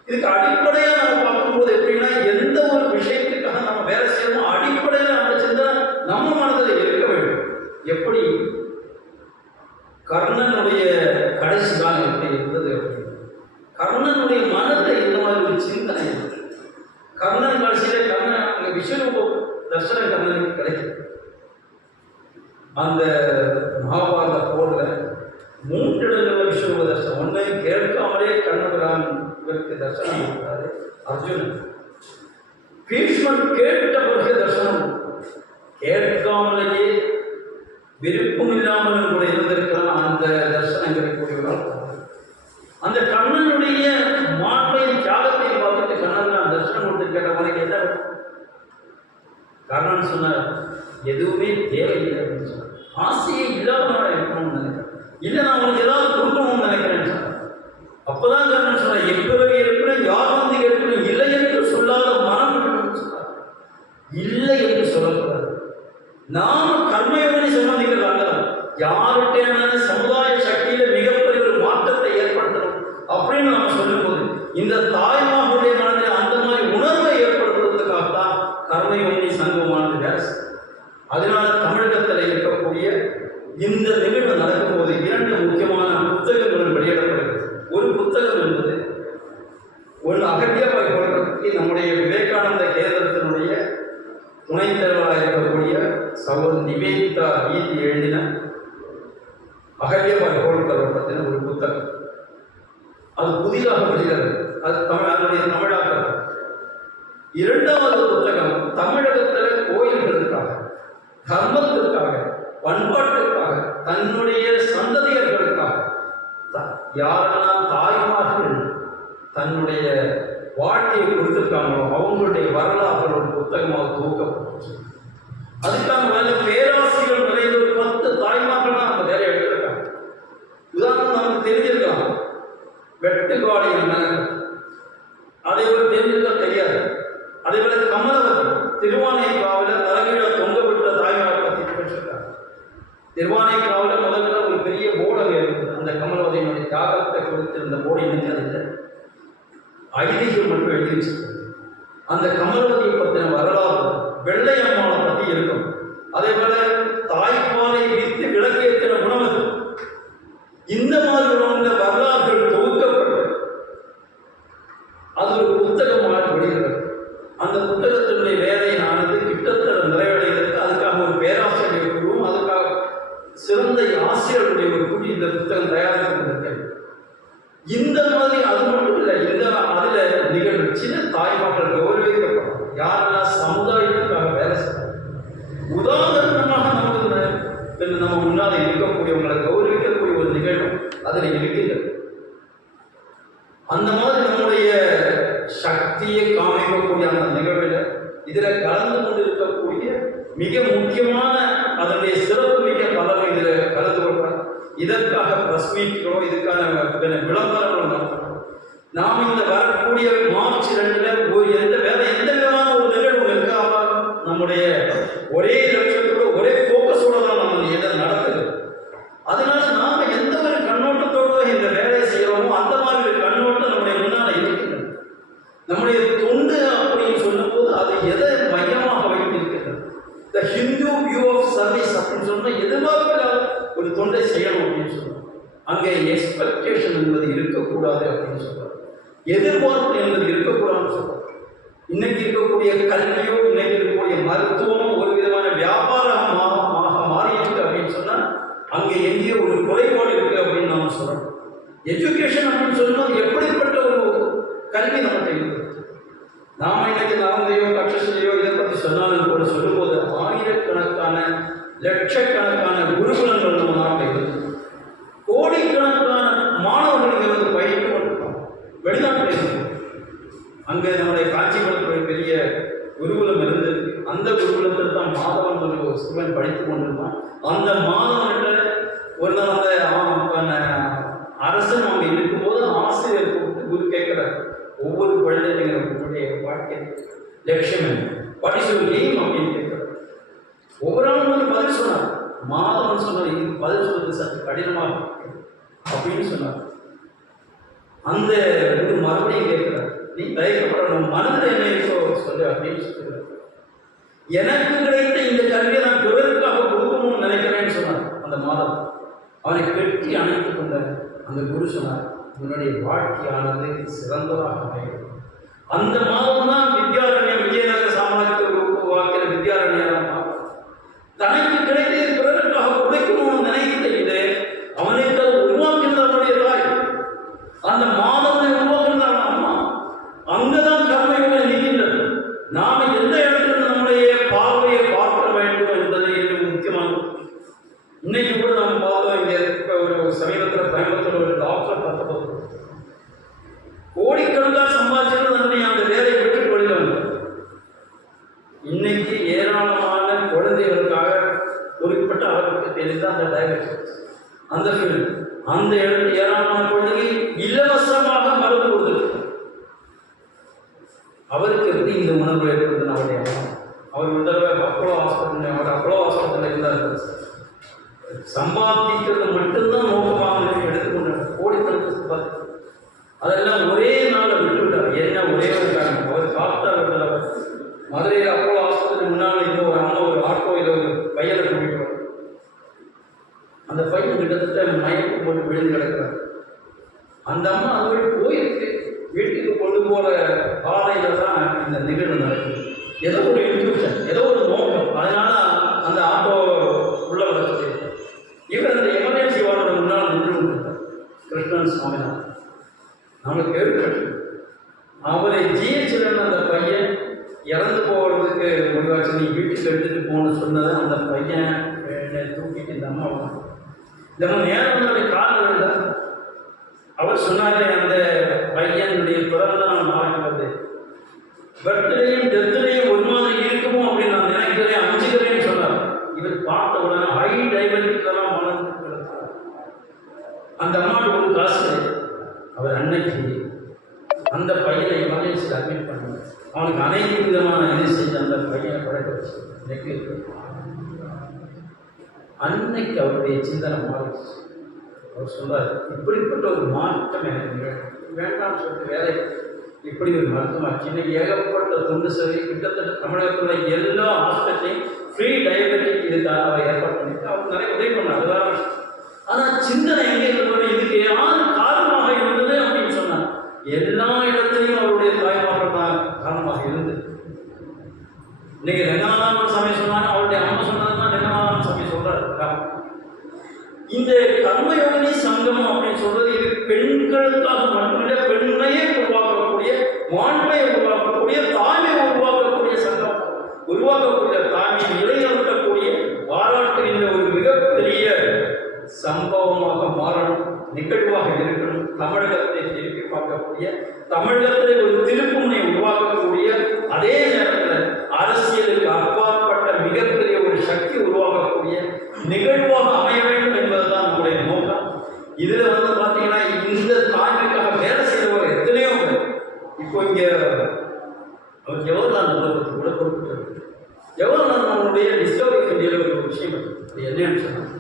இதுக்கு அடிப்படையாக நம்ம பார்க்கும்போது எப்படின்னா, எந்த ஒரு விஷயத்துக்காக நம்ம வேலை செய்யணும் அடிப்படையில் நம்ம சிந்தனை நம்ம மனதில் இருக்க வேண்டும். எப்படி கர்ணனுடைய கடைசி காலம் எப்படி இருந்தது, கர்ணனுடைய மனத்தை இந்த மாதிரி ஒரு சிந்தனை. கர்ணன் கடைசியில கர்ணன் அங்கே விஸ்வரூப தர்சனம் கர்ணனுக்கு கிடைக்கும். அந்த மகாபாரத போர்ல 3 இடங்களில் விஸ்வரூப தர்சனம். ஒன்றையும் கேட்காமலே கண்ணபிரான் இவருக்கு தர்சனம் கொடுத்தாரு அர்ஜுனன். பீஷ்மர் கேட்ட பிறகு தர்சனம், கேட்காமலேயே விருப்பம் இல்லாமல் கூட இருந்திருக்கிறான். அந்த தர்சனங்களை கூடியவரால் அந்த கண்ணனுடைய மாண்பையும் தியாகத்தை பார்த்துட்டு கண்ணன் நான் தர்சனம் கொடுத்து கேட்டவனுக்கு என்ன கர்ணன் சொன்னார், எதுவுமே தேவையில்லை அப்படின்னு சொன்னார். ஆசையை இல்லாமல் இருக்கணும்னு நினைக்கிறேன், இல்லை நான் உனக்கு ஏதாவது கொடுக்கணும்னு நினைக்கிறேன்னு சொன்னார். அப்போதான் கர்ணன் சொன்னார், எப்பிறகு இருக்கணும், யார் வந்து இருக்கணும், இல்லை என்று சொல்லாத மனம் இருக்கணும்னு சொன்னார். இல்லை என்று சொல்லக்கூடாது. நாம கர்மயோகனை சம்பந்திக்கிறாங்க, யார்கிட்ட சமுதாய சக்தியில மிகப்பெரிய ஒரு மாற்றத்தை ஏற்படுத்தணும் அப்படின்னு நம்ம சொல்லும்போது இந்த தாய்மார்களுடைய மனதில் அந்த மாதிரி உணர்வை ஏற்படுத்துவதற்காகத்தான் கர்மயோகி சங்கமானது வேலை. அதனால தமிழகத்தில் இருக்கக்கூடிய இந்த நிகழ்வு நடக்கும்போது 2 முக்கியமான புத்தகங்கள் வெளியிடப்படுகிறது. ஒரு புத்தகம் என்பது ஒரு அகத்தியபாய் பற்றி நம்முடைய விவேகானந்த கேந்திரத்தினுடைய துணைத் தலைவராக இருக்கக்கூடிய சகோதரி நிவேதிதா கீதி எழுதின அகத்தியபாய் ஹோல்கர் பற்றின ஒரு புத்தகம். அது புதிதாக வெளியிடது, அது அதனுடைய தமிழாக்கம். 2வது புத்தகம் தமிழகத்தில் கோயில்களுக்காக, தர்மத்திற்காக, பண்பாட்டிற்காக, தன்னுடைய சந்ததியர்களுக்காக யாரெல்லாம் தாய்மார்கள் தன்னுடைய வாழ்க்கையை கொடுத்திருக்காங்களோ அவங்களுடைய வரலாறு ஒரு புத்தகமாக துவக்கப்பட்டுச்சு. அதுக்காக நல்ல பேராசிரியர் நிறைந்த ஒரு 10 தாய்மார்கள் தான் நம்ம வேலை எடுத்திருக்காங்க. உதாரணம் நமக்கு தெரிஞ்சிருக்கலாம், வெட்டுக்காளி அண்ணன், அதே போல தெரிஞ்சிருக்கா தெரியாது. அதே போல கமலவதி திருவானைக்காவில் தலைகீழ தொங்க விட்ட தாய்மாரை பற்றி பெற்றிருக்காங்க. திருவானைக்காவில் முதல்ல ஒரு பெரிய போர்டு இருந்தது, அந்த கமலவதியினுடைய தியாகத்தை கொடுத்திருந்த போர்டு இன்னைக்கு அது இல்லை, ஐதீகம் மட்டும் எழுதி வச்சிருக்காங்க. அந்த கமலவதியை பற்றின வரலாறு வெள்ளையம்மாவை பற்றி இருக்கும். அதே போல தாய்ப்பாலை விரித்து விளக்கேற்றின உணவு, இந்த மாதிரி உணவுல வரலாறுகள் தொகுக்கப்பட்டு அது ஒரு புத்தகமாக வெளியிடுறது. அந்த புத்தகத்தினுடைய வேலையானது கிட்டத்தட்ட நிறைவடைகிறது. அதுக்காக ஒரு பேராசிரியர் குழுவும் அதுக்காக சிறந்த ஆசிரியர்களுடைய ஒரு குழு இந்த புத்தகம் தயாரித்து கொண்டிருக்கிறது. இந்த மாதிரி அது மட்டும் இல்லை, இந்த அதில் நிகழ்வு சின்ன தாய்மார்கள் கௌரவிக்கப்படும், யாரெல்லாம் சமுதாயத்துக்காக வேலை செய்யறாங்க. உதாரணமாக நம்ம முன்னால் இருக்கக்கூடியவங்களை கௌரவிக்கக்கூடிய ஒரு நிகழ்வு அதில் இருக்கின்றது. அந்த மாதிரி நம்முடைய சக்தியை காமிக்கக்கூடிய அந்த நிகழ்வில் இதில் கலந்து கொண்டு இருக்கக்கூடிய மிக முக்கியமான அதனுடைய சிறப்பு மிக்க பலவை இதில் கலந்து கொள்றாங்க. இதற்காக பிரஸ் மீட்களோ இதுக்கான விளம்பரங்களோ நடத்தணும். நாம் இந்த வரக்கூடிய மார்ச் 2 எந்த விதமான ஒரு நிகழ்வு இருக்காம நம்முடைய ஒரே லட்சத்தோட ஒரே போக்கஸோட தான் நம்ம எதை நடக்குது. அதனால நாம எந்த ஒரு கண்ணோட்டத்தோட இந்த வேலையை செய்யறோமோ அந்த மாதிரி ஒரு கண்ணோட்டம் நம்முடைய முன்னால இருக்கின்றது. நம்முடைய தொண்டு அப்படின்னு சொல்லும் போது அது எதை மையமாக வைத்திருக்கிறது, த ஹிந்து வியூ ஆஃப் சர்வீஸ் அப்படின்னு சொன்னா எதிர்பார்க்காத ஒரு தொண்டை செய்யணும் அப்படின்னு சொல்லுவோம். அங்கே எக்ஸ்பெக்டேஷன் என்பது இருக்கக்கூடாது அப்படின்னு சொல்றாரு, எதிர்பார்ப்பு என்பது இருக்கக்கூடாதுன்னு சொல்றாரு. இன்னைக்கு இருக்கக்கூடிய கல்வியோ இன்னைக்கு இருக்கக்கூடிய மருத்துவமோ ஒரு விதமான வியாபாரமாக மாறியிருக்கு அப்படின்னு சொன்னா அங்கே எங்கேயோ ஒரு குறைபாடு இருக்கு அப்படின்னு நாம சொல்றோம். எஜுகேஷன் அப்படின்னு சொல்லும்போது எப்படிப்பட்ட ஒரு கல்வி நம்மகிட்ட இருக்கு. நாம இன்னைக்கு நலந்தையோ தட்சசிலையோ இதை பற்றி சொன்னாலும் கூட சொல்லும்போது ஆயிரக்கணக்கான லட்சக்கணக்கான குருகுலங்கள் நம்ம நாட்டில் இருக்கு. கோடிக்கணக்கான மாணவர்கள் இங்கே வந்து பயிற்சி கொண்டிருக்காங்க, வெளிநாட்டில் இருக்கு. அங்கே நம்முடைய காஞ்சிபுரத்தில் பெரிய குருகுலம் இருந்தது. அந்த குருகுலத்தில் தான் மாதவன் ஒரு சிறுவன் படித்து கொண்டிருந்தான். அந்த மாதவன்கிட்ட ஒரு நாள் அந்த அரசன் அவங்க இருக்கும்போது ஆசிரியர் கூப்பிட்டு குரு கேட்கிறார், ஒவ்வொரு குழந்தைங்களுடைய வாழ்க்கை லட்சியம் என்ன, வாட் இஸ் யுவர் எய்ம் அப்படின்னு கேட்கிறார். ஒவ்வொரு ஆளும் வந்து பதில் சொன்னார். மாதவன் சொன்னார், இது பதில் சொல்றது சற்று கடினமாக அப்படின்னு சொன்னார். அந்த ஒரு மறுபடியும் கேட்கிறார், நீ தயக்கப்படணும், மனதில் என்ன இருக்கோ சொல்லு அப்படின்னு சொல்லுறார். எனக்கு கிடைத்த இந்த கல்வியை நான் பிறருக்காக கொடுக்கணும்னு நினைக்கிறேன்னு சொன்னார். அந்த மாதம் அவனை கெட்டி அணைத்துக் கொண்ட அந்த குரு சொன்னார், உன்னுடைய வாழ்க்கையானது சிறந்ததாக அமையும். அந்த மாதம் தான் வித்யாரண்யம், விஜயநகர சாம்ராஜ்யத்தை உருவாக்கிற வித்யாரண்யம் தனக்கு கிடைத்தது பிறருக்காக உழைக்கணும்னு நினைத்த இது அவனுக்கு அது உருவாக்கினது அவனுடைய தாய். அந்த மாதவனை உருவாக்கினது அவன் அம்மா. அந்த ஃபீல்டு. அந்த இடத்துல ஏராளமான குழந்தைக்கு இலவசமாக மருந்து கொடுத்துருக்கு. அவருக்கு எப்படி இந்த உணர்வு ஏற்படுதுன்னு அவருடைய அம்மா. அவர் ஒரு தடவை அப்போலோ ஹாஸ்பிட்டலில் இருந்தார். சம்பாதிக்கிறது மட்டும்தான் நோக்கமாக எடுத்துக்கொண்டார். கோடிக்கணக்கு அதெல்லாம் ஒரே நாள் விட்டுவிட்டார். என்ன ஒரே ஒரு காரணம், அவர் டாக்டர் மதுரையில் அப்போலோ ஹாஸ்பிட்டல் முன்னால் இருந்த ஒரு அம்மா ஒரு ஆட்டோவில் ஒரு பையனை கூட்டிட்டு வரும். அந்த பையன் கிட்டத்தட்ட மயக்கம் போட்டு விழுந்து கிடக்கிறார். அந்த அம்மா அதோடு போயிருக்கு. வீட்டுக்கு கொண்டு போகிற காலையில் தான் இந்த நிகழ்வு நடக்குது. ஏதோ ஒரு இன்ட்யூஷன், ஏதோ ஒரு நோக்கம், அதனால அந்த ஆட்டோ உள்ள வளர்ச்சி. இவர் அந்த எமர்ஜென்சி வார்டோட முன்னால் நின்று கொண்டிருந்தார். கிருஷ்ணன் சுவாமிநாதன் நம்மளுக்கு கேள்விப்பட்டு அவரை ஜிஹெச்சில் அந்த பையன் இறந்து போகிறதுக்கு முடிவாச்சு. நீ வீட்டுக்கு எடுத்துகிட்டு போகணும்னு சொன்னதை அந்த பையன் தூக்கிட்டு இந்த அம்மா நேரம் காலில் விழுந்தார். அவர் சொன்னாரு, அந்த பையனுடைய பிறந்த நாள் நாளைக்கு வருது, பர்த்டேயும் டெத்லேயும் ஒரு மாதிரி இருக்குமோ அப்படின்னு நான் நினைக்கிறேன், அஞ்சுக்கிறேன்னு சொன்னார். இவர் பார்த்த உடனே ஹை டைவர்ட்டிக்கெல்லாம் மனது அந்த அம்மாவுக்கு ஒரு காசு. அவர் அன்னைக்கு அந்த பையனை எமர்ஜென்சியில் அட்மிட் பண்ணார். அவனுக்கு அனைத்து விதமான இது செஞ்சு அந்த பையனை பழக்க வச்சு நெக்கு. அன்னைக்கு அவருடைய சிந்தனை மாறிச்சு. அவர் சொல்றார், இப்படிப்பட்ட ஒரு மாற்றம் எனக்கு வேண்டாம்னு சொல்லிட்டு வேலை இப்படி ஒரு மருத்துவமாச்சு. இன்னைக்கு ஏகப்பட்ட தொண்டு சேவை கிட்டத்தட்ட தமிழகத்துல எல்லா ஹாஸ்பிட்டலையும் ஃப்ரீ டயபெட்டிக் இதுக்காக அவர் ஏற்பாடு பண்ணிட்டு அவர் நிறைய உதவி பண்ணார். அதுதான். ஆனால் சிந்தனை எங்கே இருந்தது, இதுக்கு யாரு காரணமாக இருந்தது அப்படின்னு சொன்னார். எல்லா இடத்துலையும் அவருடைய தாய்மார்கள் தான் காரணமாக இருந்தது. இன்னைக்கு ரங்கநாதன் சாமி சொன்னாங்க, அவருடைய அம்மா சொன்னதுதான் ரங்கநாதன் சாமி சொல்றாரு. இந்த கர்மயோகினி சங்கமம் அப்படின்னு சொல்றது இது பெண்களுக்காக மட்டுமில்லை, பெண்ணையே உருவாக்கக்கூடிய, மாண்பையை உருவாக்கக்கூடிய, தாய்மை உருவாக்கக்கூடிய சங்கம், உருவாக்கக்கூடிய தாய்மை நிலைநிறுத்தக்கூடிய பாராட்டுகின்ற ஒரு மிகப்பெரிய சம்பவமாக மாறணும், நிகழ்வாக இருக்கணும். தமிழகத்தை திருப்பி பார்க்கக்கூடிய, தமிழகத்தில் ஒரு திருப்புமுனை உருவாக்கக்கூடிய, அதே நேரத்தில் அரசியலுக்கு அப்பாற்பட்ட மிகப்பெரிய ஒரு சக்தி உருவாக்கக்கூடிய நிகழ்வாக அமைய வேண்டும் என்பதுதான் நம்முடைய நோக்கம். இதுல பார்த்தீங்கன்னா இந்த தாய்மைக்காக வேலை செய்தவர் எத்தனையோ பேர். இப்போ இங்க அவர் ஜவஹர்லால் நேரு கூட குறிப்பிட்டார். ஜவஹர்லால் நேருடைய டிஸ்கவரி இந்தியாவில் ஒரு விஷயம் அது என்னன்னு சொன்னாங்க,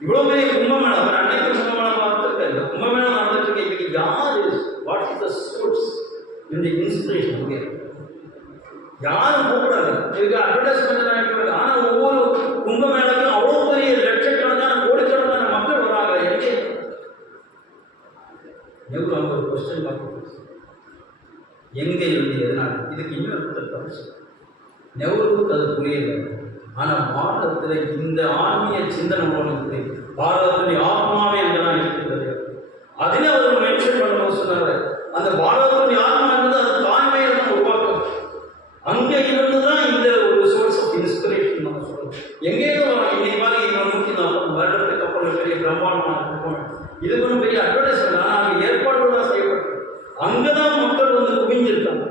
இவ்வளவு பெரிய கும்பமேளா, அவர் அன்னைக்கு கும்பமேளா பார்த்துருக்க, இந்த கும்பமேளா நடந்துட்டு இன்னைக்கு யாரு, வாட் இஸ் த சோர்ஸ் இந்த இன்ஸ்பிரேஷன் யாரும் கூப்பிடாது. இதுக்கு அட்வர்டைஸ்மெண்ட் ஆகிட்டு. ஆனால் ஒவ்வொரு கும்பமேளாக்கும் அவ்வளோ பெரிய லட்சக்கணக்கான கோடிக்கணக்கான மக்கள் வராங்க. எங்கே எவ்வளோ அவங்க ஒரு கொஸ்டின் பார்க்க எங்கே இருந்து எதனால் இதுக்கு இன்னொரு நெவருக்கு அது புரியல. ஆனால் பாரதத்தில் இந்த ஆன்மீக சிந்தனை மூலம் புரியுது. பாரதத்துடைய ஆத்மாவே என்றெல்லாம் இருக்கிறது. அதிலே அவர் மென்ஷன் பண்ணும்போது சொன்னார், அந்த பாரதத்துடைய ஆத்மா என்பது அது தாய்மையை தான் உருவாக்கும். அங்கே இருந்து தான் இந்த ஒரு சோர்ஸ் ஆஃப் இன்ஸ்பிரேஷன் நம்ம சொல்றோம். எங்கேயோ இன்னைக்கு மாதிரி 140 வருடத்துக்கு அப்புறம் பெரிய பிரம்மாண்டமான இது ஒன்றும் பெரிய அட்வர்டைஸ்மெண்ட். ஆனால் அங்கே ஏற்பாடு தான் செய்யப்பட்டது. அங்கதான் மக்கள் வந்து குவிஞ்சிருக்காங்க.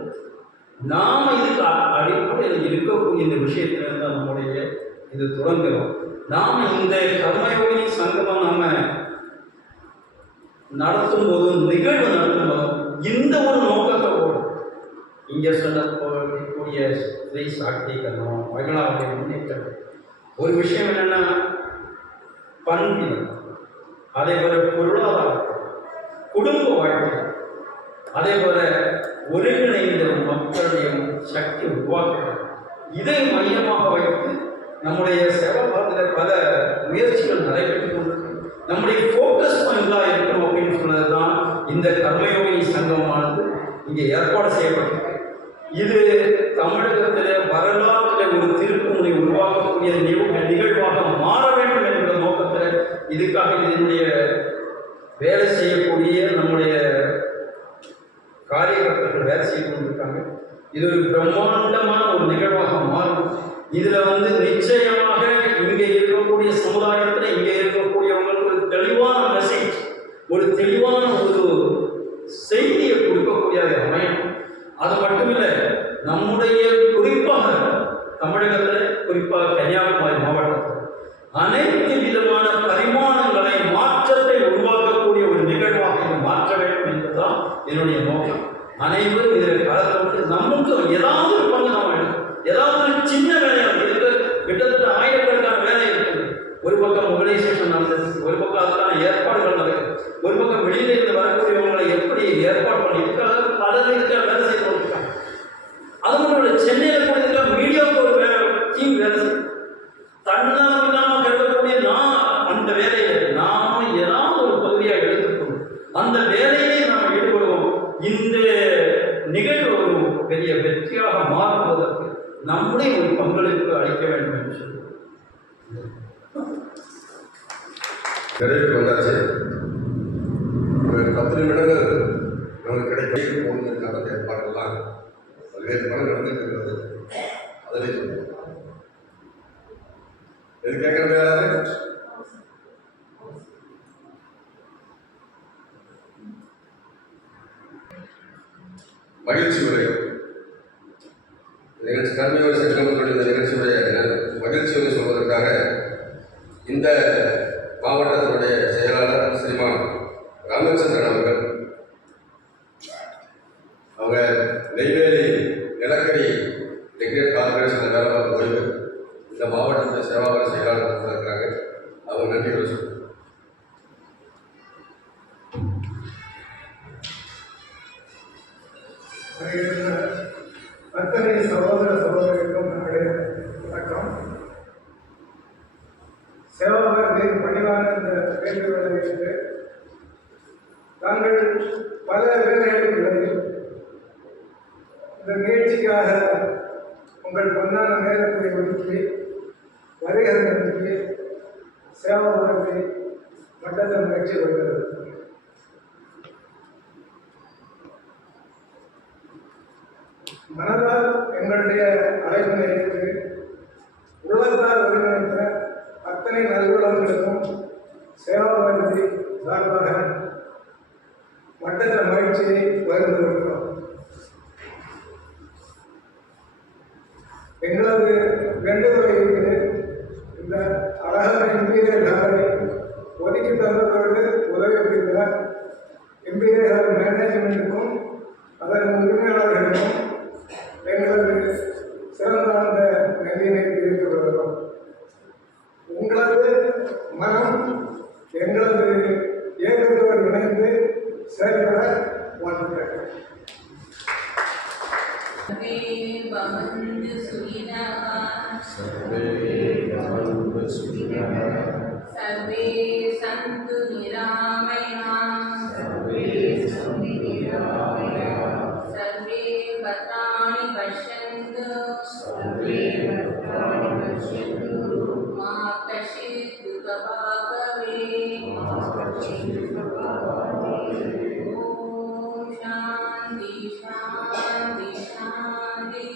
நாம இதுக்கு அடிப்படையில் இருக்கக்கூடிய இந்த விஷயத்திலிருந்து நம்முடைய இது தொடங்குகிறோம். நாம இந்த கர்மயோகினி சங்கமம் நாம நடத்தும் போதும், நிகழ்வு நடத்தும் போதும் இந்த ஒரு நோக்கத்தோடு இங்கே சொல்லக்கூடிய ஸ்ரீ சாக்தீகரணம், மகிழாவுடைய முன்னேற்றம். ஒரு விஷயம் என்னன்னா பண்பினம், அதே போல பொருளாதாரம், குடும்ப வாழ்க்கை, அதே போல ஒருங்கிணைந்த மக்களுடைய சக்தி உருவாக்குறது, இதை மையமாக வைத்து நம்முடைய சேவாபாதத்தில் பல முயற்சிகள் நடைபெற்றுக் கொண்டிருக்கு. நம்முடைய ஃபோக்கஸ் பாயிண்டாக இருக்கணும் அப்படின்னு சொன்னதுதான் இந்த கர்மயோகி சங்கமானது இங்கே ஏற்பாடு செய்யப்பட்டிருக்கு. இது தமிழகத்தில் வரலாற்றில் ஒரு திருப்புமுனை உருவாக்கக்கூடிய நிகழ்வாக மாற வேண்டும் என்ற நோக்கத்தில் இதுக்காக இதனுடைய வேலை செய்யக்கூடிய நம்முடைய காரியகர்த்தர்கள் வேலை செய்து கொண்டிருக்காங்க. இது ஒரு பிரம்மாண்டமான ஒரு நிகழ்வாக மாறும். இதுல நிச்சயமாக இங்கே இருக்கக்கூடிய சமுதாயத்தில் இங்கே இருக்கக்கூடியவங்களுக்கு ஒரு தெளிவான மெசேஜ், ஒரு தெளிவான ஒரு செய்தியை கொடுக்கக்கூடிய அமையும். அது மட்டுமில்லை, நம்முடைய குறிப்பாக தமிழகத்தில், குறிப்பாக கன்னியாகுமரி மாவட்டத்தில் அனைத்து விதமான பரிமாணங்களை அனைவரும் இதில் கலந்து கொண்டு நமக்கும் ஏதாவது ஒரு பங்கு நாம் எடுக்கும். ஏதாவது ஒரு சின்ன வேலையாக இதுக்கு கிட்டத்தட்ட ஆயிரக்கணக்கான வேலை இருக்குது. ஒரு பக்கம் மொபிலைசேஷன் நடந்தது, ஒரு பக்கம் அதற்கான ஏற்பாடுகள் நடக்குது, ஒரு பக்கம் வெளியில இருந்து வரக்கூடியவங்களை எப்படி ஏற்பாடு பண்ணி இதுக்காக பலர் இதுக்காக வேலை செய்து கொண்டிருக்காங்க. அது மட்டும் இல்லை, சென்னையில் கூட இதுக்காக மீடியாவுக்கு ஒரு வேலை டீம் வேலை செய்யும். தன்னலம் இல்லாமல் கருதக்கூடிய அந்த வேலையை நாம் ஏதாவது ஒரு பகுதியாக எடுத்துக்கொண்டு அந்த வேலையை நாம் ஈடுபடுவோம். இந்த நிகழ்வு ஒரு பெரிய வெற்றியாக மாறுவதற்கு நம்முடைய ஒரு பங்களிப்பு அளிக்க வேண்டும் என்று சொல்லி நிறைவுக்கு வந்தாச்சு. ஒரு 10 நிமிடங்கள் நமக்கு கிடைக்க போகுதுக்கான ஏற்பாடுகள்லாம் பல்வேறு படம் நடந்துட்டு இருக்கிறது. அதில் இது கேட்கறது யாராவது? மகிழ்ச்சி உரை நிகழ்ச்சி கல்வியோடு சங்கமத்துடைய இந்த நிகழ்ச்சியுடைய மகிழ்ச்சி உரை சொல்வதற்காக இந்த மாவட்டத்தினுடைய செயலாளர் ஸ்ரீமான் ராமச்சந்திரன் அவர்கள், அவங்க நெய்வேலி நிலக்கரி டெக்னிக்கல் கார்பரேஷன் வேலை ஓய்வு, இந்த மாவட்டத்தில் சேவாபர செயலாளர் இருக்கிறாங்க. அவங்க நன்றி சொல்லுங்கள். அத்தனை சகோதர சகோதரிகளுக்கும் என்னுடைய வணக்கம். சேவாபர் மிக பணிவான இந்த வேண்டுகோளுக்கு தாங்கள் பல வேலைகளில் இந்த நிகழ்ச்சிக்காக உங்கள் பொன்னான நேரத்தை ஒதுக்கி வருகிறதற்கு சேவாபரத்தை மட்டத்தில் முயற்சி வருகிறது. மனதால் எங்களுடைய அழைப்பினை ஏற்று உள்ளத்தால் ஒருங்கிணைத்த அத்தனை நல்வுள்ளவர்களுக்கும் சேவாபாரதி சார்பாக மட்டற்ற மகிழ்ச்சியை பகிர்ந்து கொள்கிறோம். எங்களது வேண்டுகோள் இருக்குது, இந்த அழகான இம்பீரியல் ஹாலை ஒதுக்கி தந்தவர்கள் உதவி புரிந்த இம்பீரியல் ஹால் மேனேஜ்மெண்ட்டுக்கும் அதன் உரிமையாளர்களுக்கும் எங்களது சிறந்தார்ந்த நன்றியினை தெரிவித்து வருகிறோம். உங்களது மனம் எங்களது இயக்கத்தோடு இணைந்து செயல்பட வாழ்த்துக்கிறேன். सर्वे सन्तु निरामयाः, सर्वे भद्राणि पश्यन्तु, मा कश्चित् दुःखभाग् भवेत्। ॐ शान्ति शान्ति शान्ति।